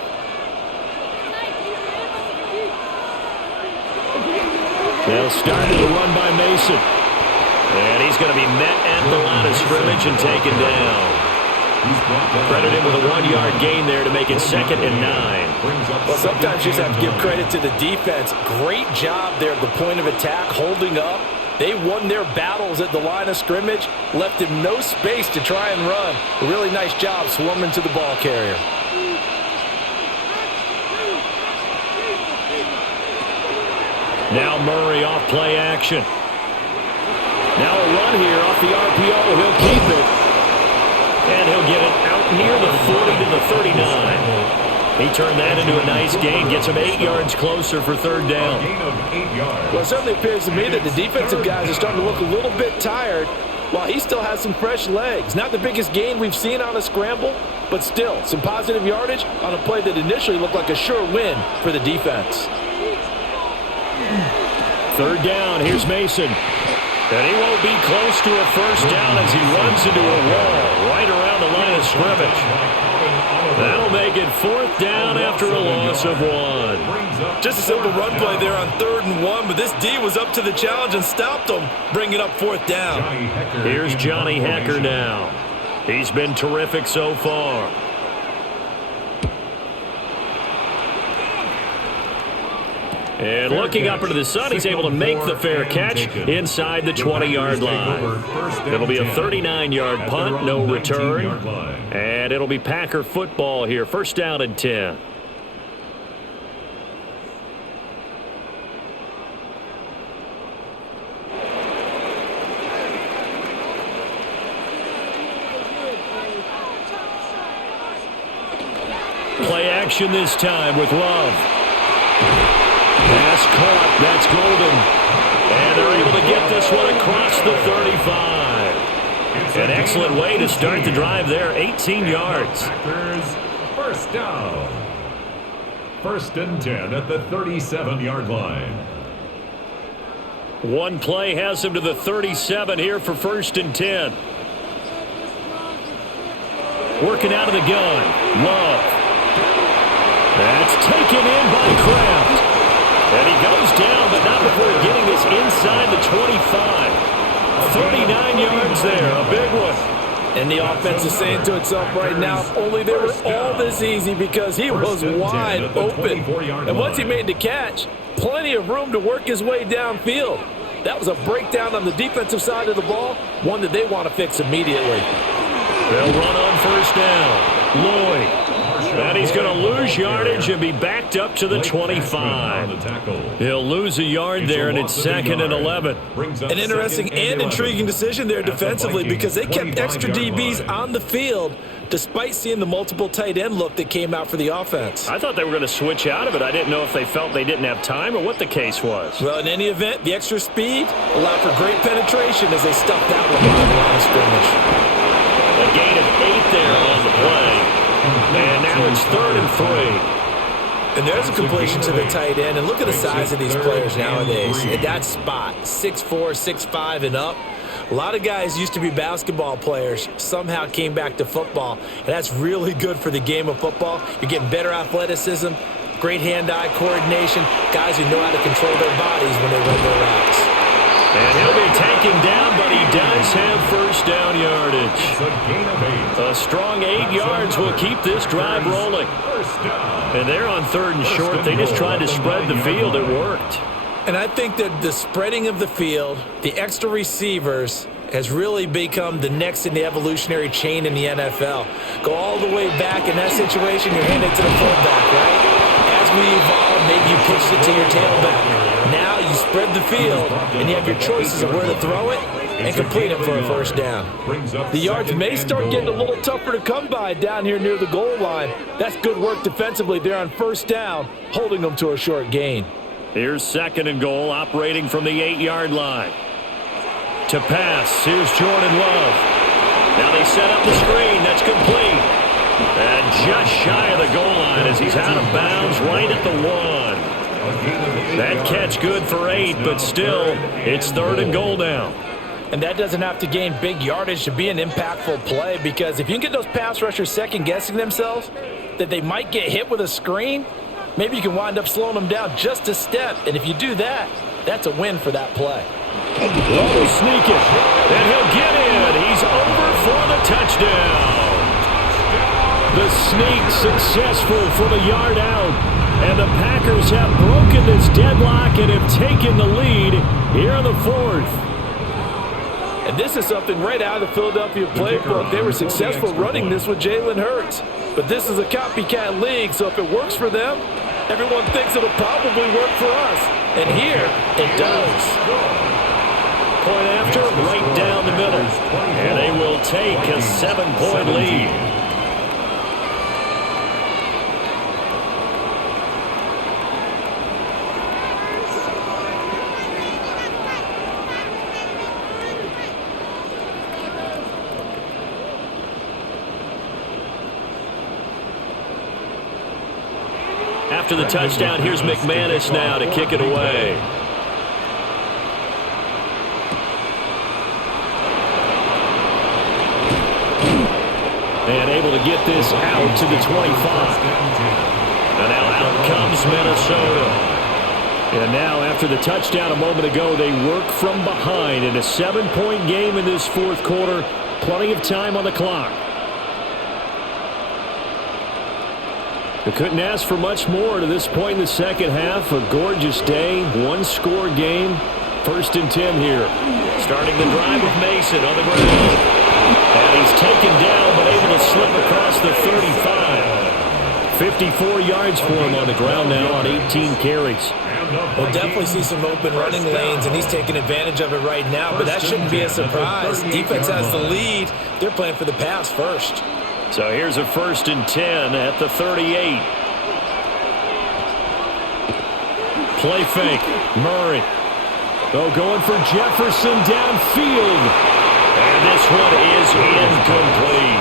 They'll start with a run by Mason. And he's going to be met at the line of scrimmage and taken down. Credit him with a 1-yard gain there to make it 2nd and 9. Well, sometimes you just have to give credit to the defense. Great job there at the point of attack, holding up. They won their battles at the line of scrimmage, left him no space to try and run. A really nice job swarming to the ball carrier. Now Murray off play action. Now a run here off the RPO. He'll keep it. And he'll get it out near the 40 to the 39. He turned that into a nice gain. Gets him 8 yards closer for 3rd down. Well, it certainly appears to me that the defensive guys are starting to look a little bit tired while he still has some fresh legs. Not the biggest gain we've seen on a scramble, but still some positive yardage on a play that initially looked like a sure win for the defense. 3rd down. Here's Mason. And he won't be close to a 1st down as he runs into a wall right around the line of scrimmage. That'll make it 4th down after a loss of 1. Just a simple run play there on 3rd and 1, but this D was up to the challenge and stopped them, bringing up 4th down. Here's Johnny Hecker now. He's been terrific so far. And looking up into the sun, he's able to make the fair catch inside the 20-yard line. It'll be a 39-yard punt, no return. And it'll be Packer football here, 1st down and 10. Play action this time with Love. Pass caught. That's Golden. And they're able to get this one across the 35. An excellent way to start the drive there. 18 yards. Packers 1st down. 1st and 10 at the 37-yard line. One play has him to the 37 here for 1st and 10. Working out of the gun. Love. That's taken in by Kraft. And he goes down, but not before getting this inside the 25. 39 yards there, a big one. And the offense is saying to itself right now, if only they were all this easy, because he was wide open. And once he made the catch, plenty of room to work his way downfield. That was a breakdown on the defensive side of the ball, one that they want to fix immediately. They'll run on 1st down. Lloyd. And he's going to lose yardage and be backed up to the 25. He'll lose a yard there, and it's 2nd and 11. An interesting and intriguing decision there defensively, because they kept extra DBs on the field despite seeing the multiple tight end look that came out for the offense. I thought they were going to switch out of it. I didn't know if they felt they didn't have time or what the case was. Well, in any event, the extra speed allowed for great penetration as they stuffed that one on the line of scrimmage. A gain of 8 there on the play. And now it's 3rd and 3. And there's a completion to the tight end. And look at the size of these players nowadays. At that spot, 6'4", 6'5", and up. A lot of guys used to be basketball players, somehow came back to football. And that's really good for the game of football. You're getting better athleticism, great hand-eye coordination, guys who know how to control their bodies when they run their routes. And he'll be taken down, but he does have 1st down yardage. A strong 8 yards will keep this drive rolling. And they're on 3rd and short. They just tried to spread the field. It worked. And I think that the spreading of the field, the extra receivers, has really become the next in the evolutionary chain in the NFL. Go all the way back in that situation, you're handing it to the fullback, right? As we evolve, maybe you pitched it to your tailback. Now you spread the field, and you have your choices of where to throw it and complete it for a first down. The yards may start getting a little tougher to come by down here near the goal line. That's good work defensively there on first down, holding them to a short gain. Here's 2nd and goal, operating from the 8-yard line. To pass, here's Jordan Love. Now they set up the screen, that's complete. And just shy of the goal line as he's out of bounds right at the 1. That catch good for 8, but still, it's 3rd and goal now. And that doesn't have to gain big yardage to be an impactful play, because if you can get those pass rushers second-guessing themselves that they might get hit with a screen, maybe you can wind up slowing them down just a step. And if you do that, that's a win for that play. Oh, sneak it. And he'll get in. He's over for the touchdown. The sneak successful from a yard out. And the Packers have broken this deadlock and have taken the lead here in the 4th. And this is something right out of the Philadelphia playbook. They were successful running this with Jalen Hurts. But this is a copycat league, so if it works for them, everyone thinks it'll probably work for us. And here, it does. Point after, right down the middle. And they will take a 7-point lead. After the touchdown, here's McManus now to kick it away. And able to get this out to the 25. And now out comes Minnesota. And now after the touchdown a moment ago, they work from behind in a 7-point game in this 4th quarter. Plenty of time on the clock. They couldn't ask for much more to this point in the second half. A gorgeous day, 1-score game. 1st and 10 here. Starting the drive with Mason on the ground. And he's taken down but able to slip across the 35. 54 yards for him on the ground now on 18 carries. We'll definitely see some open running lanes, and he's taking advantage of it right now, but that shouldn't be a surprise. Defense has the lead. They're playing for the pass first. So here's a 1st and 10 at the 38. Play fake. Murray. Oh, going for Jefferson downfield. And this one is incomplete.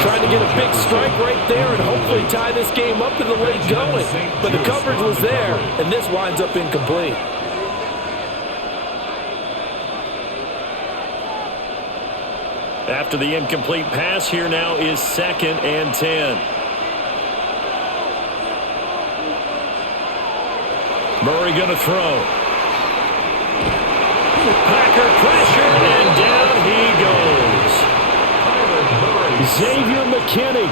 Trying to get a big strike right there and hopefully tie this game up in the late going. But the coverage was there, and this winds up incomplete. After the incomplete pass, here now is 2nd and 10. Murray going to throw. Packer pressure, and down he goes. Xavier McKinney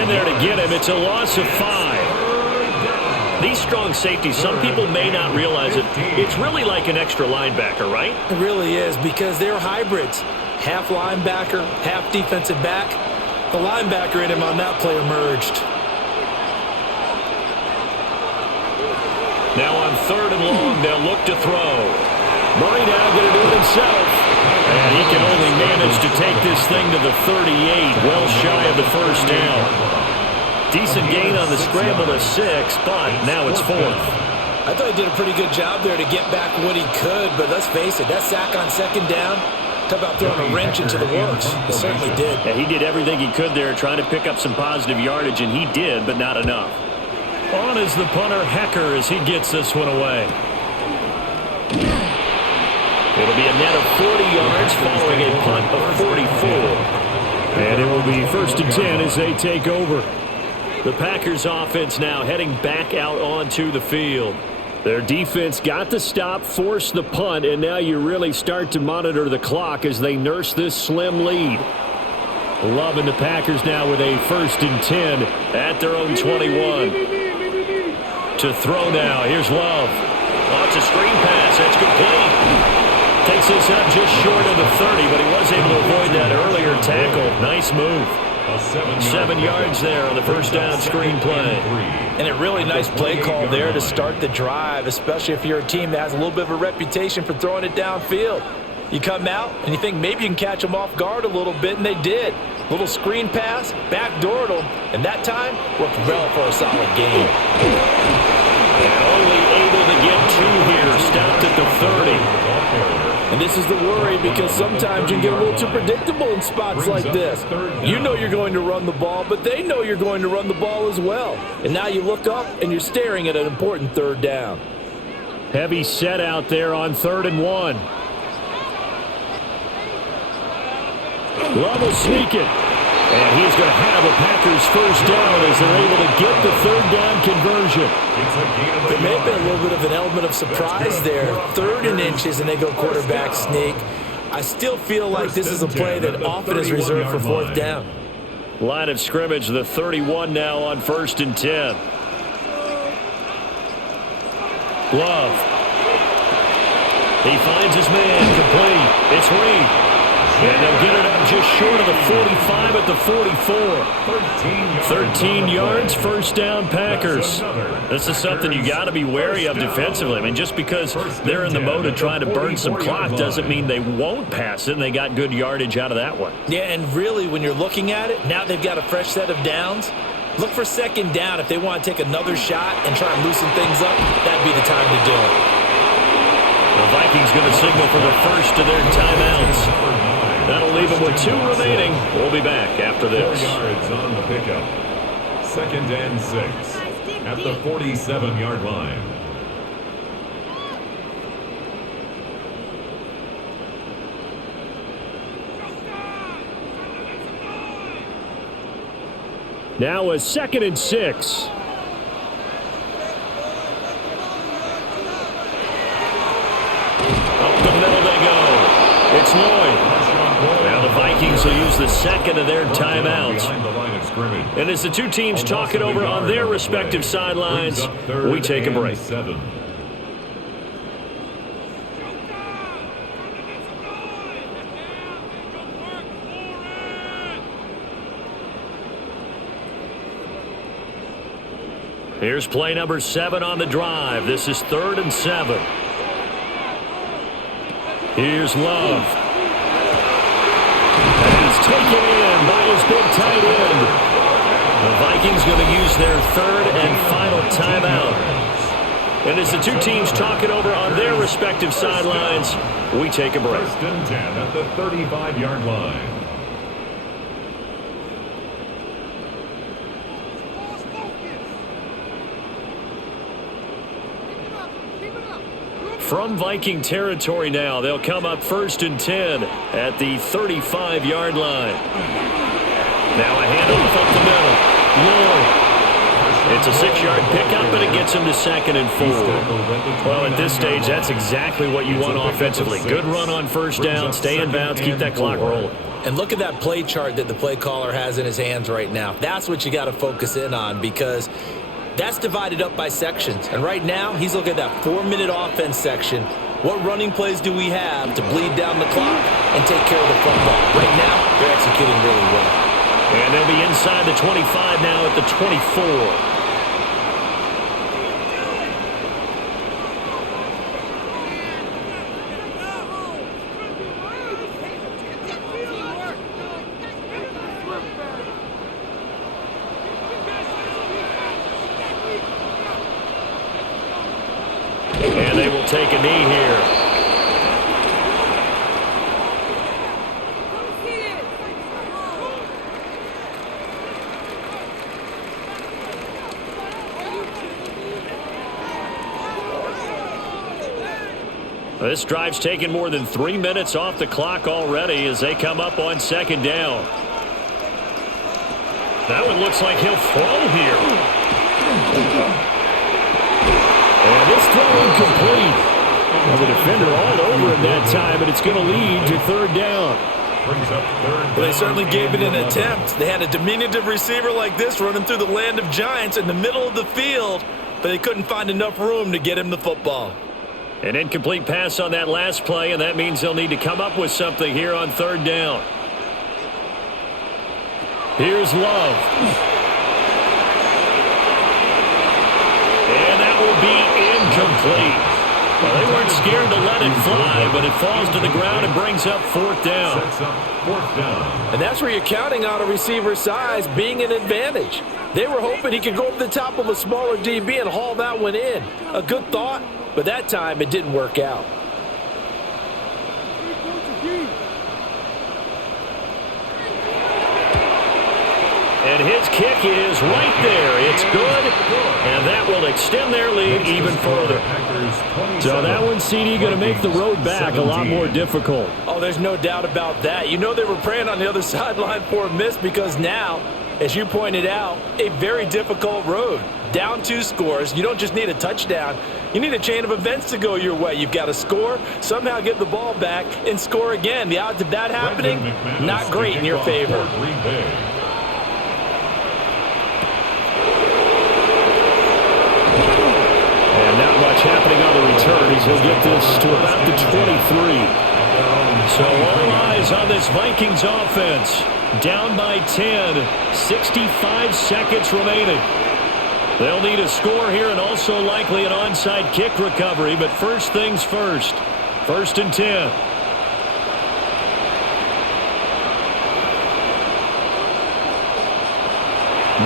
in there to get him. It's a loss of 5. These strong safeties, some people may not realize it. It's really like an extra linebacker, right? It really is, because they're hybrids. Half linebacker, half defensive back. The linebacker in him on that play emerged. Now on 3rd and long, they'll look to throw. Murray now going to do it himself. And he can only manage to take this thing to the 38, well shy of the first down. Decent gain on the scramble to 6, but now it's 4th. I thought he did a pretty good job there to get back what he could, but let's face it, that sack on 2nd down, talk about throwing a wrench into the works. He certainly did. Yeah, he did everything he could there, trying to pick up some positive yardage, and he did, but not enough. On is the punter, Hecker, as he gets this one away. It'll be a net of 40 yards following a punt of 44. And it will be 1st and 10 as they take over. The Packers offense now heading back out onto the field. Their defense got the stop, forced the punt, and now you really start to monitor the clock as they nurse this slim lead. Love and the Packers now with a 1st and 10 at their own 21. To throw now, here's Love. Oh, it's a screen pass, that's complete. Takes this up just short of the 30, but he was able to avoid that earlier tackle. Nice move. 7 yards there on the first down screen play. And a really nice play call there to start the drive, especially if you're a team that has a little bit of a reputation for throwing it downfield. You come out and you think maybe you can catch them off guard a little bit, and they did. Little screen pass, backdoored them, and that time worked well for a solid game. And only able to get 2 here, stopped at the 30. And this is the worry, because sometimes you can get a little too predictable in spots like this. You know you're going to run the ball, but they know you're going to run the ball as well. And now you look up and you're staring at an important third down. Heavy set out there on 3rd and 1. Love will sneak it. And he's going to have a Packers first down as they're able to get the 3rd down conversion. There may have been a little bit of an element of surprise there. 3rd and inches, and they go quarterback sneak. I still feel like this is a play that often is reserved for 4th down. Line of scrimmage, the 31 now on 1st and 10. Love. He finds his man, complete. It's Reed. And they'll get it up just short of the 45 at the 44. 13 yards, first down Packers. This is something you got to be wary of defensively. I mean, just because they're in the mode of trying to burn some clock doesn't mean they won't pass it, and they got good yardage out of that one. Yeah, and really, when you're looking at it, now they've got a fresh set of downs. Look for 2nd down. If they want to take another shot and try and loosen things up, that'd be the time to do it. The Vikings going to signal for the first of their timeouts. That'll leave them with 2 remaining. We'll be back after this. 4 yards on the pickup. 2nd and 6 at the 47-yard line. Now a 2nd and 6. Up the middle they go. It's Lloyd. Now the Vikings will use the 2nd of their timeouts. And as the 2 teams talk it over on their respective sidelines, we take a break. Here's play number 7 on the drive. This is 3rd and 7. Here's Love. Pass taken in by his big tight end. The Vikings going to use their 3rd and final timeout. And as the 2 teams talk it over on their respective sidelines, we take a break. 1st and 10 at the 35-yard line. From Viking territory now, they'll come up 1st and 10 at the 35-yard line. Now a handoff up the middle. Lloyd. It's a 6-yard pickup, but it gets him to 2nd and 4. Well, at this stage, that's exactly what you want offensively. Good run on first down, stay in bounds, keep that clock rolling. And look at that play chart that the play caller has in his hands right now. That's what you got to focus in on, because that's divided up by sections. And right now, he's looking at that 4-minute offense section. What running plays do we have to bleed down the clock and take care of the football? Right now, they're executing really well. And they'll be inside the 25 now at the 24. And they will take a knee here. This drive's taken more than 3 minutes off the clock already as they come up on 2nd down. That one looks like he'll throw here. And this throw incomplete. Well, the defender all over him that time, but it's going to lead to 3rd down. Well, they certainly gave it an attempt. They had a diminutive receiver like this running through the land of giants in the middle of the field, but they couldn't find enough room to get him the football. An incomplete pass on that last play, and that means they'll need to come up with something here on third down. Here's Love. And that will be incomplete. Well, they weren't scared to let it fly, but it falls to the ground and brings up fourth down. And that's where you're counting on a receiver's size being an advantage. They were hoping he could go over the top of a smaller DB and haul that one in. A good thought, but that time it didn't work out. And his kick is right there. It's good, and that will extend their lead even further. So that one, CD, going to make the road back a lot more difficult. Oh, there's no doubt about that. You know they were praying on the other sideline for a miss because now, as you pointed out, a very difficult road. Down 2 scores. You don't just need a touchdown. You need a chain of events to go your way. You've got to score, somehow get the ball back, and score again. The odds of that happening, not great in your favor. Not much happening on the return as he'll get this to about the 23. So all eyes on this Vikings offense. Down by 10, 65 seconds remaining. They'll need a score here and also likely an onside kick recovery, but first things first. 1st and 10.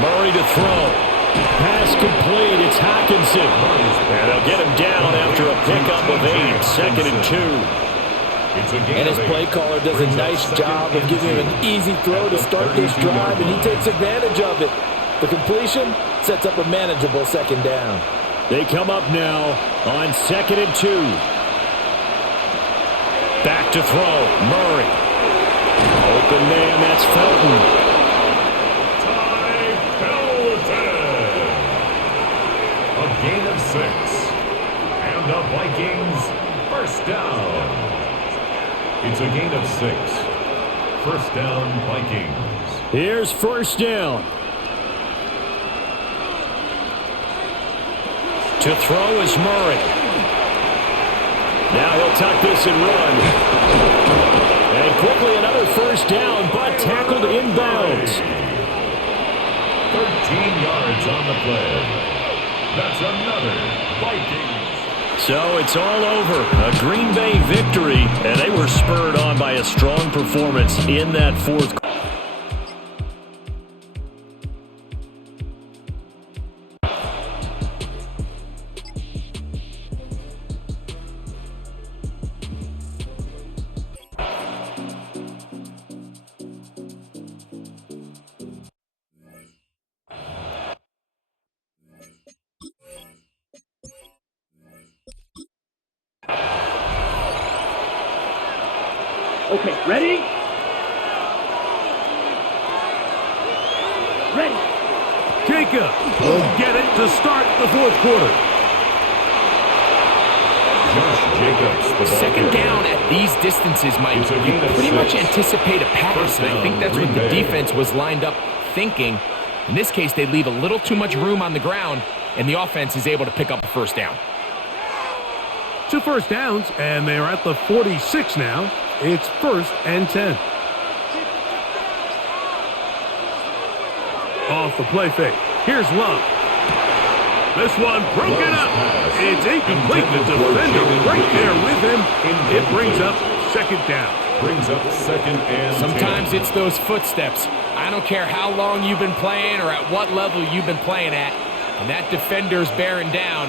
Murray to throw. Pass complete. It's Hockenson. And they'll get him down after a pickup of 8. 2nd and 2. And his play caller does a nice job of giving him an easy throw to start this drive, and he takes advantage of it. The completion sets up a manageable 2nd down. They come up now on 2nd and 2. Back to throw. Murray. Open man. That's Felton. Gain of 6. And the Vikings first down. It's a gain of 6. First down, Vikings. Here's first down. To throw is Murray. Now he'll tuck this and run. And quickly another first down, but tackled inbounds. 13 yards on the play. That's another Vikings. So it's all over. A Green Bay victory, and they were spurred on by a strong performance in that fourth quarter. Okay, ready? Ready. Jacob will get it to start the fourth quarter. Josh Jacobs. The ball 2nd carrier. down at these distances, Mike, It's a you gain of pretty much 6. anticipate a pass, First and I think down, that's what Green the Bay. defense was lined up thinking. In this case, they leave a little too much room on the ground, and the offense is able to pick up a first down. 2 first downs, and they are at the 46 now. It's 1st and 10. Off the play fake. Here's Love. This one broken up. It's incomplete. The defender right there with him. It brings up 2nd down. Brings up 2nd and 10. Sometimes it's those footsteps. I don't care how long you've been playing or at what level you've been playing at, and that defender's bearing down.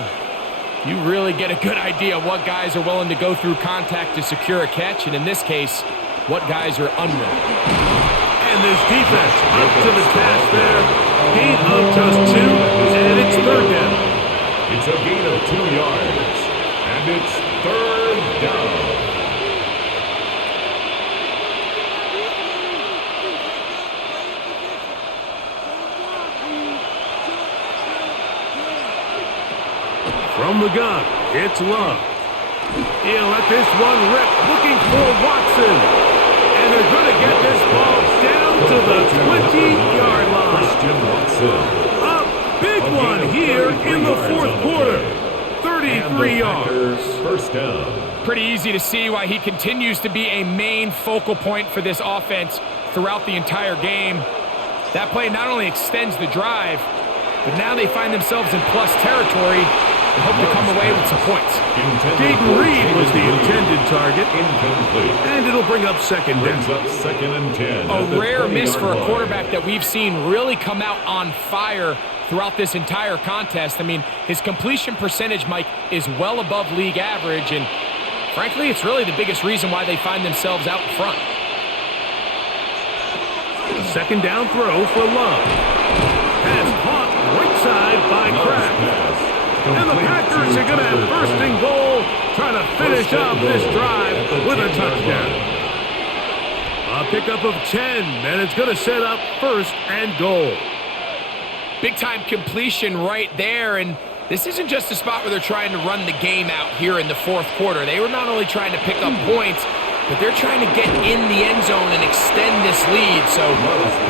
You really get a good idea of what guys are willing to go through contact to secure a catch, and in this case, what guys are unwilling. And this defense up to the task there. Gain of just 2, and it's 3rd down. It's a gain of 2 yards. And it's 3rd down. From the gun, it's Love. He'll let this one rip, looking for Watson. And they're going to get this ball down to the 20-yard line. Christian Watson. A big one here in the fourth quarter. 3rd 33 yards. First down. Pretty easy to see why he continues to be a main focal point for this offense throughout the entire game. That play not only extends the drive, but now they find themselves in plus territory and hope to come away with some points. Jaden Reed was the intended target. Incomplete. And it'll bring up second down. Brings up second and 10. A rare miss for a quarterback that we've seen really come out on fire throughout this entire contest. I mean, his completion percentage, Mike, is well above league average, and frankly, it's really the biggest reason why they find themselves out in front. Second down throw for Love. Pass caught right side by Kraft. And the Packers are going to have first and goal, trying to finish off this drive with a touchdown. A pickup of 10, and it's going to set up first and goal. Big-time completion right there, and this isn't just a spot where they're trying to run the game out here in the fourth quarter. They were not only trying to pick up points, but they're trying to get in the end zone and extend this lead. So,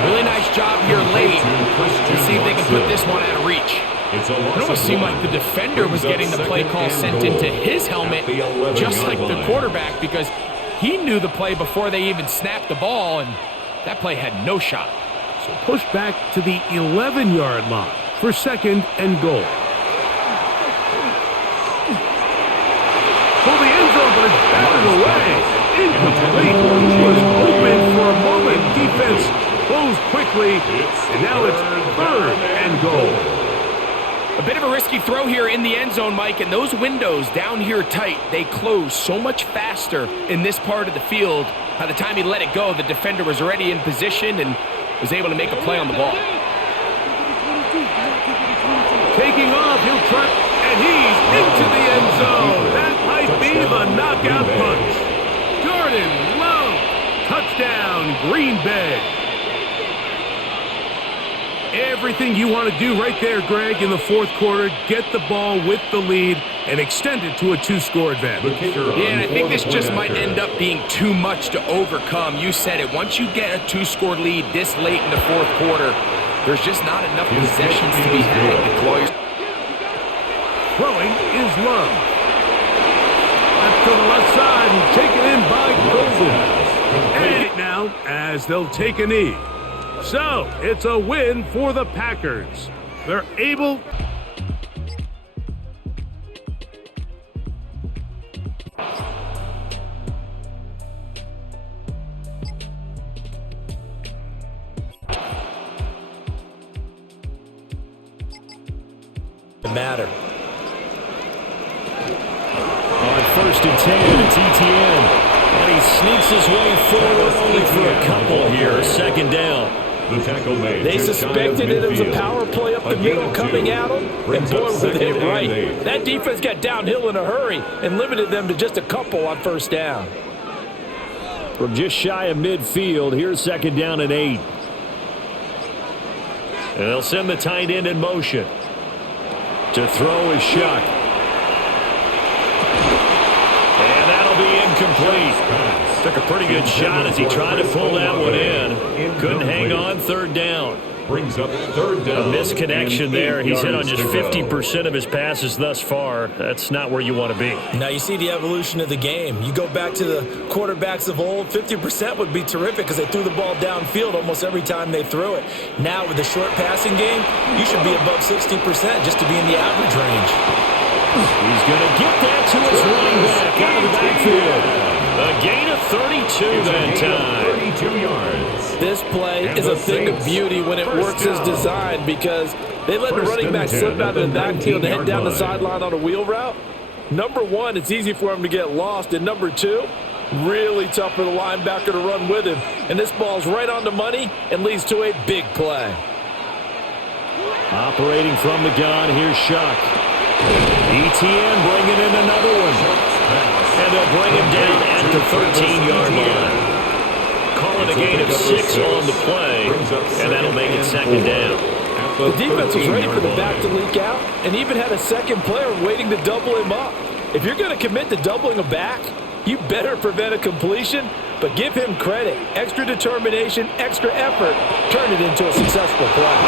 really nice job here late. Let's see if they can put this one out of reach. It almost seemed like the defender was getting the play call sent into his helmet, just like the quarterback, because he knew the play before they even snapped the ball, and that play had no shot. So push back to the 11-yard line for second and goal. For the end zone, but it's batted away. Incomplete. Was open for a moment. Defense closed quickly, and now it's third and goal. A bit of a risky throw here in the end zone, Mike, and those windows down here tight, they close so much faster in this part of the field. By the time he let it go, the defender was already in position and was able to make a play on the ball. Taking off, he'll try, and he's into the end zone. That might be the knockout punch. Jordan Love, touchdown, Green Bay. Everything you want to do right there, Greg, in the fourth quarter, get the ball with the lead and extend it to a two-score advantage. Yeah, and I think this just might end up being too much to overcome. You said it. Once you get a two-score lead this late in the fourth quarter, there's just not enough possessions to be had to claw your... Throwing is Love. Up to the left side and taken in by Golden. And now, as they'll take a knee. So, it's a win for the Packers. They're able... matter. On first and 10, it's ETN. And he sneaks his way forward only for a couple here. Second down. The tackle made. They suspected it was a power play up the middle coming at them, and boy, were they right. That defense got downhill in a hurry and limited them to just a couple on first down. From just shy of midfield, here's second down and 8. And they'll send the tight end in motion. To throw is Shuck. And that'll be incomplete. Took a pretty good shot as he tried to pull that one in. Couldn't hang on, third down. Brings up third down. A misconnection there. He's hit on just 50% of his passes thus far. That's not where you want to be. Now you see the evolution of the game. You go back to the quarterbacks of old, 50% would be terrific because they threw the ball downfield almost every time they threw it. Now with the short passing game, you should be above 60% just to be in the average range. He's going to get that to his running back out of the backfield. A gain of 32 that time. 32 yards. This play is a thing of beauty when it works as designed because they let the running back slip out of the backfield and head down the sideline on a wheel route. Number one, it's easy for him to get lost. And number two, really tough for the linebacker to run with him. And this ball's right on the money and leads to a big play. Operating from the gun, here's Shuck. ETN bringing in another one. And they'll bring him down at the 13-yard line. Call it a gain of 6 on the play, and that'll make it second down. The defense was ready for the back to leak out and even had a second player waiting to double him up. If you're going to commit to doubling a back, you better prevent a completion, but give him credit. Extra determination, extra effort, turn it into a successful play.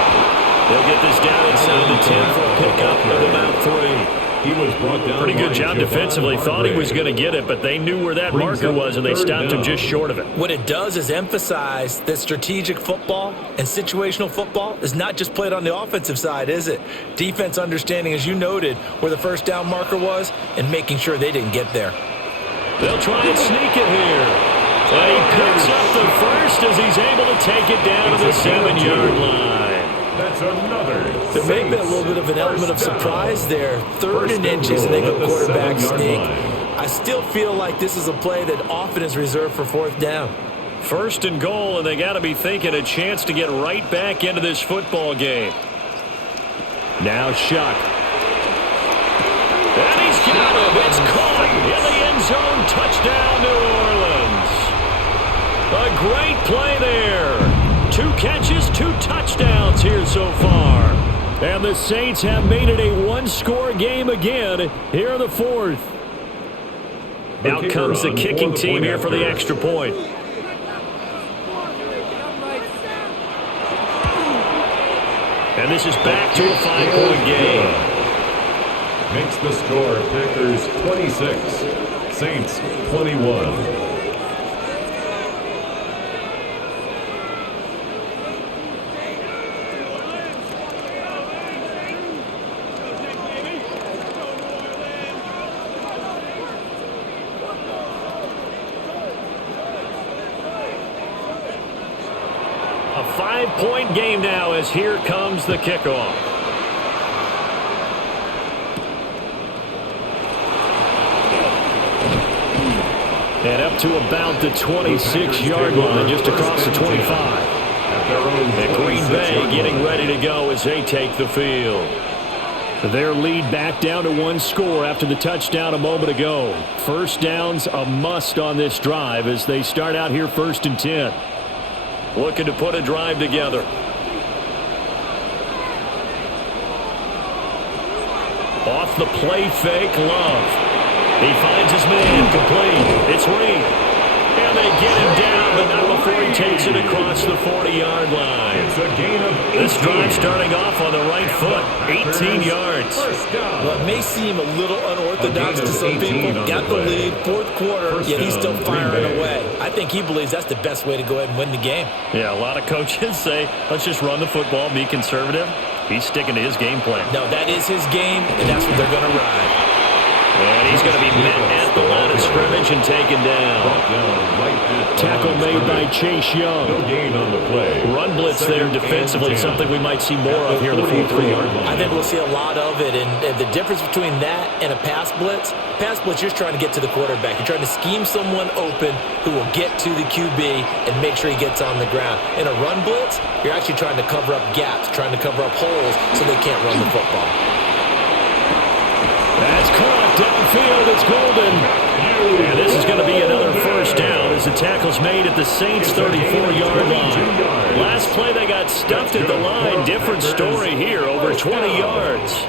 They'll get this down inside the 10 for a pickup of about 3. He was brought down. Pretty good job defensively. Thought he was going to get it, but they knew where that marker was, and they stopped him just short of it. What it does is emphasize that strategic football and situational football is not just played on the offensive side, is it? Defense understanding, as you noted, where the first down marker was and making sure they didn't get there. They'll try and sneak it here. And he picks up the first as he's able to take it down to the 7-yard line. That's another. There may have been a little bit of an element of surprise there. 3rd and inches, and they go quarterback sneak. I still feel like this is a play that often is reserved for 4th down. 1st and goal, and they got to be thinking a chance to get right back into this football game. Now Shuck. And he's got him. It's caught in the end zone. Touchdown, New Orleans. A great play there. 2 catches, 2 touchdowns here so far. And the Saints have made it a 1-score game again here in the 4th. Out comes the kicking team here for the extra point. And this is back to a 5-point game. Makes the score Packers 26, Saints 21. A 5-point game now as here comes the kickoff. And up to about the 26-yard line, just across the 25. And Green Bay getting ready to go as they take the field. Their lead back down to 1 score after the touchdown a moment ago. First down's a must on this drive as they start out here 1st and 10. Looking to put a drive together. Off the play fake, Love. He finds his man, complete. It's Reed. And they get him down, but not before he takes it across the 40-yard line. It's a gain of 18. This drive starting off on the right foot, 18 yards. Well, it may seem a little unorthodox to some people. Got the lead, 4th quarter, yet he's still firing away. I think he believes that's the best way to go ahead and win the game. Yeah, a lot of coaches say, let's just run the football, be conservative. He's sticking to his game plan. No, that is his game, and that's what they're going to ride. And he's going to be met at the line of scrimmage and taken down. Tackle made by Chase Young. No gain on the play. Run blitz there defensively, something we might see more of here in the 4th quarter. I think we'll see a lot of it, and the difference between that and a pass blitz, you're just trying to get to the quarterback. You're trying to scheme someone open who will get to the QB and make sure he gets on the ground. In a run blitz, you're actually trying to cover up gaps, trying to cover up holes so they can't run the football. That's caught downfield. It's Golden. And this is going to be another first down as the tackle's made at the Saints' 34-yard line. Last play they got stuffed at the line. Different story here, over 20 yards.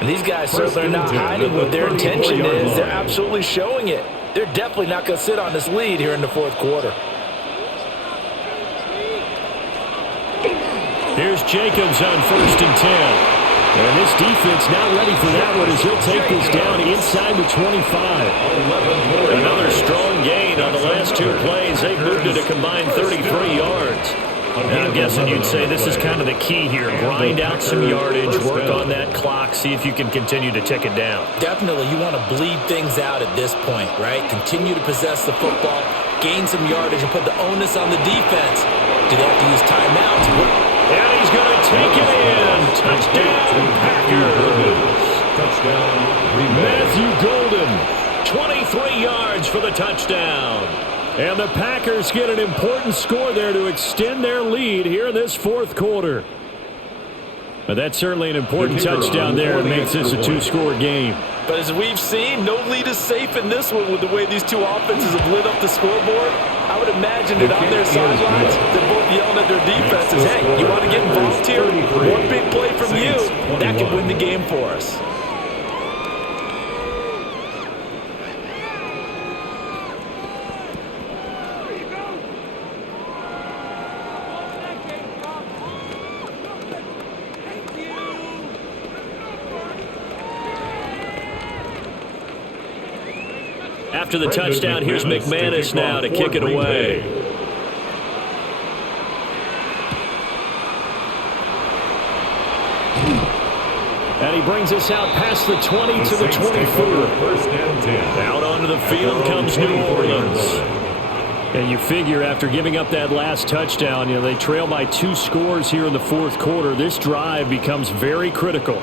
And these guys certainly are not hiding what their intention is. They're absolutely showing it. They're definitely not going to sit on this lead here in the 4th quarter. Here's Jacobs on 1st and 10. And this defense now ready for that one as he'll take this down inside the 25. Another strong gain on the last 2 plays. They've moved it a combined 33 yards. And I'm guessing you'd say this is kind of the key here. Grind out some yardage, work on that clock, see if you can continue to tick it down. Definitely, you want to bleed things out at this point, right? Continue to possess the football, gain some yardage, and put the onus on the defense. Do they have to use timeouts? And he's going to take it in. Touchdown, Packers. Touchdown, Matthew Golden, 23 yards for the touchdown. And the Packers get an important score there to extend their lead here in this 4th quarter. But that's certainly an important touchdown there. It makes this a 2-score game. But as we've seen, no lead is safe in this one with the way these 2 offenses have lit up the scoreboard. I would imagine that on their sidelines, they're both yelling at their defenses, hey, you want to get involved here? One big play from you, that could win the game for us. after the touchdown, here's McManus now to kick it away. And he brings us out past the 20 to the 24. First and 10. Out onto the field comes New Orleans. And you figure after giving up that last touchdown, they trail by 2 scores here in the fourth quarter. This drive becomes very critical.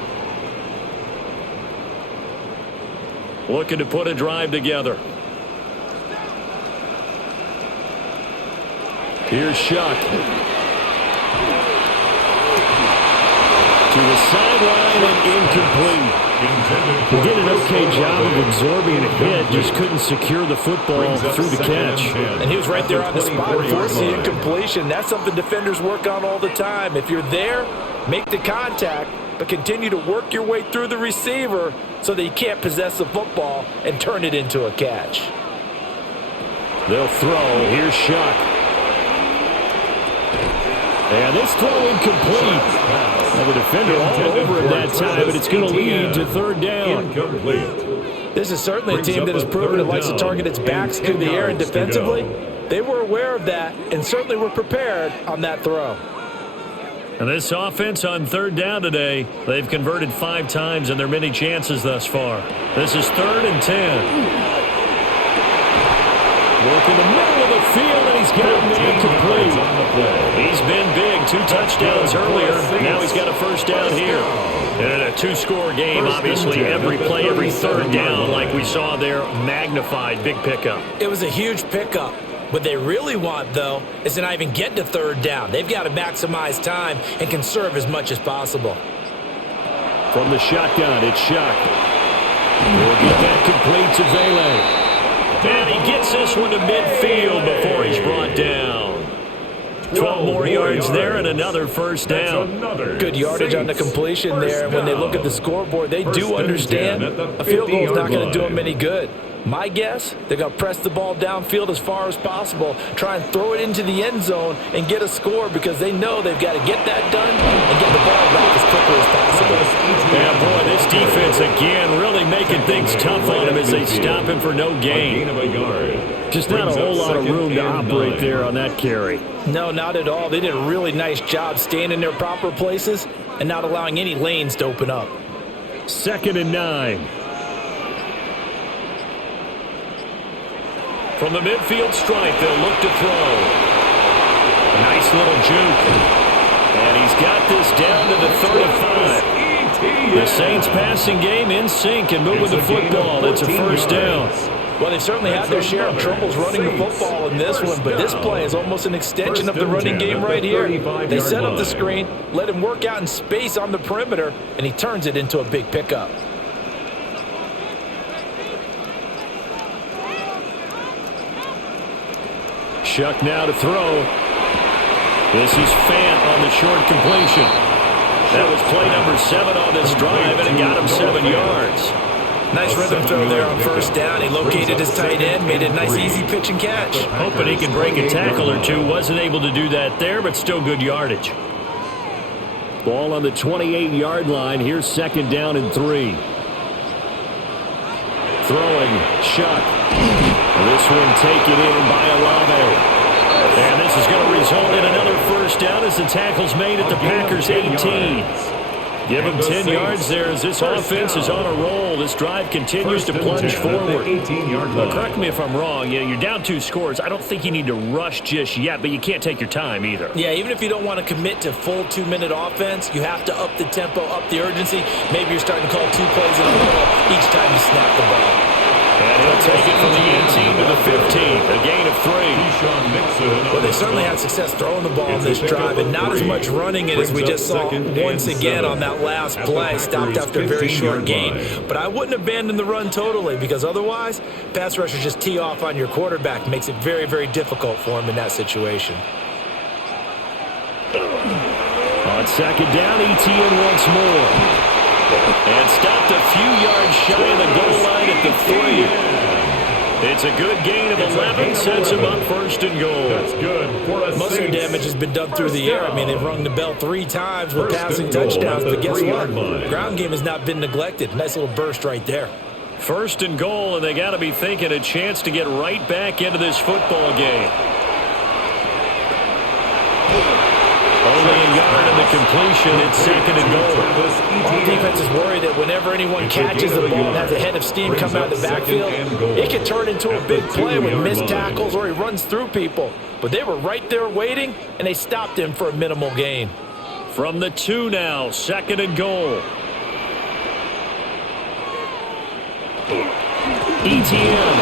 Looking to put a drive together. Here's Shuck. To the sideline and incomplete. He did an okay job of absorbing a hit, just couldn't secure the football through the catch. And he was right there on the spot, forced the incompletion. That's something defenders work on all the time. If you're there, make the contact, but continue to work your way through the receiver so that you can't possess the football and turn it into a catch. They'll throw. Here's Shuck. And this throw incomplete. And the defender all over it that time, but it's going to lead to third down. Incomplete. This is certainly a team that has proven it likes to target its backs through the air and defensively. They were aware of that and certainly were prepared on that throw. And this offense on third down today, they've converted 5 times in their many chances thus far. This is 3rd and 10. Work in the middle of the field, and he's got it incomplete. He's been big. 2 touchdowns earlier. Now he's got a first down here. And a 2-score game, obviously, every play, every third down, like we saw there, magnified. Big pickup. It was a huge pickup. What they really want, though, is to not even get to third down. They've got to maximize time and conserve as much as possible. From the shotgun, it's Shuck. We'll get that complete to Vele. And he gets this one to midfield before he's brought down. 12 more yards there and another first down. Good yardage on the completion there. And when they look at the scoreboard, they do understand a field goal is not going to do them any good. My guess, they're going to press the ball downfield as far as possible, try and throw it into the end zone and get a score because they know they've got to get that done and get the ball back as quickly as possible. Yeah, boy, this defense again really making things tough on him as they stop him for no gain. Just not a whole lot of room to operate there on that carry. No, not at all. They did a really nice job staying in their proper places and not allowing any lanes to open up. 2nd and 9. From the midfield stripe, they'll look to throw. A nice little juke. And he's got this down to the 35. The Saints passing game in sync and moving the football. It's a first down. Well, they've certainly had their share of troubles running the football in this one, but this play is almost an extension of the running game right here. They set up the screen, let him work out in space on the perimeter, and he turns it into a big pickup. Shuck now to throw. This is Fant on the short completion. That was play number 7 on this drive, and it got him 7 yards. Nice rhythm throw there on first down. He located his tight end, made a nice easy pitch and catch. Hoping he could break a tackle or two. Wasn't able to do that there, but still good yardage. Ball on the 28-yard line. Here's 2nd down and 3. Throwing, Shuck. This one taken in by Olave. And this is going to result in another first down as the tackle's made at the Packers' 18. Give him 10 yards there as this offense is on a roll. This drive continues to plunge forward. Well, correct me if I'm wrong. You're down 2 scores. I don't think you need to rush just yet, but you can't take your time either. Yeah, even if you don't want to commit to full 2-minute offense, you have to up the tempo, up the urgency. Maybe you're starting to call 2 plays in a row each time you snap the ball. And he'll take it from the 18 to the 15, a gain of 3. Well, they certainly had success throwing the ball on this drive, and not as much running it as we just saw once again on that last play, stopped after a very short gain. But I wouldn't abandon the run totally, because otherwise, pass rushers just tee off on your quarterback. Makes it very, very difficult for him in that situation. On 2nd down, ETN once more. And stopped a few yards shy of the goal line at the 3. It's a good gain of 11, sets him up 1st and goal. That's good for a Most of their damage has been done through the air. I mean, they've rung the bell 3 times with passing touchdowns, but guess what? Ground game has not been neglected. Nice little burst right there. First and goal, and they got to be thinking a chance to get right back into this football game. Only a yard in the completion. It's second and goal. All defense is worried that whenever anyone catches the ball and has a head of steam come out of the backfield, it can turn into a big play with missed tackles or he runs through people. But they were right there waiting, and they stopped him for a minimal gain. From the 2 now, second and goal. ETN.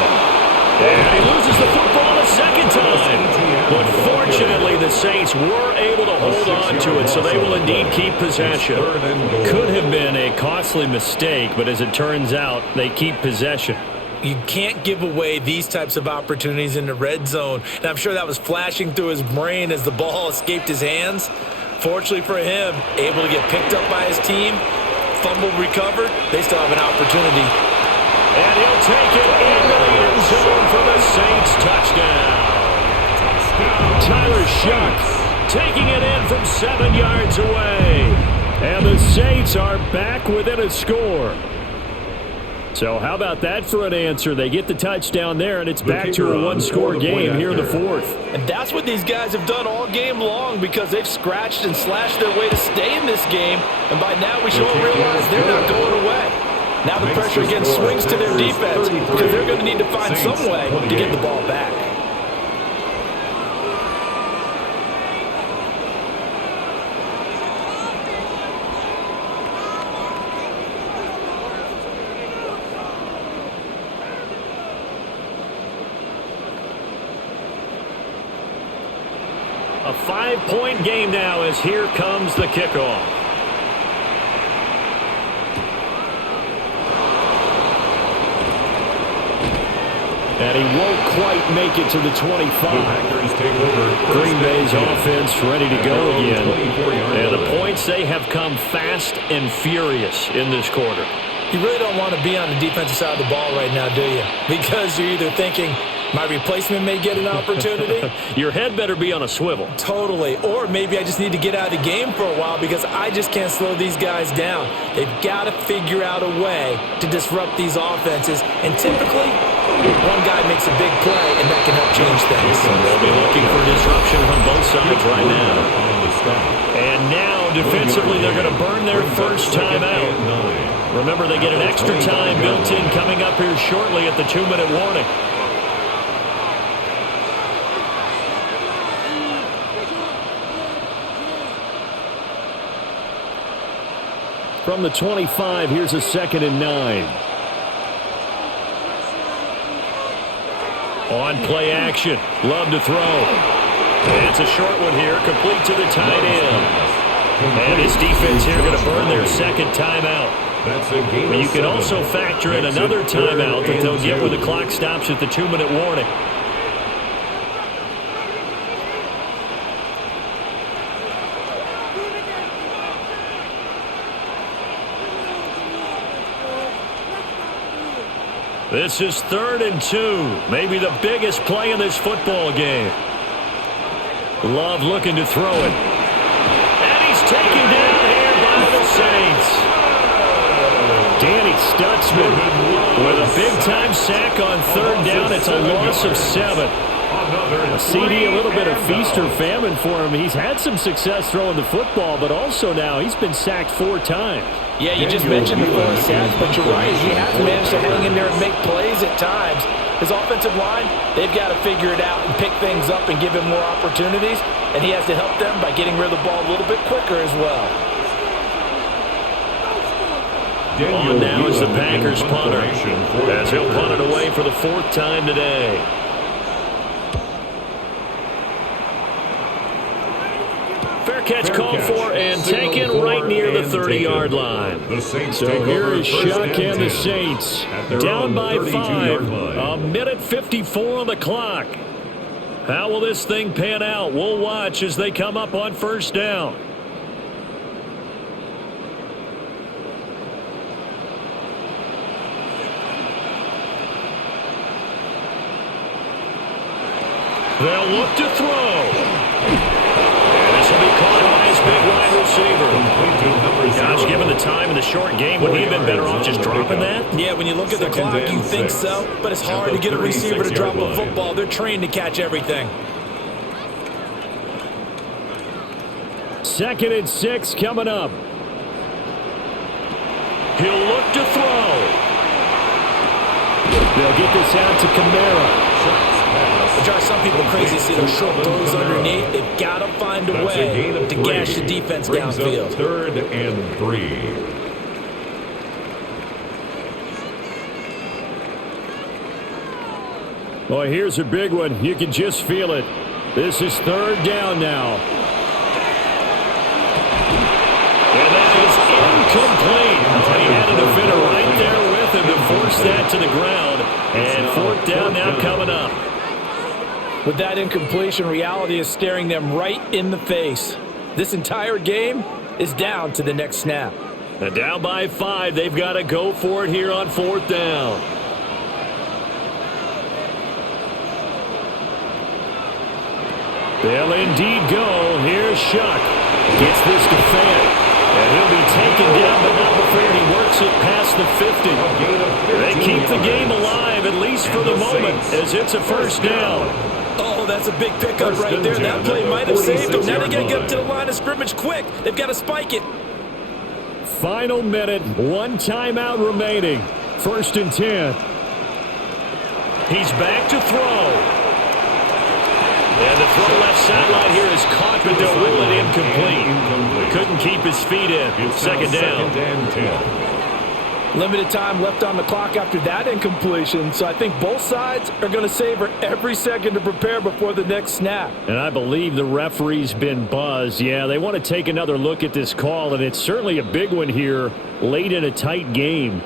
And he loses the football a second time. But fortunately, the Saints were able to hold on to it, so they will indeed keep possession. Could have been a costly mistake, but as it turns out, they keep possession. You can't give away these types of opportunities in the red zone. And I'm sure that was flashing through his brain as the ball escaped his hands. Fortunately for him, able to get picked up by his team, fumble recovered, they still have an opportunity. And he'll take it into the end zone for the Saints touchdown. Tyler Shuck taking it in from 7 yards away. And the Saints are back within a score. So how about that for an answer? They get the touchdown there, and it's back to a one-score game here in the fourth. And that's what these guys have done all game long because they've scratched and slashed their way to stay in this game. And by now we should all realize they're not going away. Now the pressure again swings to their defense because they're going to need to find some way to get the ball back. A 5-point game now as here comes the kickoff. And he won't quite make it to the 25. Green Bay's offense ready to go again. And the points, they have come fast and furious in this quarter. You really don't want to be on the defensive side of the ball right now, do you? Because you're either thinking, my replacement may get an opportunity. Your head better be on a swivel. Totally. Or maybe I just need to get out of the game for a while because I just can't slow these guys down. They've got to figure out a way to disrupt these offenses. And typically, one guy makes a big play, and that can help change things. They'll be looking for disruption on both sides right now. And now, defensively, they're going to burn their first time out. Remember, they get an extra time built in coming up here shortly at the 2-minute warning. From the 25, here's a 2nd and 9. On play action. Love to throw. And it's a short one here, complete to the tight end. And his defense here going to burn their second timeout. But you can also factor in another timeout that they'll get when the clock stops at the 2-minute warning. This is 3rd and 2. Maybe the biggest play in this football game. Love looking to throw it. And he's taken down here by the Saints. Danny Stutzman with a big-time sack on 3rd down. It's a loss of 7. A CD, a little bit of feast or famine for him. He's had some success throwing the football, but also now he's been sacked 4 times. Yeah, you just mentioned the 4 sacks, but you're right. He has managed to hang in there and make plays at times. His offensive line, they've got to figure it out and pick things up and give him more opportunities, and he has to help them by getting rid of the ball a little bit quicker as well. On now is the Packers punter, as he'll punt it away for the 4th time today. Fair catch called for and taken right near the 30-yard line. So here is Shuck and the Saints down by 5. A minute 54 on the clock. How will this thing pan out? We'll watch as they come up on 1st down. They'll look to throw. And this will be caught by his big wide receiver. Josh giving the time in the short game. Would he have been better off just dropping that? Yeah, when you look at the clock, you think so. But it's hard to get a receiver to drop a football. They're trained to catch everything. 2nd and 6 coming up. He'll look to throw. They'll get this out to Kamara. It drives some people crazy to see those short throws underneath. They've got to find a way to gash the defense downfield. 3rd and 3. Boy, here's a big one. You can just feel it. This is 3rd down now. And that is incomplete. He had a defender right there with him to force that to the ground. And 4th down now coming up. With that incompletion, reality is staring them right in the face. This entire game is down to the next snap. And down by 5. They've got to go for it here on 4th down. They'll indeed go. Here's Shuck. Gets this to Fant. And he'll be taken down, but not before he works it past the 50. They keep the game alive, at least for the moment, as it's a 1st down. Oh, that's a big pickup right there. That play might have saved them. Now they got to get up to the line of scrimmage quick. They've got to spike it. Final minute. 1 timeout remaining. 1st and 10. He's back to throw. And the throw left sideline here is caught, but they'll rule it incomplete. Couldn't keep his feet in. 2nd down. 2nd and 10. Limited time left on the clock after that incompletion, so I think both sides are going to savor every second to prepare before the next snap. And I believe the referee's been buzzed. Yeah, they want to take another look at this call, and it's certainly a big one here late in a tight game.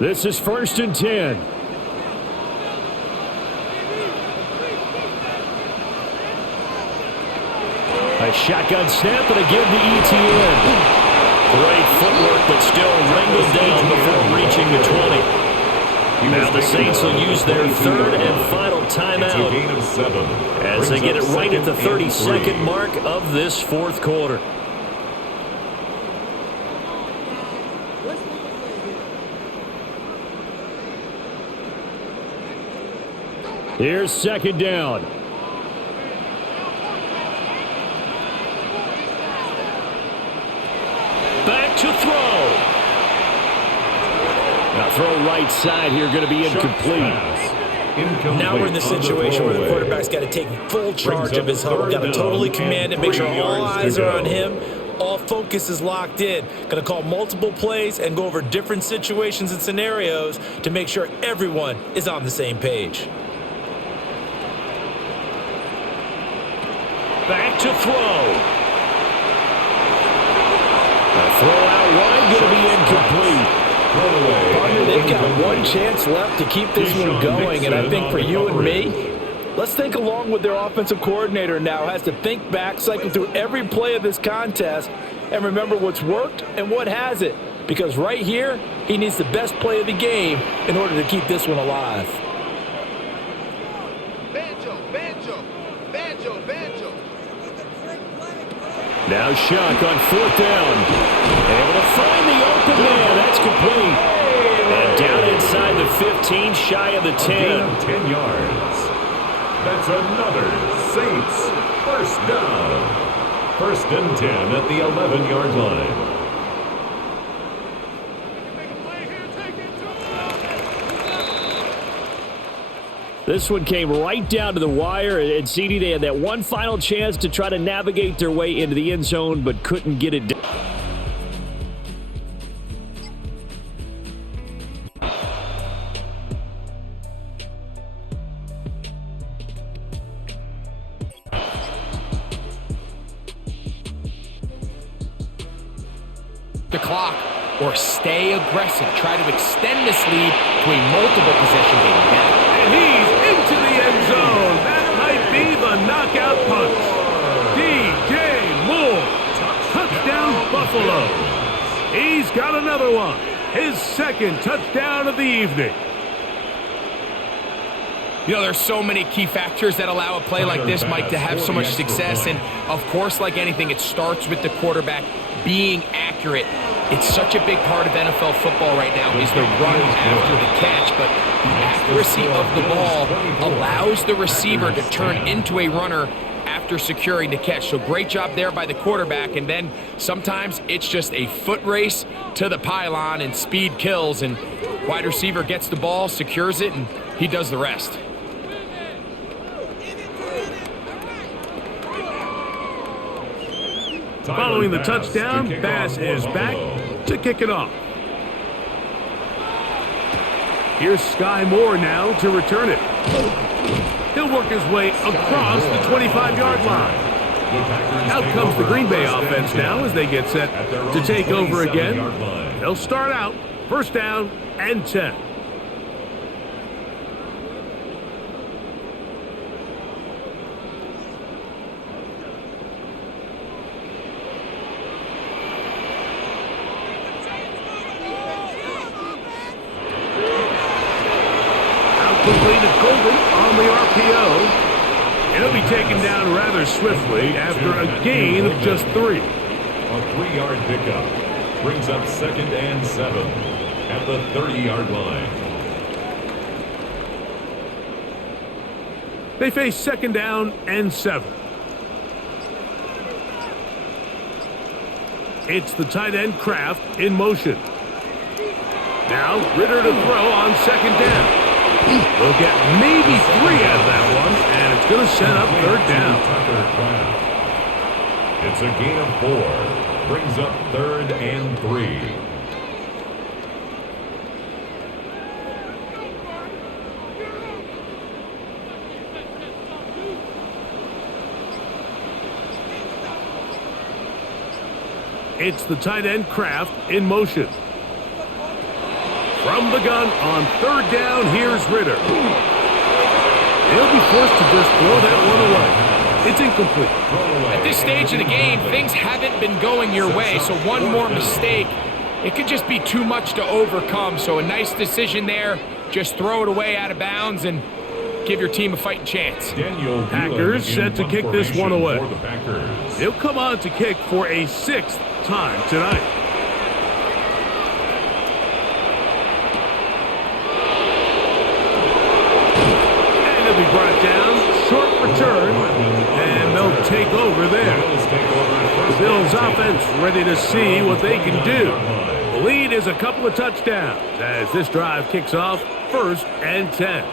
This is 1st and 10. A shotgun snap and again the ETN. Great footwork, but still wrangled down before reaching the 20. Now the Saints will use their 3rd and final timeout as they get it right at the 32nd mark of this 4th quarter. Here's 2nd down. Back to throw. Now throw right side here, going to be incomplete. Now we're in the situation where the quarterback's got to take full charge of his huddle. Got to totally command it, make sure all eyes are on him. All focus is locked in. Going to call multiple plays and go over different situations and scenarios to make sure everyone is on the same page. Back to throw. A throw out wide, going to be incomplete. Partner, they've got one chance left to keep this one going, and I think for you and me, let's think along with their offensive coordinator now. Has to think back, cycle through every play of this contest, and remember what's worked and what hasn't. Because right here, he needs the best play of the game in order to keep this one alive. Now Shuck on 4th down. Able to find the open man. That's complete. And down inside the 15, shy of the 10. 10 yards. That's another Saints 1st down. 1st and 10 at the 11-yard line. This one came right down to the wire, and CD, they had that one final chance to try to navigate their way into the end zone, but couldn't get it done. The clock or stay aggressive. Try to extend this lead to a multiple possession game. And he's into the end zone. That might be the knockout punch. DJ Moore. Touchdown, Buffalo. He's got another one. His second touchdown of the evening. You know, there's so many key factors that allow a play like this, Mike, to have so much success. And, of course, like anything, it starts with the quarterback being accurate. It's such a big part of NFL football right now is the run after the catch. But the accuracy of the ball allows the receiver to turn into a runner after securing the catch. So great job there by the quarterback. And then sometimes it's just a foot race to the pylon and speed kills. And wide receiver gets the ball, secures it, and he does the rest. Following the touchdown, Bass is back to kick it off. Here's Sky Moore now to return it. He'll work his way across the 25-yard line. Out comes the Green Bay offense now as they get set to take over again. They'll start out first down and 10. Completed Golden on the RPO. It'll be taken down rather swiftly after a gain of just 3. A 3-yard pickup brings up 2nd and 7 at the 30-yard line. They face 2nd down and 7. It's the tight end Kraft in motion. Now Ritter to throw on 2nd down. We'll get maybe 3 out of that one, and it's going to set up 3rd down. It's a gain of 4. Brings up 3rd and 3. It's the tight end Kraft in motion. From the gun on 3rd down, here's Ritter. He'll be forced to just throw that one away. It's incomplete. At this stage of the game, things haven't been going your way, so one more mistake, it could just be too much to overcome. So a nice decision there. Just throw it away out of bounds and give your team a fighting chance. Packers set to kick this one away. He'll come on to kick for a 6th time tonight. Brought down, short return, and they'll take over there. The Bills offense ready to see what they can do. The lead is a couple of touchdowns as this drive kicks off 1st and 10.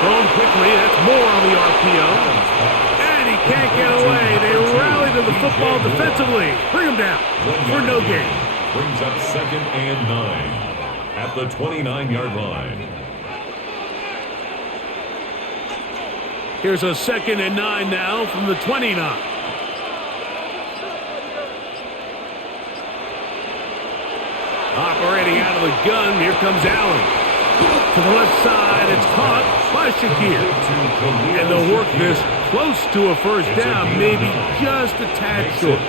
Thrown quickly, that's more on the RPO. Can't get away. They rally to the football defensively. Bring him down for no gain. Brings up 2nd and 9 at the 29-yard line. Here's a 2nd and 9 now from the 29. Operating out of the gun, here comes Allen. To the left side, it's caught by Shakir. And they'll work this close to a 1st down, maybe just a tad short.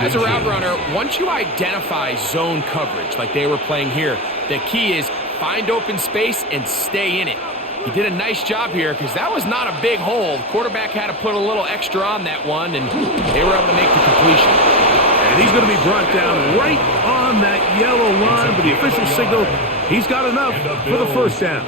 As a route runner, once you identify zone coverage like they were playing here, the key is find open space and stay in it. He did a nice job here because that was not a big hole. The quarterback had to put a little extra on that one, and they were able to make the completion. And he's going to be brought down right on that yellow line, but the official signal, he's got enough for the 1st down.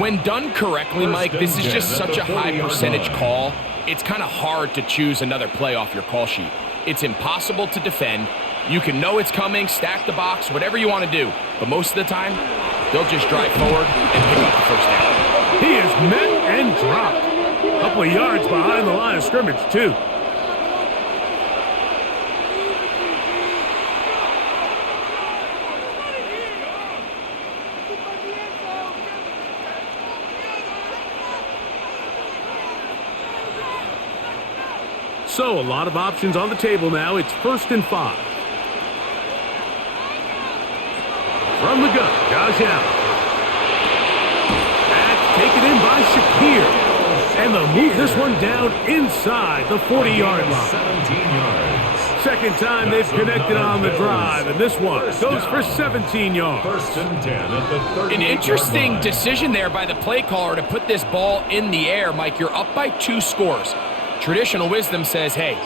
When done correctly, Mike, this is just such a high percentage call. It's kind of hard to choose another play off your call sheet. It's impossible to defend. You can know it's coming, stack the box, whatever you want to do. But most of the time, they'll just drive forward and pick up the 1st down. He is met and dropped. A couple of yards behind the line of scrimmage, too. So, a lot of options on the table now. It's 1st and 5. From From the gun, Josh Allen. That's taken in by Shakir. And they'll move this one down inside the 40-yard line. 17 yards. Second time they've connected on the drive, and this one goes for 17 yards. First and 10 at the 38-yard line. An interesting decision there by the play caller to put this ball in the air. Mike, you're up by 2 scores. Traditional wisdom says, hey,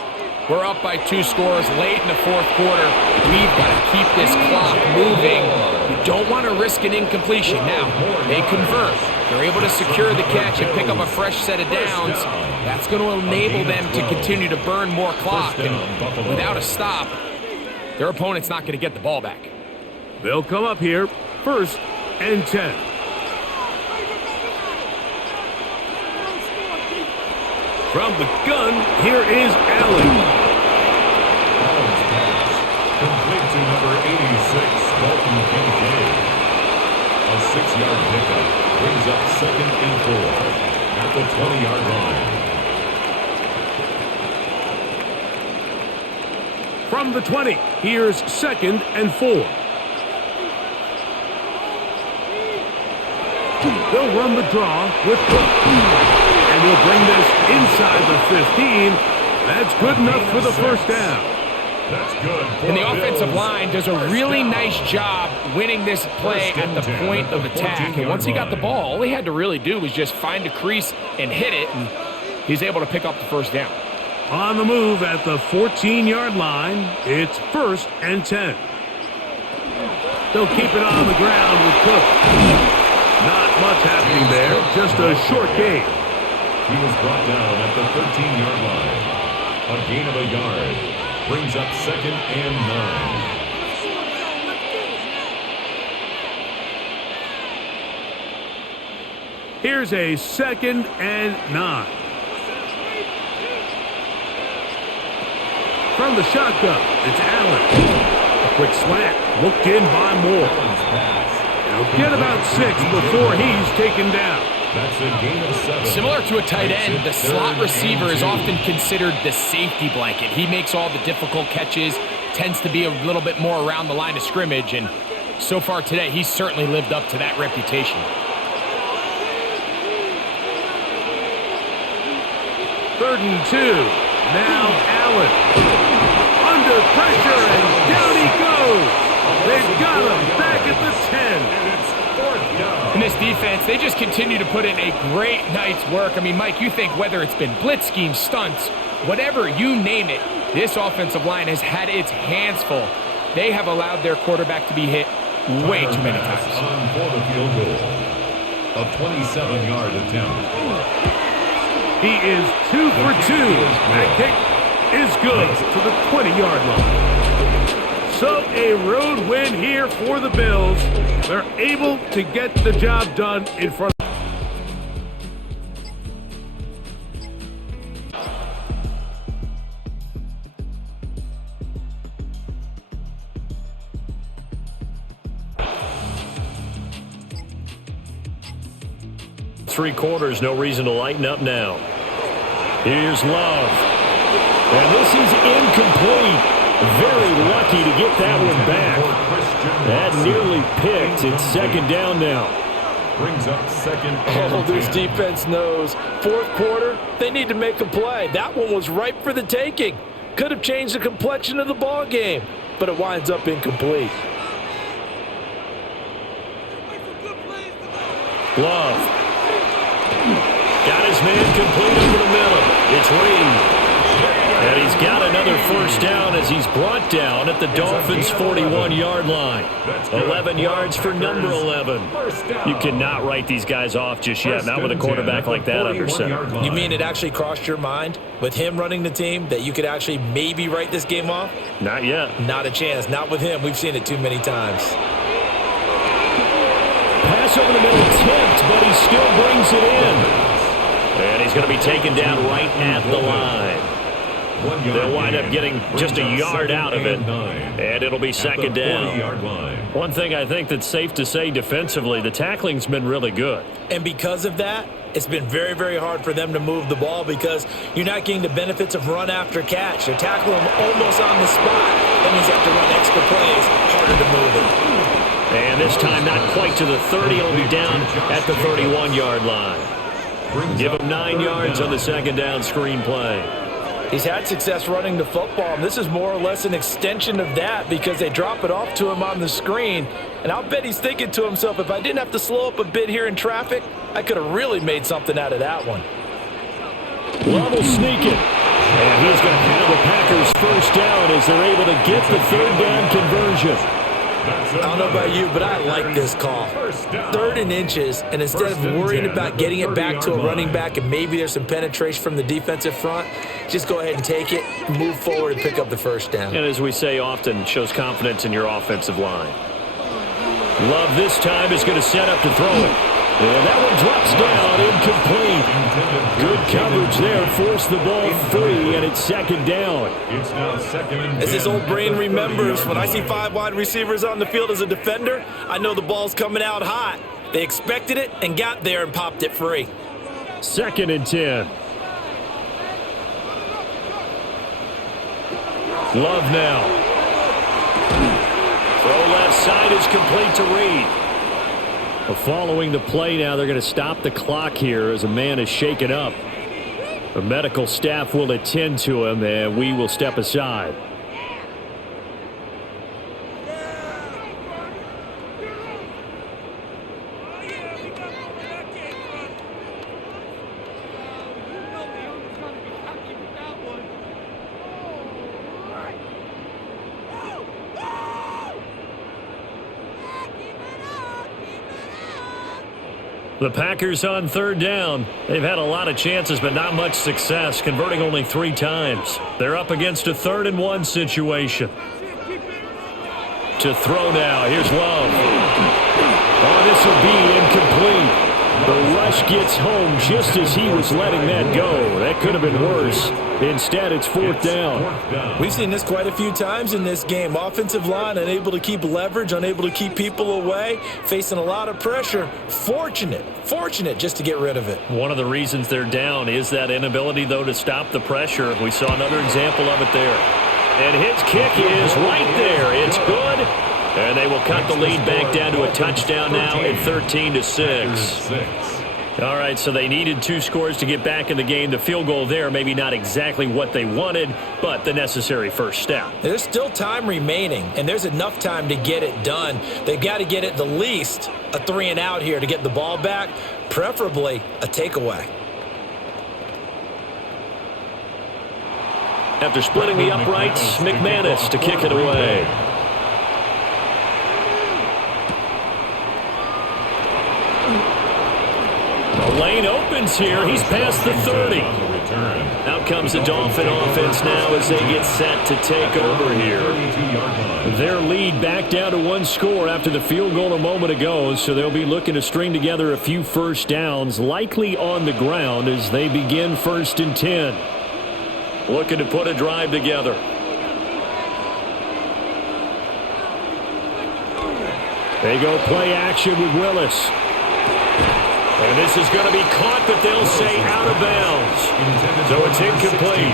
we're up by 2 scores late in the fourth quarter. We've got to keep this clock moving. You don't want to risk an incompletion. Now, they convert. They're able to secure the catch and pick up a fresh set of downs. That's going to enable them to continue to burn more clock. And without a stop, their opponent's not going to get the ball back. They'll come up here, first and 10. From the gun, here is Allen. Allen's pass. Complete to number 86, Dalton Kincaid. A 6-yard pickup. Brings up 2nd and 4 at the 20-yard line. From the 20, here's 2nd and 4. They'll run the draw with Cook. And he'll bring this inside the 15. That's good enough for the first down. That's good. And the offensive line does a really nice job winning this play at the point of attack. And once he got the ball, all he had to really do was just find a crease and hit it, and he's able to pick up the first down. On the move at the 14-yard line, it's 1st and 10. They'll keep it on the ground with Cook. Not much happening there, just a short gain. He was brought down at the 13-yard line. A gain of a yard. Brings up 2nd and 9. Here's a 2nd and 9. From the shotgun, it's Allen. A quick slant, looked in by Moore. He'll get about 6 before he's taken down. That's a gain of 7. Similar to a tight end, the slot receiver is often considered the safety blanket. He makes all the difficult catches, tends to be a little bit more around the line of scrimmage, and so far today, he's certainly lived up to that reputation. Third and 2. Now Allen. Under pressure, and down he goes. They've got him back at the 10. In this defense, they just continue to put in a great night's work. I mean, Mike, you think whether it's been blitz schemes, stunts, whatever you name it, this offensive line has had its hands full. They have allowed their quarterback to be hit way too many times. On for the field goal. A 27-yard attempt. He is 2 for 2. That kick is good to the 20-yard line. So a road win here for the Bills. They're able to get the job done in front of 3 quarters, no reason to lighten up now. Here's Love. And this is incomplete. Very lucky to get that one back. That nearly picked. It's 2nd down now. Brings up 2nd and 10. Oh, this defense knows. Fourth quarter, they need to make a play. That one was ripe for the taking. Could have changed the complexion of the ball game, but it winds up incomplete. Love. Got his man complete over the middle. It's Reed. And he's got another first down as he's brought down at the Dolphins' 41-yard line. 11 yards for number 11. You cannot write these guys off just yet, not with a quarterback like that under center. You mean it actually crossed your mind with him running the team that you could actually maybe write this game off? Not yet. Not a chance. Not with him. We've seen it too many times. Pass over the middle attempt, but he still brings it in. And he's going to be taken down right at the line. They'll wind up getting just a yard out of it, and it'll be 2nd down. One thing I think that's safe to say defensively, the tackling's been really good. And because of that, it's been very, very hard for them to move the ball because you're not getting the benefits of run after catch. They're tackling them almost on the spot. That means you have to run extra plays, harder to move it. And This time not quite to the 30. He'll be down at the 31-yard line. Give him 9 yards on the second down screen play. He's had success running the football, and this is more or less an extension of that because they drop it off to him on the screen. And I'll bet he's thinking to himself, if I didn't have to slow up a bit here in traffic, I could have really made something out of that one. Love will sneak it. And he's going to have the Packers first down as they're able to get the third down conversion. I don't know about you, but I like this call. 3rd and inches, and instead of worrying about getting it back to a running back and maybe there's some penetration from the defensive front, just go ahead and take it, move forward, and pick up the first down. And as we say often, shows confidence in your offensive line. Love this time is going to set up to throw it. And that one drops down, incomplete. Good coverage there, forced the ball free, and it's second down. It's now 2nd and 10. As his old brain remembers, when I see 5 wide receivers on the field as a defender, I know the ball's coming out hot. They expected it and got there and popped it free. 2nd and 10. Love now. Throw left side is complete to Reed. Following the play now, they're going to stop the clock here as a man is shaken up. The medical staff will attend to him, and we will step aside. The Packers on 3rd down. They've had a lot of chances, but not much success, converting only 3 times. They're up against a 3rd and 1 situation. To throw now. Here's Love. Oh, this will be incomplete. The rush gets home just as he was letting that go. That could have been worse. Instead, it's 4th down. We've seen this quite a few times in this game. Offensive line unable to keep leverage, unable to keep people away, facing a lot of pressure. Fortunate just to get rid of it. One of the reasons they're down is that inability, though, to stop the pressure. We saw another example of it there. And his kick is right there. It's good. And they will cut the lead back down to a touchdown now at 13-6. All right, so they needed 2 scores to get back in the game. The field goal there, maybe not exactly what they wanted, but the necessary first step. There's still time remaining, and there's enough time to get it done. They've got to get it the least a 3 and out here to get the ball back, preferably a takeaway. After splitting the uprights, McManus to kick it away. The lane opens here. He's past the 30. Out comes the Dolphin offense now as they get set to take over here. Their lead back down to 1 score after the field goal a moment ago, so they'll be looking to string together a few first downs, likely on the ground as they begin 1st and 10. Looking to put a drive together. They go play action with Willis. And this is going to be caught, but they'll say out of bounds. So it's incomplete.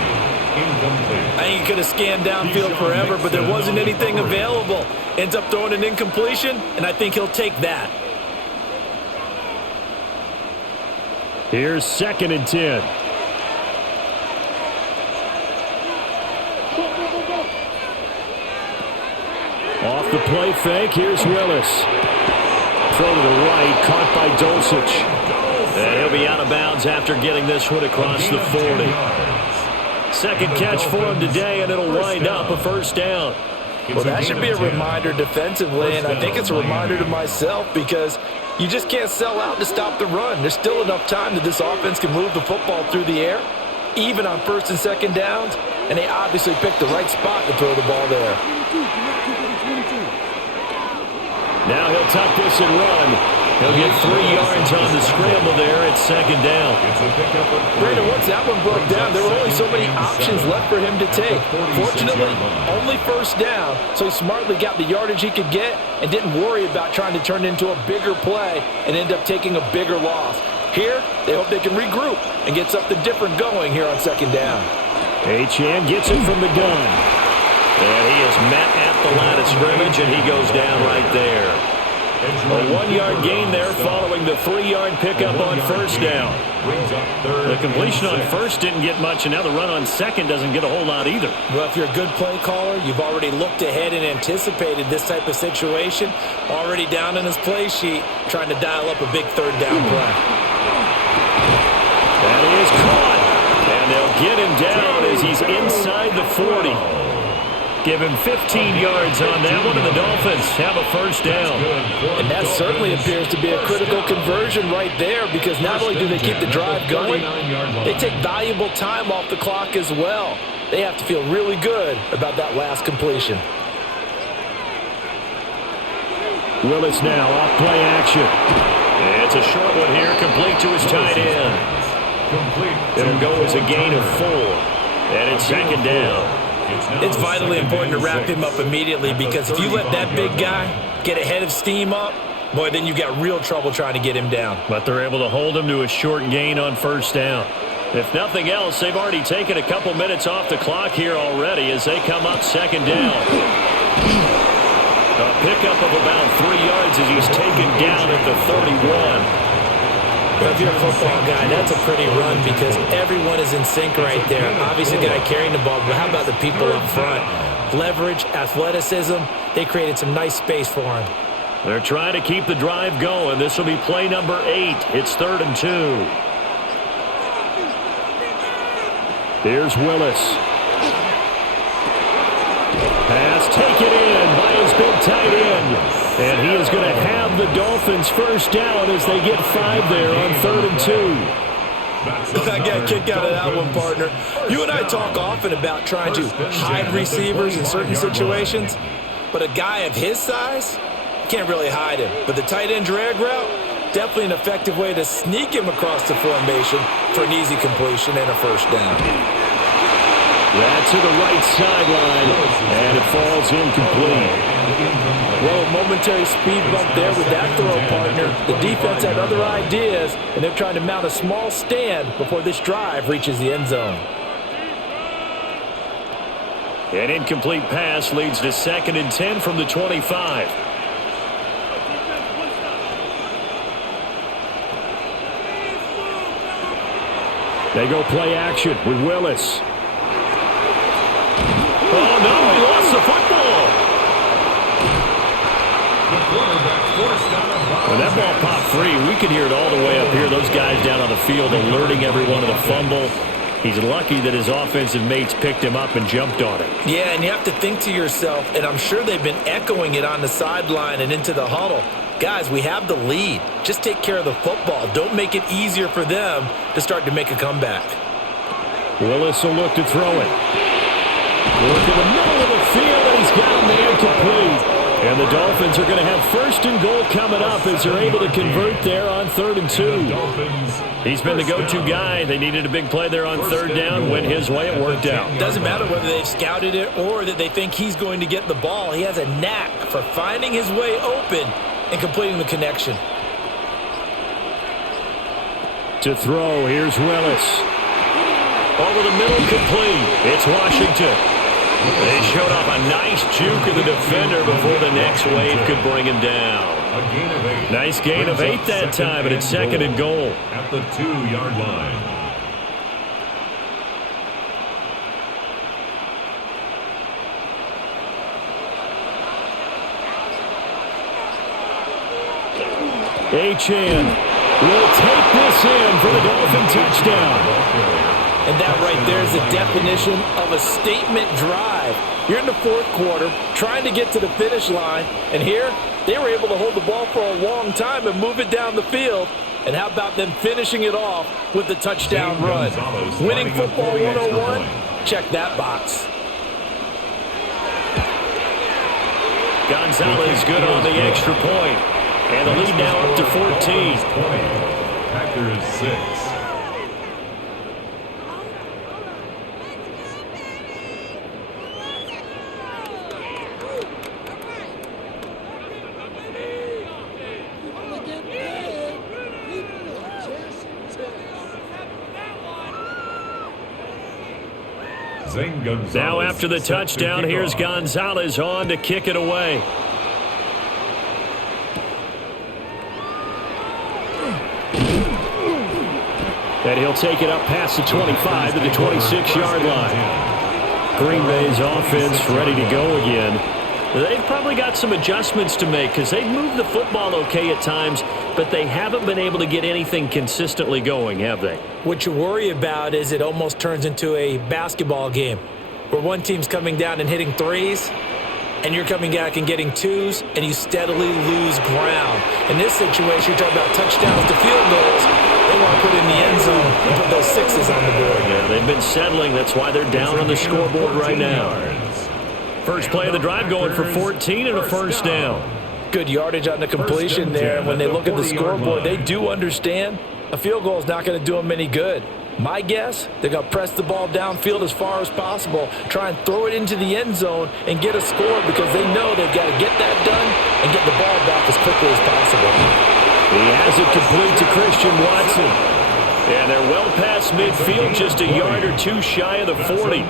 I think he could have scanned downfield forever, but there wasn't anything available. Ends up throwing an incompletion, and I think he'll take that. Here's 2nd and 10. Off the play fake, here's Willis. Throw to the right, caught by Dulcich. And he'll be out of bounds after getting this one across the 40. 2nd catch for him today, and it'll wind up a first down. Well, that should be a reminder defensively, and I think it's a reminder to myself because you just can't sell out to stop the run. There's still enough time that this offense can move the football through the air, even on 1st and 2nd downs, and they obviously picked the right spot to throw the ball there. Now he'll tuck this and run. He'll get 3 yards on the scramble there at 2nd down. Brandon, once that one broke down, there were only so many options left for him to take. Fortunately, only 1st down, so he smartly got the yardage he could get and didn't worry about trying to turn it into a bigger play and end up taking a bigger loss. Here, they hope they can regroup and get something different going here on 2nd down. Achane gets it from the gun. And he is met at the line of scrimmage, and he goes down right there. A 1-yard gain there following the 3-yard pickup on first down. The completion on first didn't get much, and now the run on second doesn't get a whole lot either. Well, if you're a good play caller, you've already looked ahead and anticipated this type of situation. Already down in his play sheet, trying to dial up a big third down play. That is caught, and they'll get him down as he's inside the 40. Give him 15 yards on that one, and the Dolphins have a first down. And that certainly appears to be a critical conversion right there, because not only do they keep the drive going, they take valuable time off the clock as well. They have to feel really good about that last completion. Willis now off play action. It's a short one here, complete to his tight end. It'll go as a gain of 4, and it's second down. It's vitally important to wrap him up immediately, because if you let that big guy get ahead of steam up, boy, then you've got real trouble trying to get him down. But they're able to hold him to a short gain on first down. If nothing else, they've already taken a couple minutes off the clock here already as they come up second down. A pickup of about 3 yards as he's taken down at the 31. If you're a football guy, that's a pretty run, because everyone is in sync right there. Obviously, the guy carrying the ball, but how about the people up front? Leverage, athleticism, they created some nice space for him. They're trying to keep the drive going. This will be play number 8. It's 3rd and 2. Here's Willis. Pass taken in by his big tight end. And he is going to have the Dolphins first down as they get 5 there on 3rd and 2. I got a kick out of that one, partner. You and I talk often about trying to hide receivers in certain situations, but a guy of his size, you can't really hide him. But the tight end drag route, definitely an effective way to sneak him across the formation for an easy completion and a first down. That's to the right sideline, and it falls incomplete. Well, a momentary speed bump there with that throw, partner. The defense had other ideas, and they're trying to mount a small stand before this drive reaches the end zone. An incomplete pass leads to 2nd and 10 from the 25. They go play action with Willis. Oh, no, he lost the football. When that ball popped free, we could hear it all the way up here. Those guys down on the field alerting everyone of the fumble. He's lucky that his offensive mates picked him up and jumped on it. Yeah, and you have to think to yourself, and I'm sure they've been echoing it on the sideline and into the huddle. Guys, we have the lead. Just take care of the football. Don't make it easier for them to start to make a comeback. Willis will look to throw it. Look in the middle of the field, and he's got a man complete. And the Dolphins are going to have 1st and goal coming up as they're able to convert there on 3rd and 2. He's been the go-to guy. They needed a big play there on 3rd down. Went his way, it worked out. Doesn't matter whether they've scouted it or that they think he's going to get the ball. He has a knack for finding his way open and completing the connection. To throw, here's Willis. Over the middle, complete. It's Washington. They showed off a nice juke of the defender before the next wave could bring him down. Nice gain of 8 that time, and it's 2nd and goal. At the 2-yard line. Achane will take this in for the Dolphin touchdown. And that right there is the definition of a statement drive. You're in the 4th quarter, trying to get to the finish line, and here they were able to hold the ball for a long time and move it down the field. And how about them finishing it off with the touchdown run? Winning football 101? Check that box. Gonzalez good on the extra point. And the lead now up to 14. Packers 6. Now after the touchdown, here's Gonzalez on to kick it away. And he'll take it up past the 25 to the 26-yard line. Green Bay's offense ready to go again. They've probably got some adjustments to make because they've moved the football okay at times, but they haven't been able to get anything consistently going, have they? What you worry about is it almost turns into a basketball game where one team's coming down and hitting threes, and you're coming back and getting twos, and you steadily lose ground. In this situation, you're talking about touchdowns to field goals. They want to put in the end zone and put those sixes on the board. Yeah, they've been settling. That's why they're down on the scoreboard right now. First play of the drive going for 14 and a first down. Good yardage on the completion there. And when they look at the scoreboard, they do understand a field goal is not going to do them any good. My guess, they're going to press the ball downfield as far as possible, try and throw it into the end zone and get a score because they know they've got to get that done and get the ball back as quickly as possible. He has it complete to Christian Watson. And they're well past midfield, just a yard or two shy of the 40.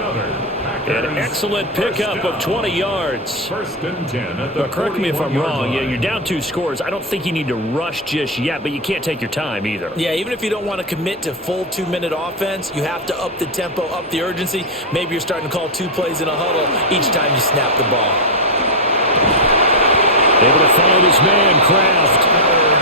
An excellent pickup of 20 yards. First and 10 at But the correct me if I'm 41-yard wrong. line. Yeah, you're down 2 scores. I don't think you need to rush just yet, but you can't take your time either. Yeah, even if you don't want to commit to full 2-minute offense, you have to up the tempo, up the urgency. Maybe you're starting to call 2 plays in a huddle each time you snap the ball. Able to find his man, Kraft.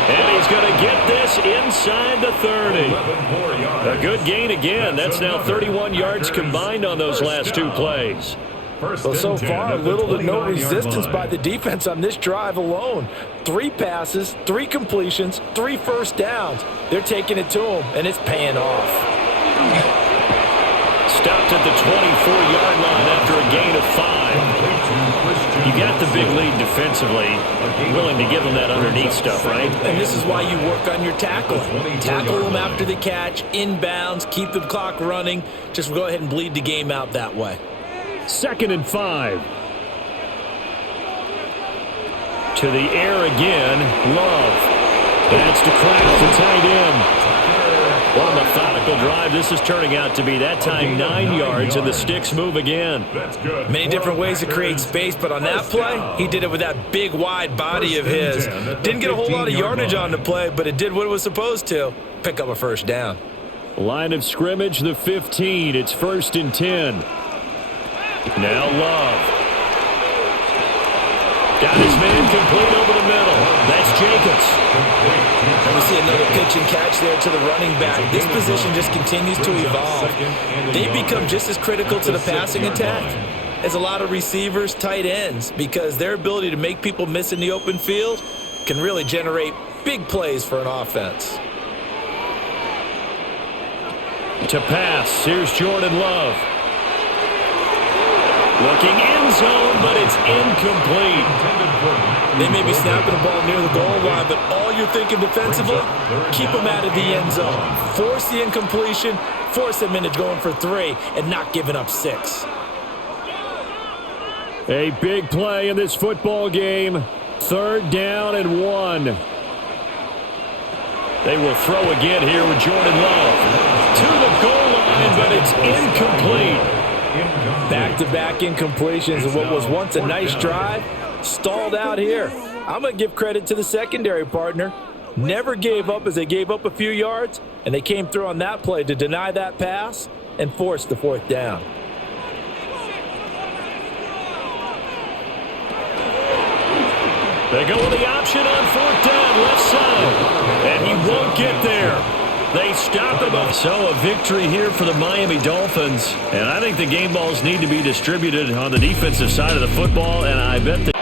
And he's going to get this inside the 30. 11 more yards. A good gain again. That's now 31 yards combined on those last 2 plays. Well, so far, little to no resistance by the defense on this drive alone. 3 passes, 3 completions, 3 first downs. They're taking it to them, and it's paying off. Stopped at the 24-yard line after a gain of 5. You got the big lead defensively. Willing to give them that underneath stuff, right? And this is why you work on your tackling. Tackle them after the catch, inbounds, keep the clock running. Just go ahead and bleed the game out that way. 2nd and 5. To the air again, Love. That's to Kraft, the tight end. What a methodical drive this is turning out to be. That time 9 yards, and the sticks move again. That's good. Many different ways to create space, but on that play, he did it with that big, wide body of his. Didn't get a whole lot of yardage on the play, but it did what it was supposed to. Pick up a first down. Line of scrimmage, the 15. It's 1st and 10. Now Love. Got his man complete over the middle. That's Jacobs. And we see another pitch and catch there to the running back. This position just continues to evolve. They become just as critical to the passing attack as a lot of receivers, tight ends, because their ability to make people miss in the open field can really generate big plays for an offense. To pass, here's Jordan Love. Looking end zone, but it's incomplete. They may be snapping the ball near the goal line, but all you're thinking defensively, keep them out of the end zone. Force the incompletion, force them into going for 3, and not giving up 6. A big play in this football game. 3rd down and 1. They will throw again here with Jordan Love. To the goal line, but it's incomplete. Back-to-back incompletions of what was once a nice drive, stalled out here. I'm going to give credit to the secondary partner. Never gave up as they gave up a few yards, and they came through on that play to deny that pass and force the 4th down. They go with the option on 4th down, left side. And he won't get there. They stop him up. So a victory here for the Miami Dolphins. And I think the game balls need to be distributed on the defensive side of the football, and I bet they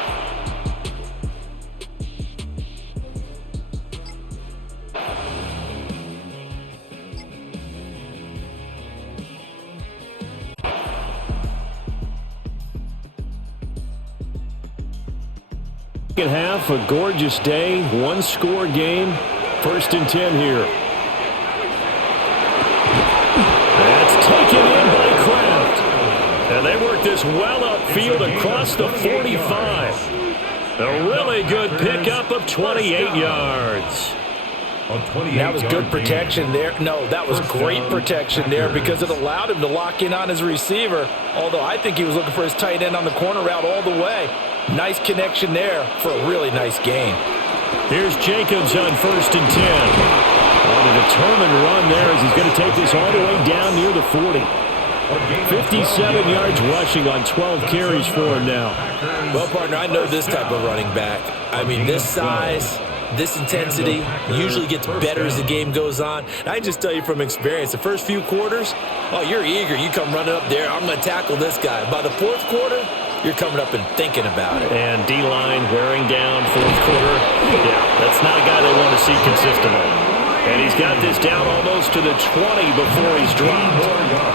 second half, a gorgeous day, 1-score game. 1st and 10 here. That's taken in by Kraft. And they work this well upfield across the 45. A really good pickup of 28 yards. That was good protection there. No, that was great protection there because it allowed him to lock in on his receiver, although I think he was looking for his tight end on the corner route all the way. Nice connection there for a really nice gain. Here's Jacobs on 1st and 10. On a determined run there as he's going to take this all the way down near the 40. 57 yards rushing on 12 carries for him now. Well, partner, I know this type of running back. I mean, this size, this intensity usually gets better as the game goes on. And I just tell you from experience, the first few quarters, oh, you're eager. You come running up there, I'm going to tackle this guy. By the fourth quarter, you're coming up and thinking about it. And D-line wearing down fourth quarter. Yeah, that's not a guy they want to see consistently. And he's got this down almost to the 20 before he's dropped.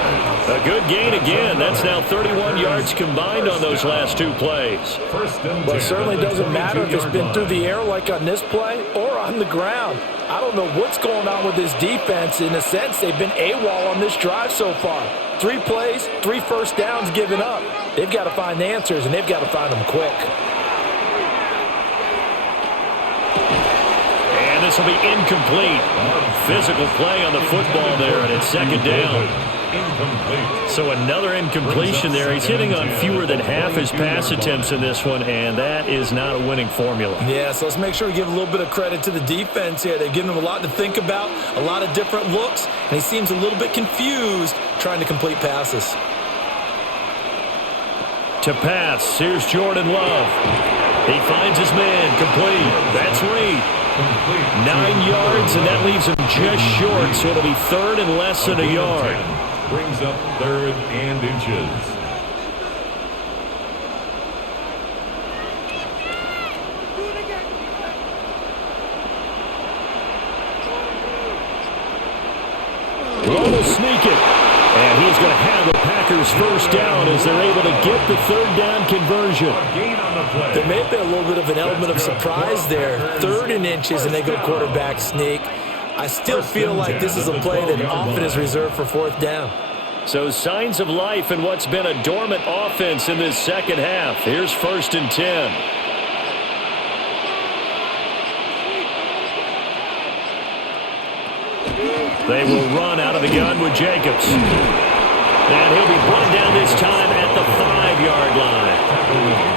A good gain again. That's now 31 yards combined on those last two plays. Well, it certainly doesn't matter if it's been through the air like on this play or on the ground. I don't know what's going on with this defense. In a sense, they've been AWOL on this drive so far. 3 plays, 3 first downs given up. They've got to find the answers, and they've got to find them quick. And this will be incomplete. Physical play on the football there, and it's second down. So another incompletion there. He's hitting on fewer than half his pass attempts in this one, and that is not a winning formula. Yeah, so let's make sure we give a little bit of credit to the defense here. They've given him a lot to think about, a lot of different looks, and he seems a little bit confused trying to complete passes. To pass, here's Jordan Love. He finds his man, complete. That's Reed. 9 yards, and that leaves him just short, so it'll be third and less than a yard. Brings up 3rd and inches. Lowe will sneak it. And he's going to have the Packers first down as they're able to get the third down conversion. There may have been a little bit of an element of surprise there. 3rd and inches, and they go quarterback sneak. I still feel like this is a play that often is reserved for 4th down. So signs of life in what's been a dormant offense in this second half. Here's 1st and 10. They will run out of the gun with Jacobs. And he'll be brought down this time at the 5-yard line.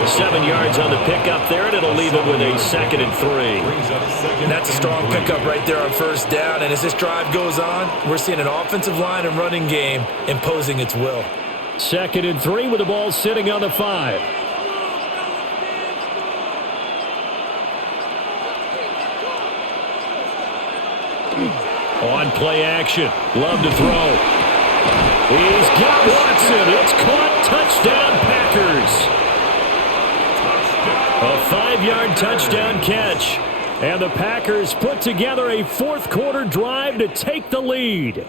7 yards on the pickup there, and it'll leave it with a 2nd and 3. And that's a strong pickup right there on 1st down. And as this drive goes on, we're seeing an offensive line and running game imposing its will. 2nd and 3 with the ball sitting on the 5. On play action. Love to throw. He's got Watson. It's caught. Touchdown, Packers. A 5-yard touchdown catch. And the Packers put together a fourth-quarter drive to take the lead.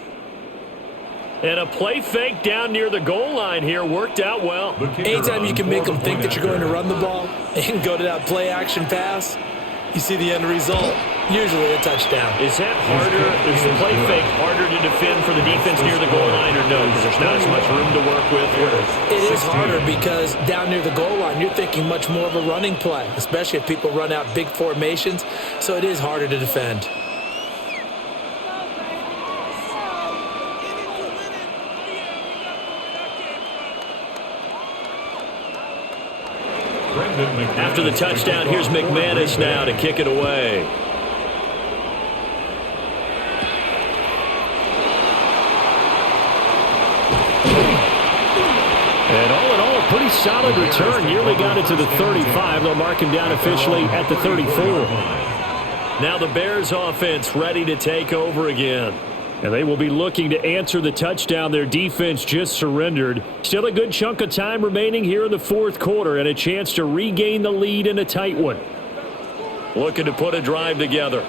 And a play fake down near the goal line here worked out well. Anytime you can make them think that you're going to run the ball and go to that play action pass, you see the end result. Usually a touchdown. Is that harder? Is the play fake harder to defend for the defense near the goal line or no? Because there's not as much room to work with. It is harder because down near the goal line, you're thinking much more of a running play, especially if people run out big formations. So it is harder to defend. After the touchdown, here's McManus now to kick it away. And all in all, a pretty solid return. Nearly got it to the 35. They'll mark him down officially at the 34. Now the Bears offense ready to take over again. And they will be looking to answer the touchdown their defense just surrendered. Still a good chunk of time remaining here in the fourth quarter and a chance to regain the lead in a tight one. Looking to put a drive together.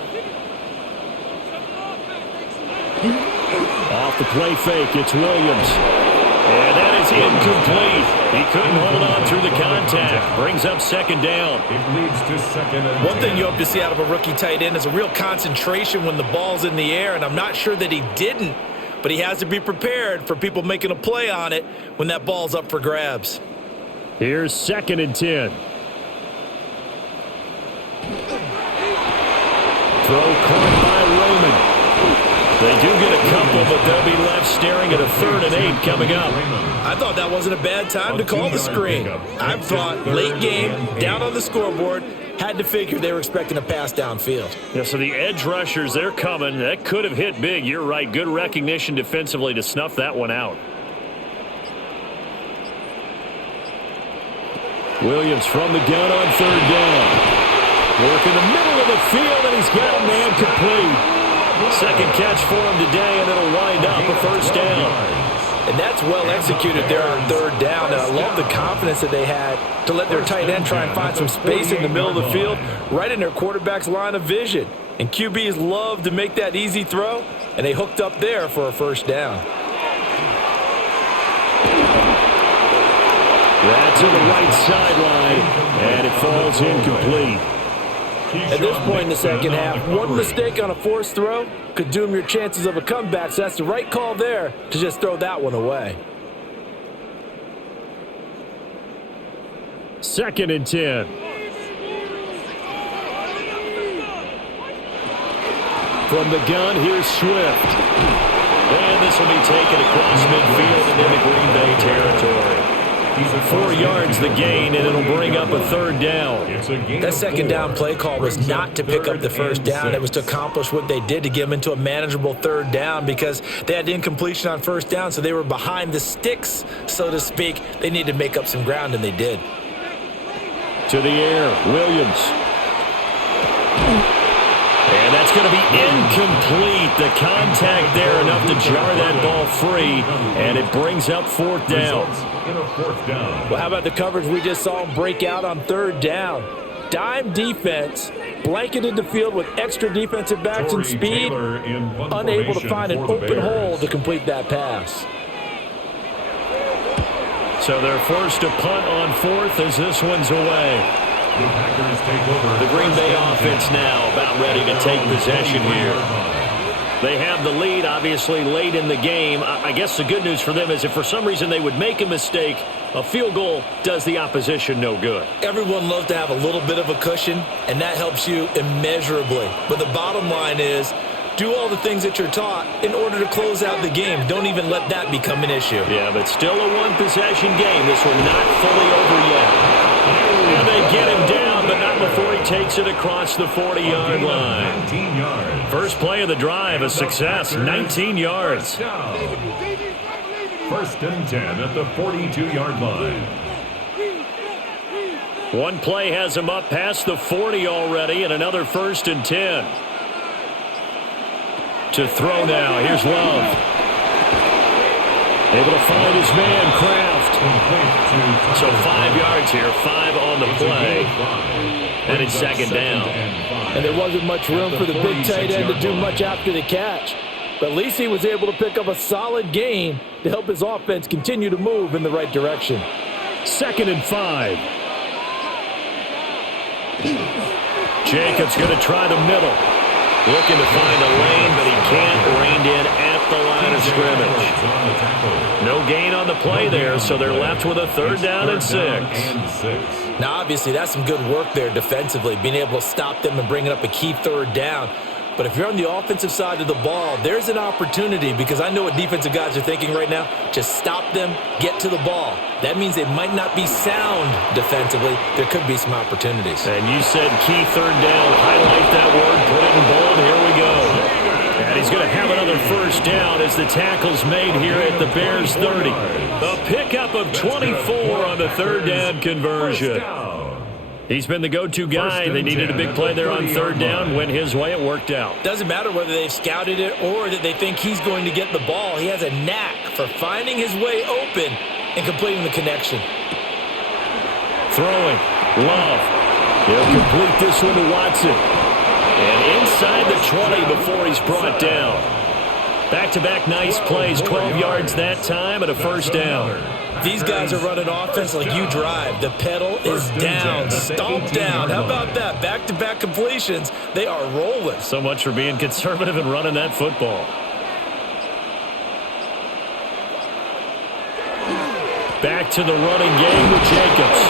Off the play fake, it's Williams. And that is incomplete. He couldn't hold on through the contact. Brings up 2nd down. It leads to 2nd and 10. One thing you hope to see out of a rookie tight end is a real concentration when the ball's in the air, and I'm not sure that he didn't, but he has to be prepared for people making a play on it when that ball's up for grabs. Here's 2nd and 10. Throw caught by Roman. They do get a couple, but they'll be left staring at a 3rd and 8 coming up. I thought that wasn't a bad time to call the screen. I thought late game, down on the scoreboard, Had to figure they were expecting a pass downfield. Yeah, so the edge rushers, they're coming. That could have hit big. You're right. Good recognition defensively to snuff that one out. Williams from the gun on third down. Work in the middle of the field, and he's got a man complete. Second catch for him today, and it'll wind up a first down. And that's well executed there on third down. And I love the confidence that they had to let their tight end try and find some space in the middle of the field, right in their quarterback's line of vision. And QBs love to make that easy throw, and they hooked up there for a first down. That's in the right sideline, and it falls incomplete. At this point in the second half, one mistake on a forced throw could doom your chances of a comeback, so that's the right call there to just throw that one away. 2nd and 10. From the gun, here's Swift. And this will be taken across midfield and into Green Bay territory. 4 yards the gain, and it'll bring up a third down. That second down play call was not to pick up the first down. It was to accomplish what they did, to get them into a manageable third down, because they had incompletion on first down, so they were behind the sticks, so to speak. They needed to make up some ground, and they did. To the air, Williams. And that's going to be incomplete. The contact there enough to jar that ball free, and it brings up 4th down. Well, how about the coverage we just saw them break out on third down? Dime defense, blanketed the field with extra defensive backs and speed, unable to find an open hole to complete that pass. So they're forced to punt on 4th as this one's away. The Packers take over. The Green Bay offense now about ready to take possession here. They have the lead, obviously, late in the game. I guess the good news for them is if for some reason they would make a mistake, a field goal does the opposition no good. Everyone loves to have a little bit of a cushion, and that helps you immeasurably. But the bottom line is, do all the things that you're taught in order to close out the game. Don't even let that become an issue. Yeah, but still a one-possession game. This one not fully over yet. And they get him down, but not before he takes it across the 40-yard line. 19 yards. First play of the drive, a success, 19 yards. 1st and 10 at the 42-yard line. One play has him up past the 40 already, and another 1st and 10. To throw now, here's Love. Able to find his man, Kraft. So 5 yards here, 5 on the play. And it's 2nd down. And there wasn't much room for the big tight end to do much after the catch. But at least he was able to pick up a solid gain to help his offense continue to move in the right direction. 2nd and 5. Jacobs going to try the middle. Looking to find a lane, but he can't. Reined in at the line of scrimmage. No gain on the play there, so they're left with a 3rd down and 6. Now, obviously, that's some good work there defensively, being able to stop them and bringing up a key 3rd down. But if you're on the offensive side of the ball, there's an opportunity, because I know what defensive guys are thinking right now. Just stop them, get to the ball. That means they might not be sound defensively. There could be some opportunities. And you said key 3rd down. Highlight that word. Put it in bold. Here we go. And he's going to have another 1st down as the tackle's made here at the Bears 30. A pickup of 24 on the 3rd down conversion. He's been the go-to guy. They needed a big play there on 3rd down. Went his way. It worked out. Doesn't matter whether they've scouted it or that they think he's going to get the ball. He has a knack for finding his way open and completing the connection. Throwing. Love. He'll complete this one to Watson. And inside the 20 before he's brought down. Back-to-back nice plays. 12 yards that time and a 1st down. These guys are running offense like you drive. The pedal is down, stomped down. How about that? Back-to-back completions. They are rolling. So much for being conservative and running that football. Back to the running game with Jacobs.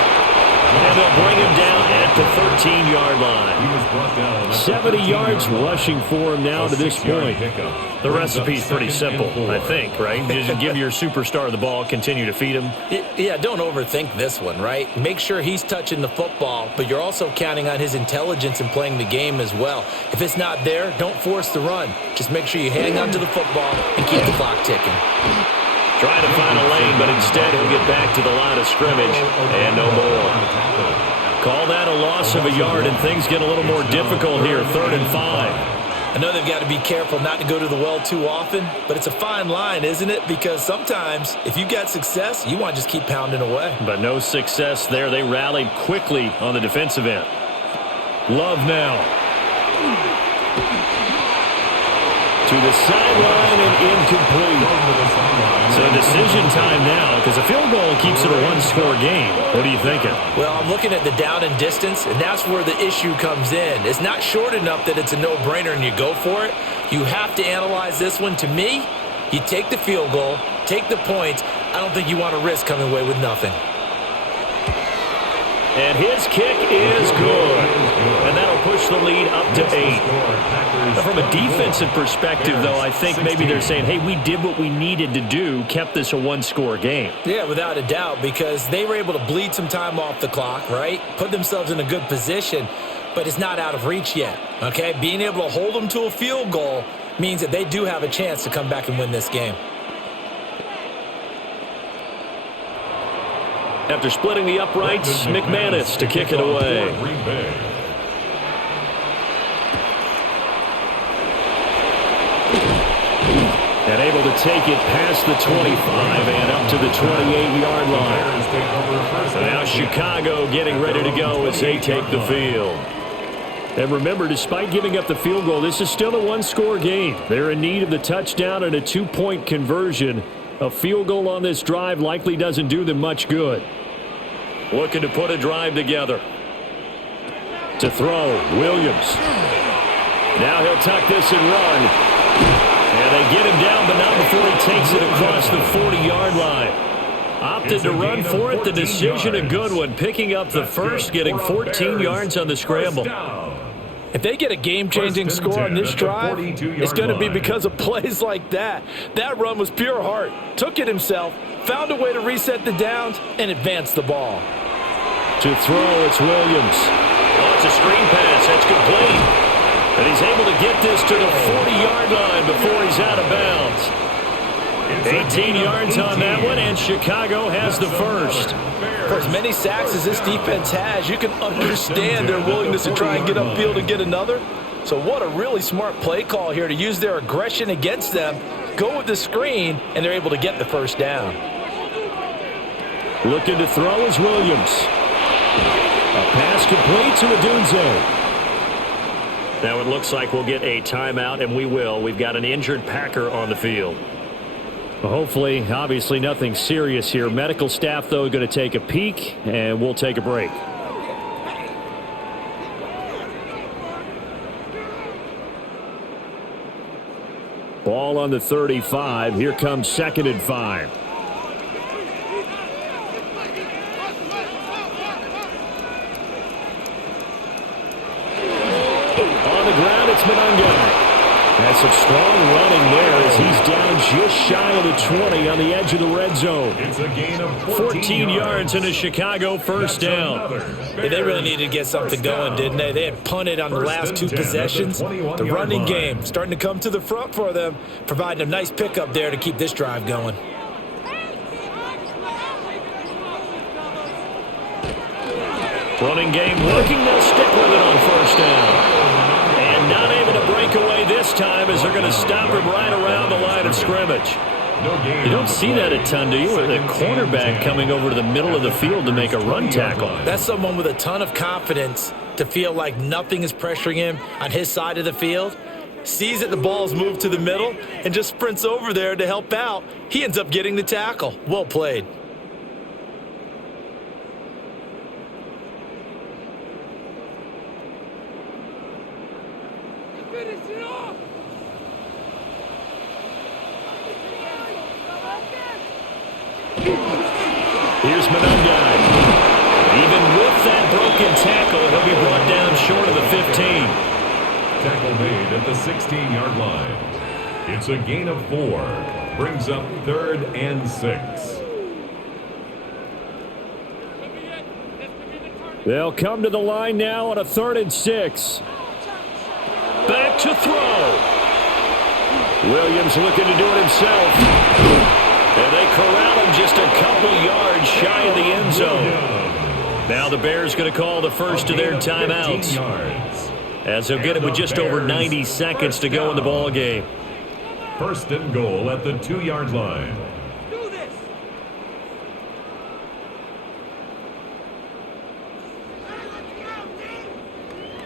And they'll bring him down at the 13-yard line. 70 yards rushing for him now to this point. The recipe's pretty simple, I think, right? Just give your superstar the ball, continue to feed him. Yeah, don't overthink this one, right? Make sure he's touching the football, but you're also counting on his intelligence in playing the game as well. If it's not there, don't force the run. Just make sure you hang on to the football and keep the clock ticking. Trying to find a lane, but instead he'll get back to the line of scrimmage and no more. Call that a loss of a yard, and things get a little more difficult here, 3rd and 5. I know they've got to be careful not to go to the well too often, but it's a fine line, isn't it? Because sometimes if you got success, you want to just keep pounding away. But no success there. They rallied quickly on the defensive end. Love now. To the sideline and incomplete. So decision time now, because a field goal keeps it a one-score game. What are you thinking? Well, I'm looking at the down and distance, and that's where the issue comes in. It's not short enough that it's a no-brainer and you go for it. You have to analyze this one. To me, you take the field goal, take the points. I don't think you want to risk coming away with nothing. And his kick is good. And that'll push the lead up to 8. Now, from a defensive perspective, though, I think maybe they're saying, hey, we did what we needed to do, kept this a one-score game. Yeah, without a doubt, because they were able to bleed some time off the clock, right? Put themselves in a good position, but it's not out of reach yet, okay? Being able to hold them to a field goal means that they do have a chance to come back and win this game. After splitting the uprights, McManus to kick it away. And able to take it past the 25 and up to the 28-yard line. Now Chicago getting ready to go as they take the field. And remember, despite giving up the field goal, this is still a one-score game. They're in need of the touchdown and a 2-point conversion. A field goal on this drive likely doesn't do them much good. Looking to put a drive together. To throw, Williams. Now he'll tuck this and run. And they get him down, but not before he takes it across the 40-yard line. Opted to run for it. The decision a good one. Picking up the first, getting 14 yards on the scramble. If they get a game-changing score on this drive, it's going to be because of plays like that. That run was pure heart. Took it himself, found a way to reset the downs, and advance the ball. To throw, it's Williams. Oh, it's a screen pass. That's complete. And he's able to get this to the 40-yard line before he's out of bounds. 18 yards on that one, and Chicago has the first. For as many sacks as this defense has, you can understand their willingness to try and get upfield and get another. So what a really smart play call here to use their aggression against them, go with the screen, and they're able to get the first down. Looking to throw is Williams. A pass complete to Odunze. Now it looks like we'll get a timeout, and we will. We've got an injured Packer on the field. Well, hopefully, obviously nothing serious here. Medical staff, though, going to take a peek, and we'll take a break. Ball on the 35. Here comes 2nd and 5. On the ground, it's Monangai. That's some strong running there as he's down just shy of the 20 on the edge of the red zone. It's a gain of 14 yards and a Chicago first down. They really needed to get something going, didn't they? They had punted on the last 2 possessions. The running game starting to come to the front for them, providing a nice pickup there to keep this drive going. Running game working. They'll stick with it on first down. And not able to break away this time as they're going to stop him right around the line of scrimmage. You don't see that a ton, do you? The cornerback coming over to the middle of the field to make a run tackle. That's someone with a ton of confidence to feel like nothing is pressuring him on his side of the field. Sees that the ball's moved to the middle and just sprints over there to help out. He ends up getting the tackle. Well played. Here's Monangai. Even with that broken tackle, he'll be brought down short of the 15. Tackle made at the 16-yard line. It's a gain of 4. Brings up 3rd and 6. They'll come to the line now on a 3rd and 6. Back to throw. Williams looking to do it himself. And they corral him just a couple yards shy of the end zone. Now the Bears going to call the first of their timeouts, as they'll get it with just over 90 seconds to go in the ball game. 1st and goal at the 2-yard line.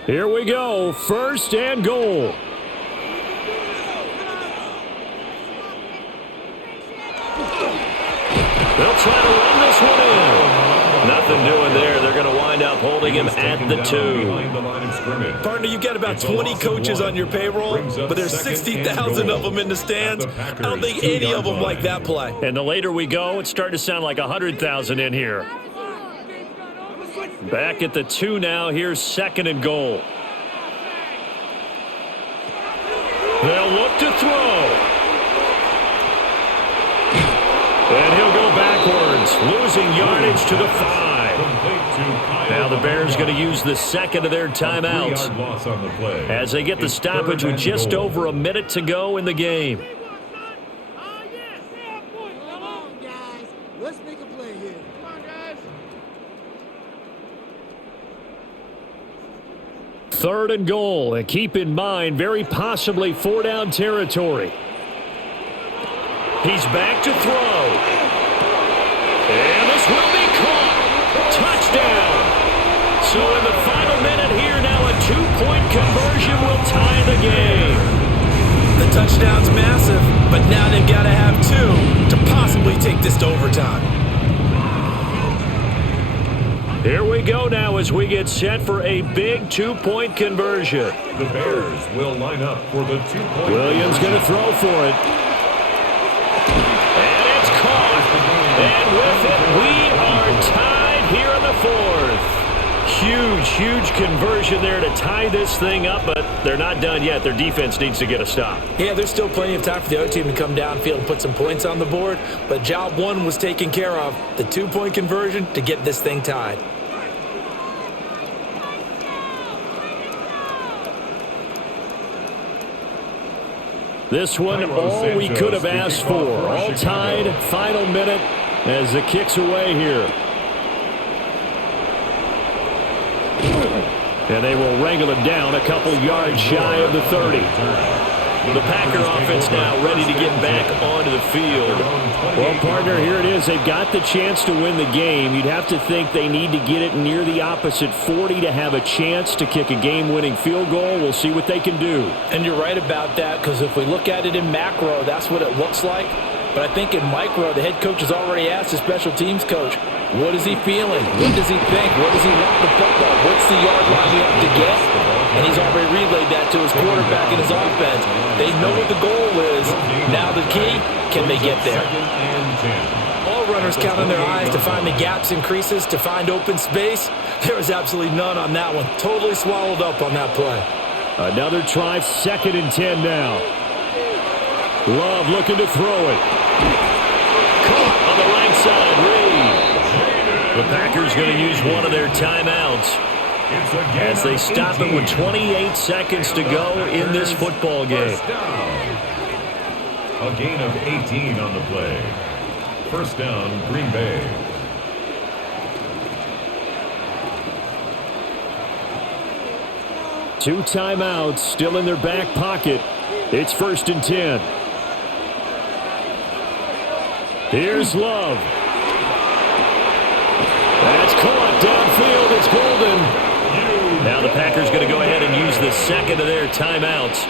Here we go, 1st and goal. They'll try to run this one in. Nothing doing there. They're going to wind up holding him at the 2. Partner, you've got about 20 coaches on your payroll, but there's 60,000 of them in the stands. I don't think any of them like that play. And the later we go, it's starting to sound like 100,000 in here. Back at the 2 now. Here's 2nd and goal. They'll look to throw. And he'll go backwards, losing yardage to the 5. Now the Bears going to use the 2nd of their timeouts as they get the stoppage with just over a minute to go in the game. Let's make a play here. Come on, guys. 3rd and goal, and keep in mind, very possibly 4-down territory. He's back to throw. And this will be caught. Touchdown. So in the final minute here now, a 2-point conversion will tie the game. The touchdown's massive, but now they've got to have 2 to possibly take this to overtime. Here we go now as we get set for a big 2-point conversion. The Bears will line up for the 2-point. Williams going to throw for it. And it's caught. And with it, we are tied here in the 4th. Huge conversion there to tie this thing up, but they're not done yet. Their defense needs to get a stop. Yeah, there's still plenty of time for the other team to come downfield and put some points on the board, but job 1 was taken care of. The 2-point conversion to get this thing tied. This one, all we could have asked for. All tied, final minute as the kick's away here. And they will wrangle him down a couple yards shy of the 30. The Packer offense now ready to get back onto the field. Well, partner, here it is. They've got the chance to win the game. You'd have to think they need to get it near the opposite 40 to have a chance to kick a game-winning field goal. We'll see what they can do. And you're right about that, because if we look at it in macro, that's what it looks like. But I think in micro, the head coach has already asked the special teams coach, what is he feeling? What does he think? What does he want the football? What's the yard line he has to get? And he's already relayed that to his quarterback and his offense. They know what the goal is. Now the key, can they get there? All runners count on their eyes to find the gaps and creases, to find open space. There was absolutely none on that one. Totally swallowed up on that play. Another try, 2nd and 10 now. Love looking to throw it. Caught on the right side, Reed. The Packers going to use one of their timeouts as they stop it with 28 seconds to go in this football game. A gain of 18 on the play. 1st down, Green Bay. Two timeouts still in their back pocket. It's 1st and 10. Here's Love. That's caught downfield. It's Golden. Now the Packers going to go ahead and use the 2nd of their timeouts.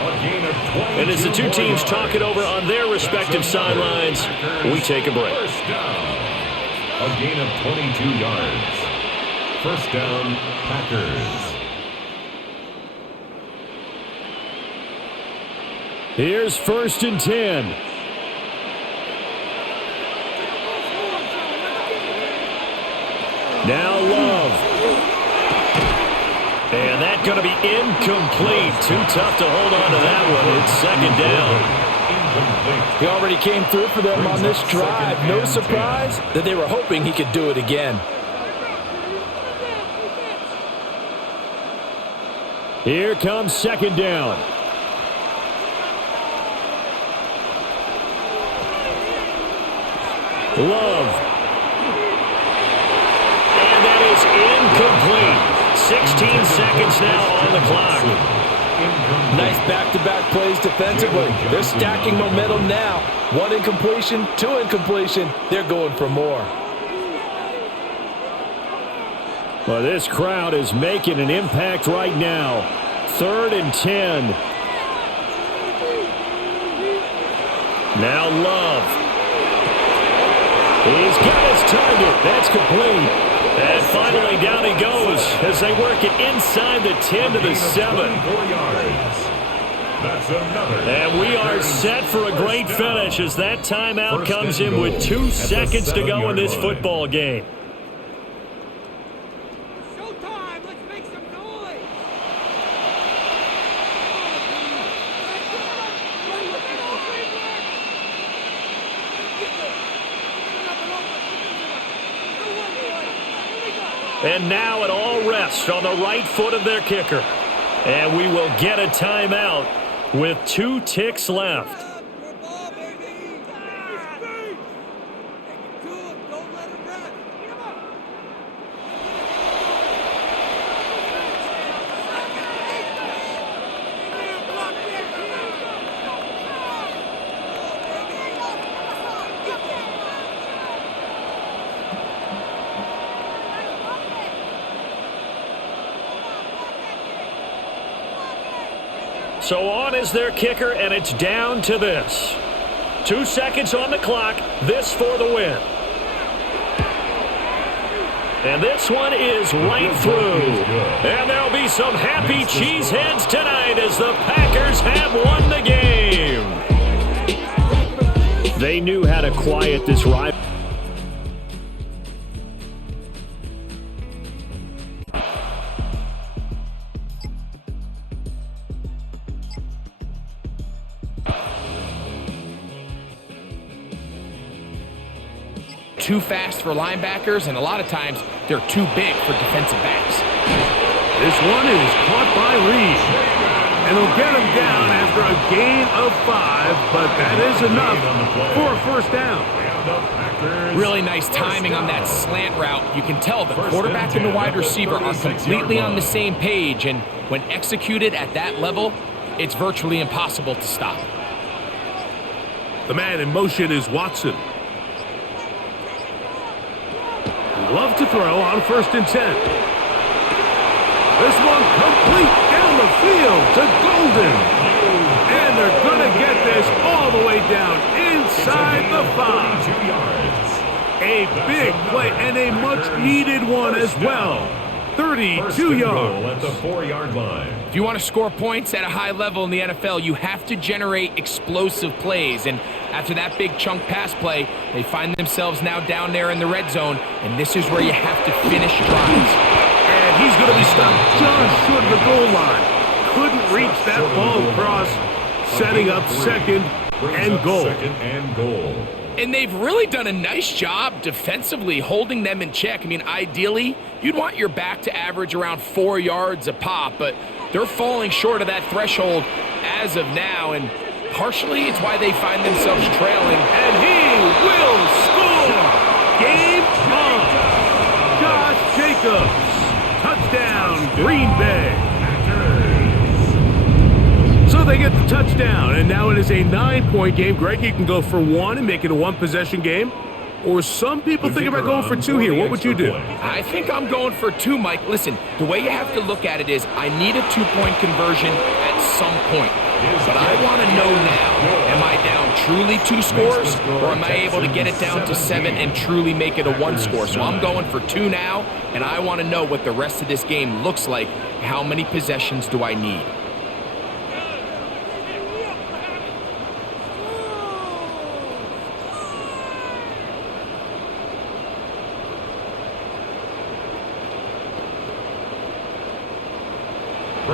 And as the two teams talk it over on their respective sidelines, we take a break. A gain of 22 yards. 1st down, Packers. Here's 1st and 10. Now Love. And that Going to be incomplete. Too tough to hold on to that one. It's second down. He already came through for them on this drive. No surprise that they were hoping he could do it again. Here comes second down. Love. And that is incomplete. 16 seconds now on the clock. Nice back-to-back plays defensively. They're stacking momentum now. One incompletion, two incompletion. They're going for more. Well, this crowd is making an impact right now. 3rd and 10. Now Love. He's got his target. That's complete. And finally down he goes as they work it inside the 10 to the 7. And we are set for a great finish as that timeout comes in with 2 seconds to go in this football game. And now it all rests on the right foot of their kicker. And we will get a timeout with 2 ticks left. So on is their kicker, and it's down to this. 2 seconds on the clock. This for the win. And this one is right through. And there'll be some happy cheeseheads tonight as the Packers have won the game. They knew how to quiet this rival. Too fast for linebackers, and a lot of times they're too big for defensive backs. This one is caught by Reed. And he'll get him down after a gain of 5, but that is enough for a first down. Really nice timing on that slant route. You can tell the quarterback and the wide receiver are completely on the same page, and when executed at that level, it's virtually impossible to stop. The man in motion is Watson. Love to throw on 1st and 10. This one complete down the field to Golden. And they're going to get this all the way down inside the 5. A big play and a much-needed one as well. 32 yards. At the 4-yard line. If you want to score points at a high level in the NFL, you have to generate explosive plays. And after that big chunk pass play, they find themselves now down there in the red zone, and this is where you have to finish drives. And he's going to be stopped just short of the goal line. Couldn't reach that ball across, setting up 2nd and goal. 2nd and goal. And they've really done a nice job defensively holding them in check. I mean, ideally, you'd want your back to average around 4 yards a pop, but they're falling short of that threshold as of now, and partially it's why they find themselves trailing. And he will score! Game on! Josh Jacobs! Touchdown, Green Bay! So they get the touchdown, and now it is a 9-point game. Greg, you can go for 1 and make it a 1-possession game. Or some people think about going for 2 here. What would you do? I think I'm going for 2, Mike. Listen, the way you have to look at it is I need a 2-point conversion at some point. But I want to know now, am I down truly 2 scores, or am I able to get it down to 7 and truly make it a 1 score? So I'm going for 2 now, and I want to know what the rest of this game looks like. How many possessions do I need?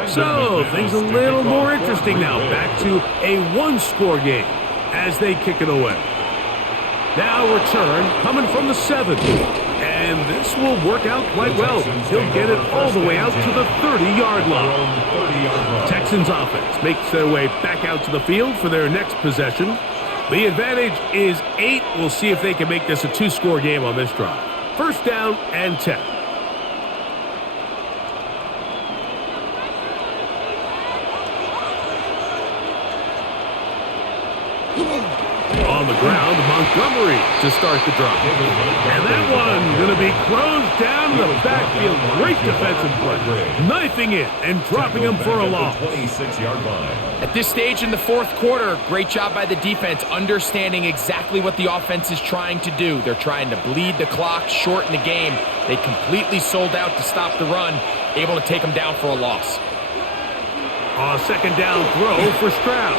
So, things a little more interesting now. Back to a one-score game as they kick it away. Now return coming from the 7th. And this will work out quite well. He'll get it all the way out to the 30-yard line. Texans offense makes their way back out to the field for their next possession. The advantage is 8. We'll see if they can make this a two-score game on this drive. First down and 10. On the ground, Montgomery to start the drive. And that one going to be closed down the backfield. Great defensive play. Knifing it and dropping him for a loss. 26-yard line. At this stage in the fourth quarter, great job by the defense, understanding exactly what the offense is trying to do. They're trying to bleed the clock, shorten the game. They completely sold out to stop the run, able to take them down for a loss. A second down throw for Stroud.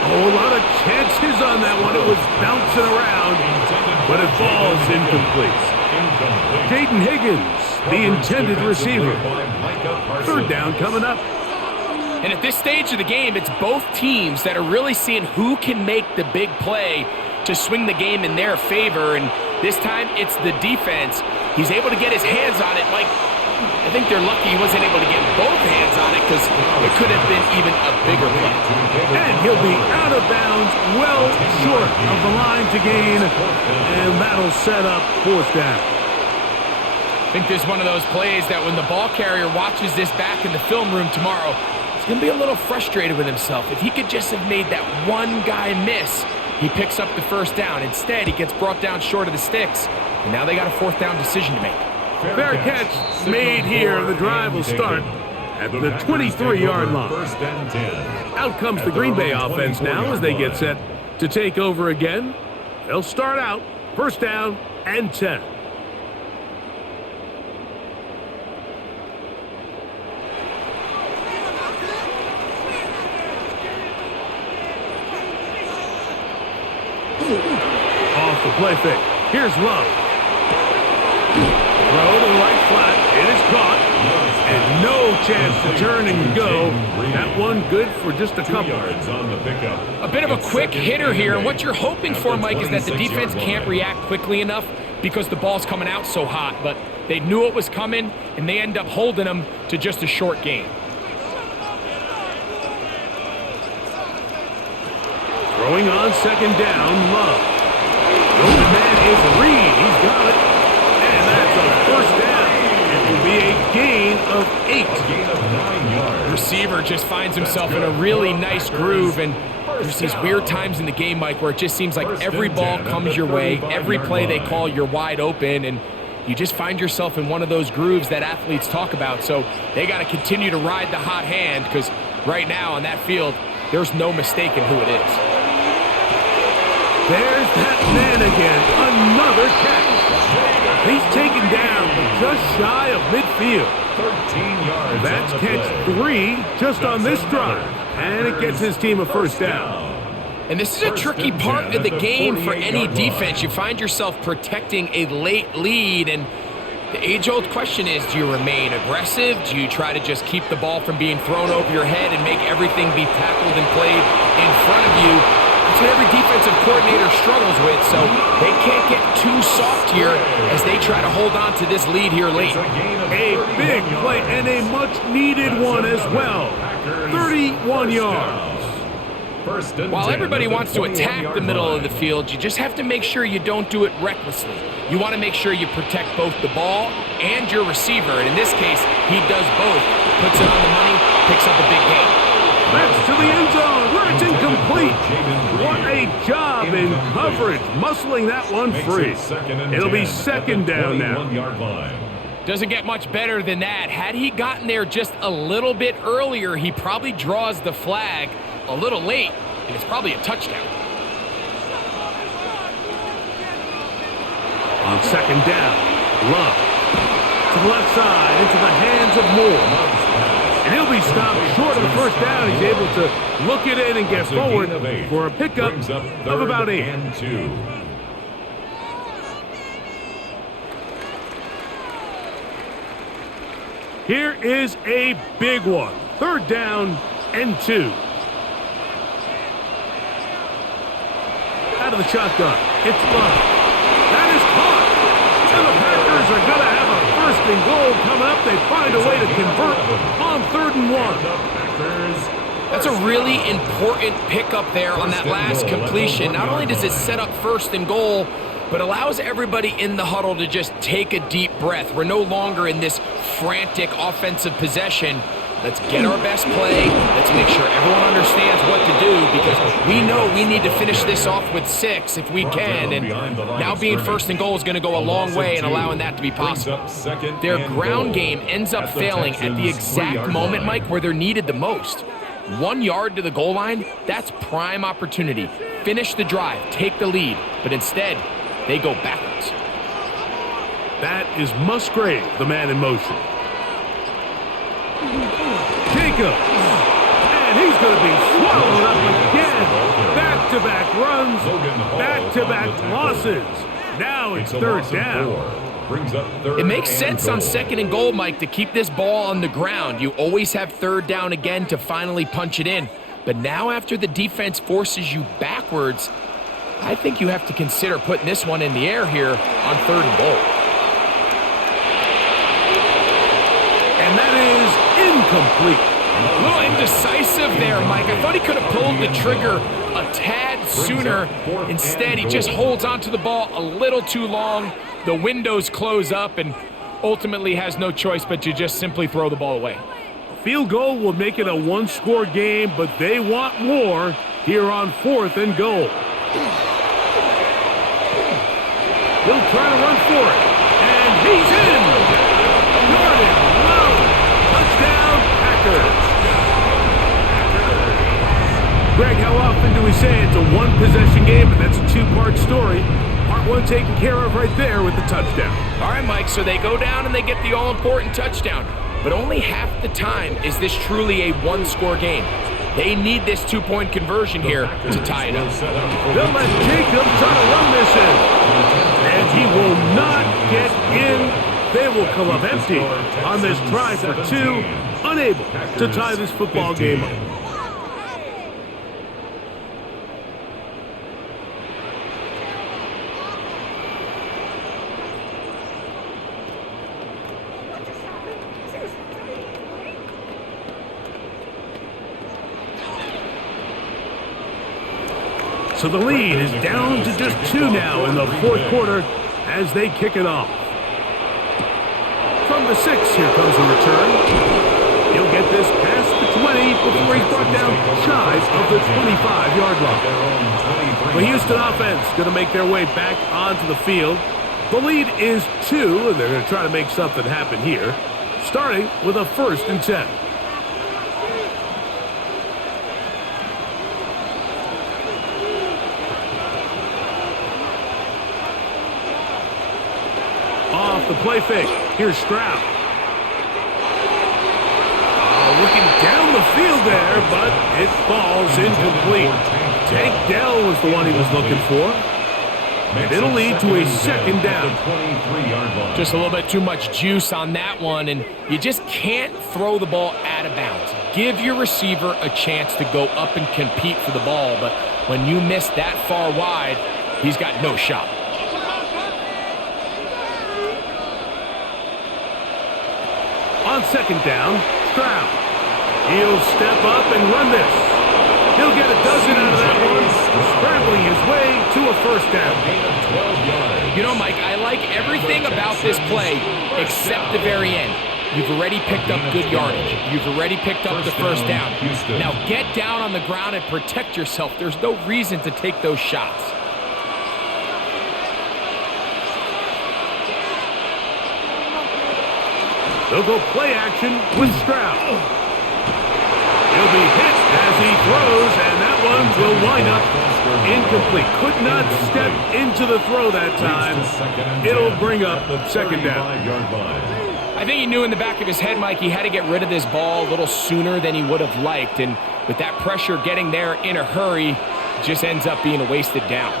A whole lot of chances on that one. It was bouncing around, but it falls incomplete. Jaden Higgins, the intended receiver. Third down coming up. And at this stage of the game, it's both teams that are really seeing who can make the big play to swing the game in their favor. And this time, it's the defense. He's able to get his hands on it. Like, I think they're lucky he wasn't able to get both hands on it because it could have been even a bigger play. And he'll be out of bounds, well short of the line to gain. And that'll set up fourth down. I think there's one of those plays that when the ball carrier watches this back in the film room tomorrow, he's going to be a little frustrated with himself. If he could just have made that one guy miss, he picks up the first down. Instead, he gets brought down short of the sticks. And now they got a fourth down decision to make. Fair catch made here. The drive will start at the 23-yard line. Out comes the Green Bay offense now as they get set to take over again. They'll start out first down and 10. Off the play fake. Here's Love. Throw to the right flat. It is caught. And no chance to turn and go. That one good for just a couple. Yards on the pickup. A bit of a quick hitter here. And what you're hoping for, Mike, is that the defense can't react quickly enough because the ball's coming out so hot. But they knew it was coming, and they end up holding them to just a short gain. Throwing on second down, Love. The open man is Reed. He's got it. And that's a first down. It will be a gain of 8. A gain of 9 yards. The receiver just finds himself in a really nice groove, and there's these weird times in the game, Mike, where it just seems like every ball comes your way, every play they call, you're wide open, and you just find yourself in one of those grooves that athletes talk about. So they got to continue to ride the hot hand because right now on that field, there's no mistaking who it is. There's that man again. Another catch. He's taken down just shy of midfield. 13 yards. That's catch 3 just on this drive. And it gets his team a first down. And this is a tricky part of the game for any defense. You find yourself protecting a late lead, and the age-old question is, do you remain aggressive? Do you try to just keep the ball from being thrown over your head and make everything be tackled and played in front of you? That's what every defensive coordinator struggles with, so they can't get too soft here as they try to hold on to this lead here late. A big play and a much-needed one as well. 31 yards. While everybody wants to attack the middle of the field, you just have to make sure you don't do it recklessly. You want to make sure you protect both the ball and your receiver, and in this case, he does both. Puts it on the money, picks up a big gain. That's to the end zone where it's incomplete. What a job in coverage, muscling that one free. It'll be second down now. Doesn't get much better than that. Had he gotten there just a little bit earlier, he probably draws the flag a little late, and it's probably a touchdown. On second down, Love to the left side into the hands of Moore. And he'll be stopped short of the first down. He's able to look it in and get forward for a pickup of about 8. Here is a big one. 3rd down and 2. Out of the shotgun. It's Love. That is caught. And the Packers are going to have a 1st and goal coming up. They find a way to convert on 3rd and 1. That's a really important pickup there on that last completion. Not only does it set up 1st and goal, but allows everybody in the huddle to just take a deep breath. We're no longer in this frantic offensive possession. Let's get our best play. Let's make sure everyone understands what to do, because we know we need to finish this off with 6 if we can. And now being 1st and goal is going to go a long way in allowing that to be possible. Their ground game ends up failing at the exact moment, Mike, where they're needed the most. 1 yard to the goal line, that's prime opportunity. Finish the drive, take the lead, but instead, they go backwards. That is Musgrave, the man in motion. Jacob. And he's going to be swallowed up again. Back-to-back runs, back-to-back losses. Now it's 3rd down. It makes sense on 2nd and goal, Mike, to keep this ball on the ground. You always have 3rd down again to finally punch it in. But now after the defense forces you backwards, I think you have to consider putting this one in the air here on 3rd and goal. And that is incomplete. A little indecisive there, Mike. I thought he could have pulled the trigger a tad sooner. Instead, he just holds onto the ball a little too long. The windows close up and ultimately has no choice but to just simply throw the ball away. Field goal will make it a 1-score game, but they want more here on 4th and goal. He'll try to run for it. And he's in. Jordan Love. Touchdown, Packers. Greg, how often do we say it's a 1-possession game, and that's a 2-part story? Part 1 taken care of right there with the touchdown. All right, Mike, so they go down and they get the all-important touchdown. But only half the time is this truly a 1-score game. They need this 2-point conversion here to tie it up. They'll let Jacob try to run this in. And he will not get in. They will come up empty on this try for 2. Unable to tie this football game up. So the lead is down to just 2 now in the 4th quarter as they kick it off. From the 6, here comes a return. He'll get this past the 20 before he's brought down shy of the 25-yard line. The Houston offense going to make their way back onto the field. The lead is 2, and they're going to try to make something happen here, starting with a 1st and 10. Off the play fake. Here's Stroud. Looking down the field there, but it falls incomplete. Tank Dell was the one he was looking for. And it'll lead to a 2nd down. Just a little bit too much juice on that one, and you just can't throw the ball out of bounds. Give your receiver a chance to go up and compete for the ball, but when you miss that far wide, he's got no shot. On 2nd down, Stroud. He'll step up and run this. He'll get a dozen out of that one, scrambling his way to a 1st down. You know, Mike, I like everything about this play except the very end. You've already picked up good yardage. You've already picked up the 1st down. Now get down on the ground and protect yourself. There's no reason to take those shots. They'll go play action with Stroud. He'll be hit as he throws, and that one will wind up incomplete. Could not step into the throw that time. It'll bring up 2nd down. I think he knew in the back of his head, Mike, he had to get rid of this ball a little sooner than he would have liked. And with that pressure getting there in a hurry, it just ends up being a wasted down.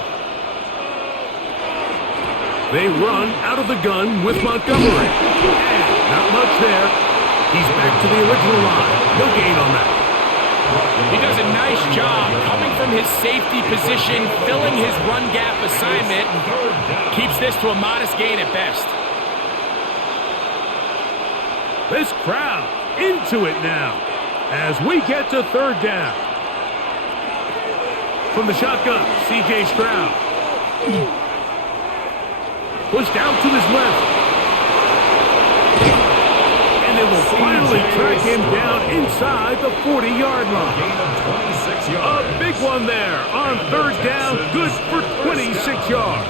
They run out of the gun with Montgomery. And not much there. He's back to the original line. No gain on that. He does a nice job coming from his safety position, filling his run gap assignment, keeps this to a modest gain at best. This crowd into it now as we get to third down. From the shotgun, C.J. Stroud. Pushed out to his left. And they will finally track him down inside the 40-yard line. A big one there on third down, good for 26 yards.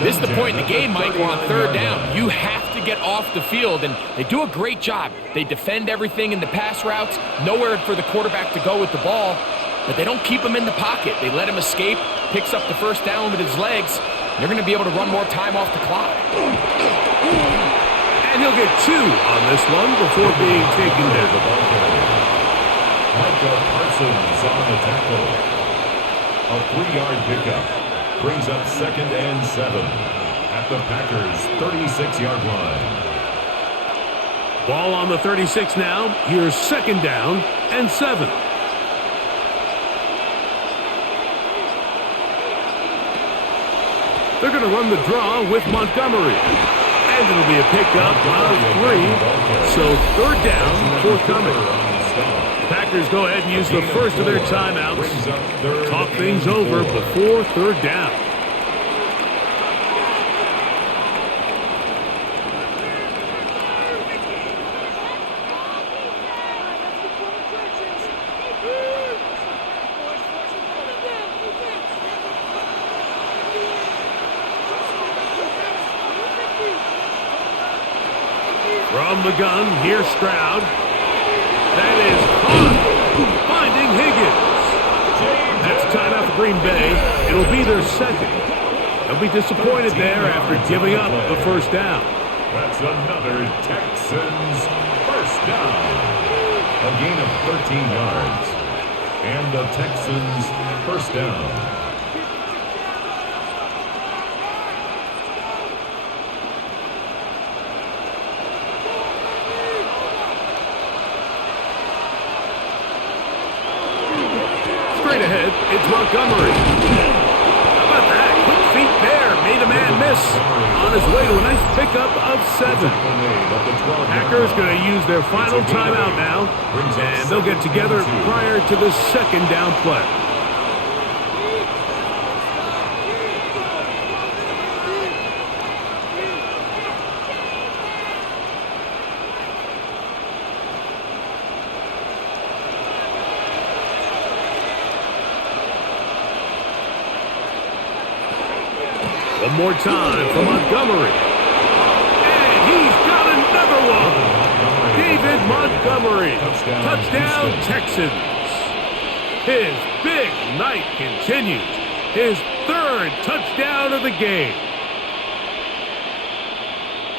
This is the point in the game, Mike. We're on third down. You have to get off the field, and they do a great job. They defend everything in the pass routes, nowhere for the quarterback to go with the ball, but they don't keep him in the pocket. They let him escape, picks up the first down with his legs. They're going to be able to run more time off the clock. And he'll get 2 on this one before being taken down. Micah Parsons on the tackle. A 3-yard pickup. Brings up 2nd and 7 at the Packers' 36-yard line. Ball on the 36 now. Here's 2nd down and 7. They're going to run the draw with Montgomery. And it'll be a pickup of 3. So third down, forthcoming. Packers go ahead and use the first of their timeouts. Talk things over before third down. From the gun, here's Stroud. That is caught. Finding Higgins. That's a timeout for Green Bay. It'll be their second. They'll be disappointed there after giving up the first down. That's another Texans first down. A gain of 13 yards. And the Texans first down. Ahead, it's Montgomery. How about that? Quick feet there. Made a man miss. On his way to a nice pickup of 7. Packers going to use their final timeout now, and they'll get together prior to the 2nd down play. One more time for Montgomery. And he's got another one. David Montgomery. Touchdown, Texans. His big night continues. His 3rd touchdown of the game.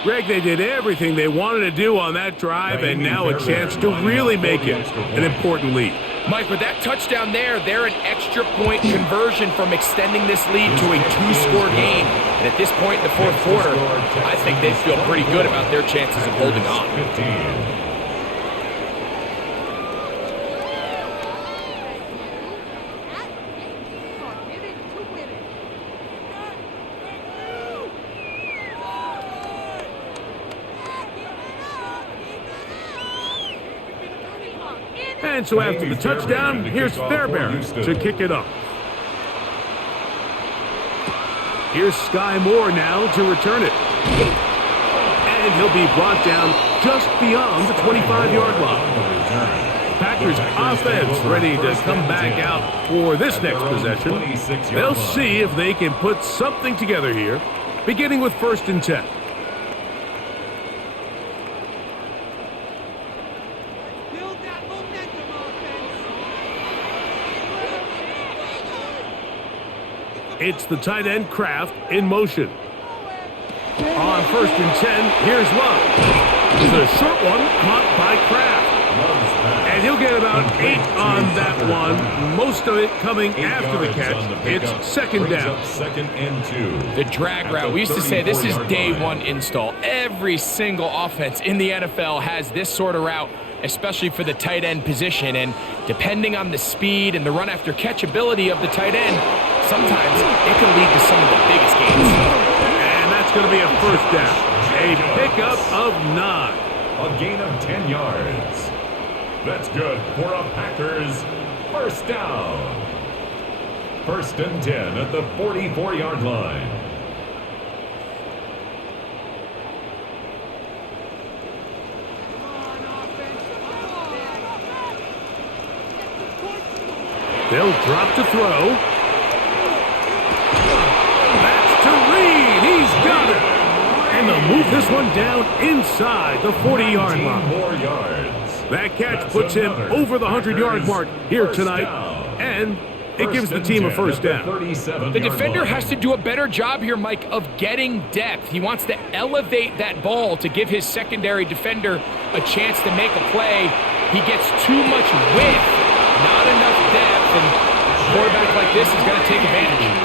Greg, they did everything they wanted to do on that drive, and now a chance to really make it an important lead. Mike, with that touchdown there, they're an extra point conversion from extending this lead to a 2-score game. And at this point in the 4th quarter, I think they feel pretty good about their chances of holding on. 15. And so after the touchdown, here's Fairbairn to kick it up. Here's Sky Moore now to return it. And he'll be brought down just beyond the 25-yard line. Packers offense ready to come back out for this next possession. They'll see if they can put something together here, beginning with 1st and 10. It's the tight end Kraft in motion. On 1st and 10, here's Love. It's a short one caught by Kraft. And And he'll get about 8 on that one. Most of it coming after the catch. It's second down. Second and 2. The drag route. We used to say this is day one install. Every single offense in the NFL has this sort of route, especially for the tight end position. And depending on the speed and the run after catch ability of the tight end, sometimes it can lead to some of the biggest gains. And that's going to be a first down. A pickup of 9. A gain of 10 yards. That's good for a Packers first down. First and 10 at the 44-yard line. They'll drop to throw. That's to Reed. He's got it. And they'll move this one down inside the 40-yard line. More yards. That catch puts him over the 100-yard mark here tonight. And it gives the team a first down. The defender has to do a better job here, Mike, of getting depth. He wants to elevate that ball to give his secondary defender a chance to make a play. He gets too much width, not enough depth, and a quarterback like this is going to take advantage.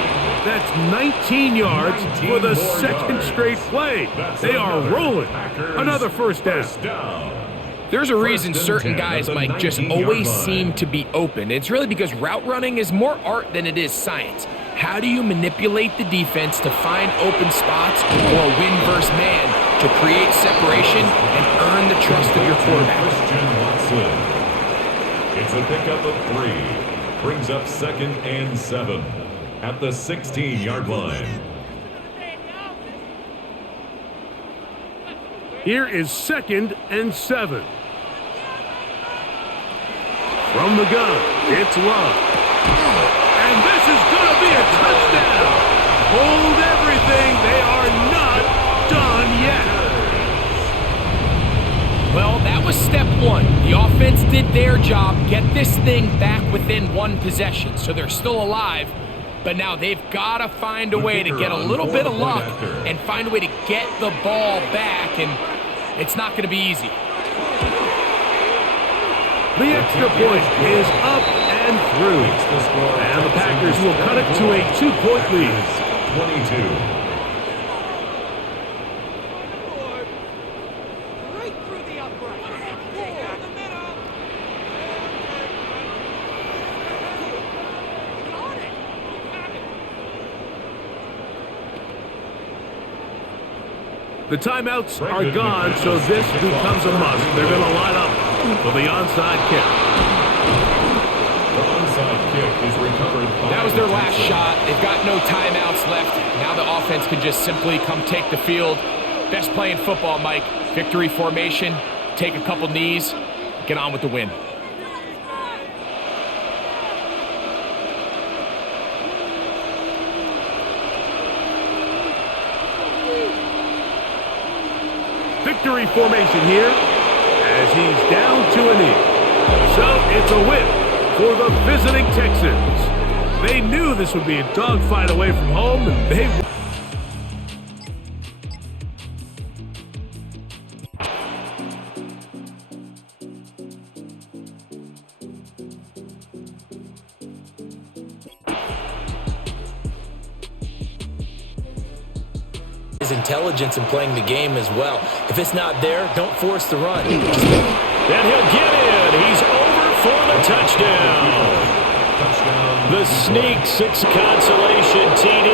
That's 19 yards for the second straight play. They are rolling. Another first down. There's a reason certain guys, Mike, just always seem to be open. It's really because route running is more art than it is science. How do you manipulate the defense to find open spots or win versus man to create separation and earn the trust of your quarterback? It's a pickup of 3. Brings up second and 7 at the 16-yard line. Here is second and 7. From the gun, it's Love. And this is going to be a touchdown. Hold everything. They are not done yet. Well, that was step one. The offense did their job, get this thing back within one possession, so they're still alive. But now they've got to find a way to get a little bit of luck and find a way to get the ball back, and it's not going to be easy. The extra point is up and through. And the Packers will cut it to a 2-point lead. 22. The timeouts are gone, so this becomes a must. They're going to line up for the onside kick. The onside kick is recovered. That was their last shot. They've got no timeouts left. Now the offense can just simply come take the field. Best play in football, Mike. Victory formation, take a couple knees, get on with the win. Victory formation here as he's down to a knee. So it's a win for the visiting Texans. They knew this would be a dogfight away from home, and they his intelligence in playing the game as well. If it's not there, don't force the run. And he'll get in. He's over for the touchdown. The sneak 6 consolation TD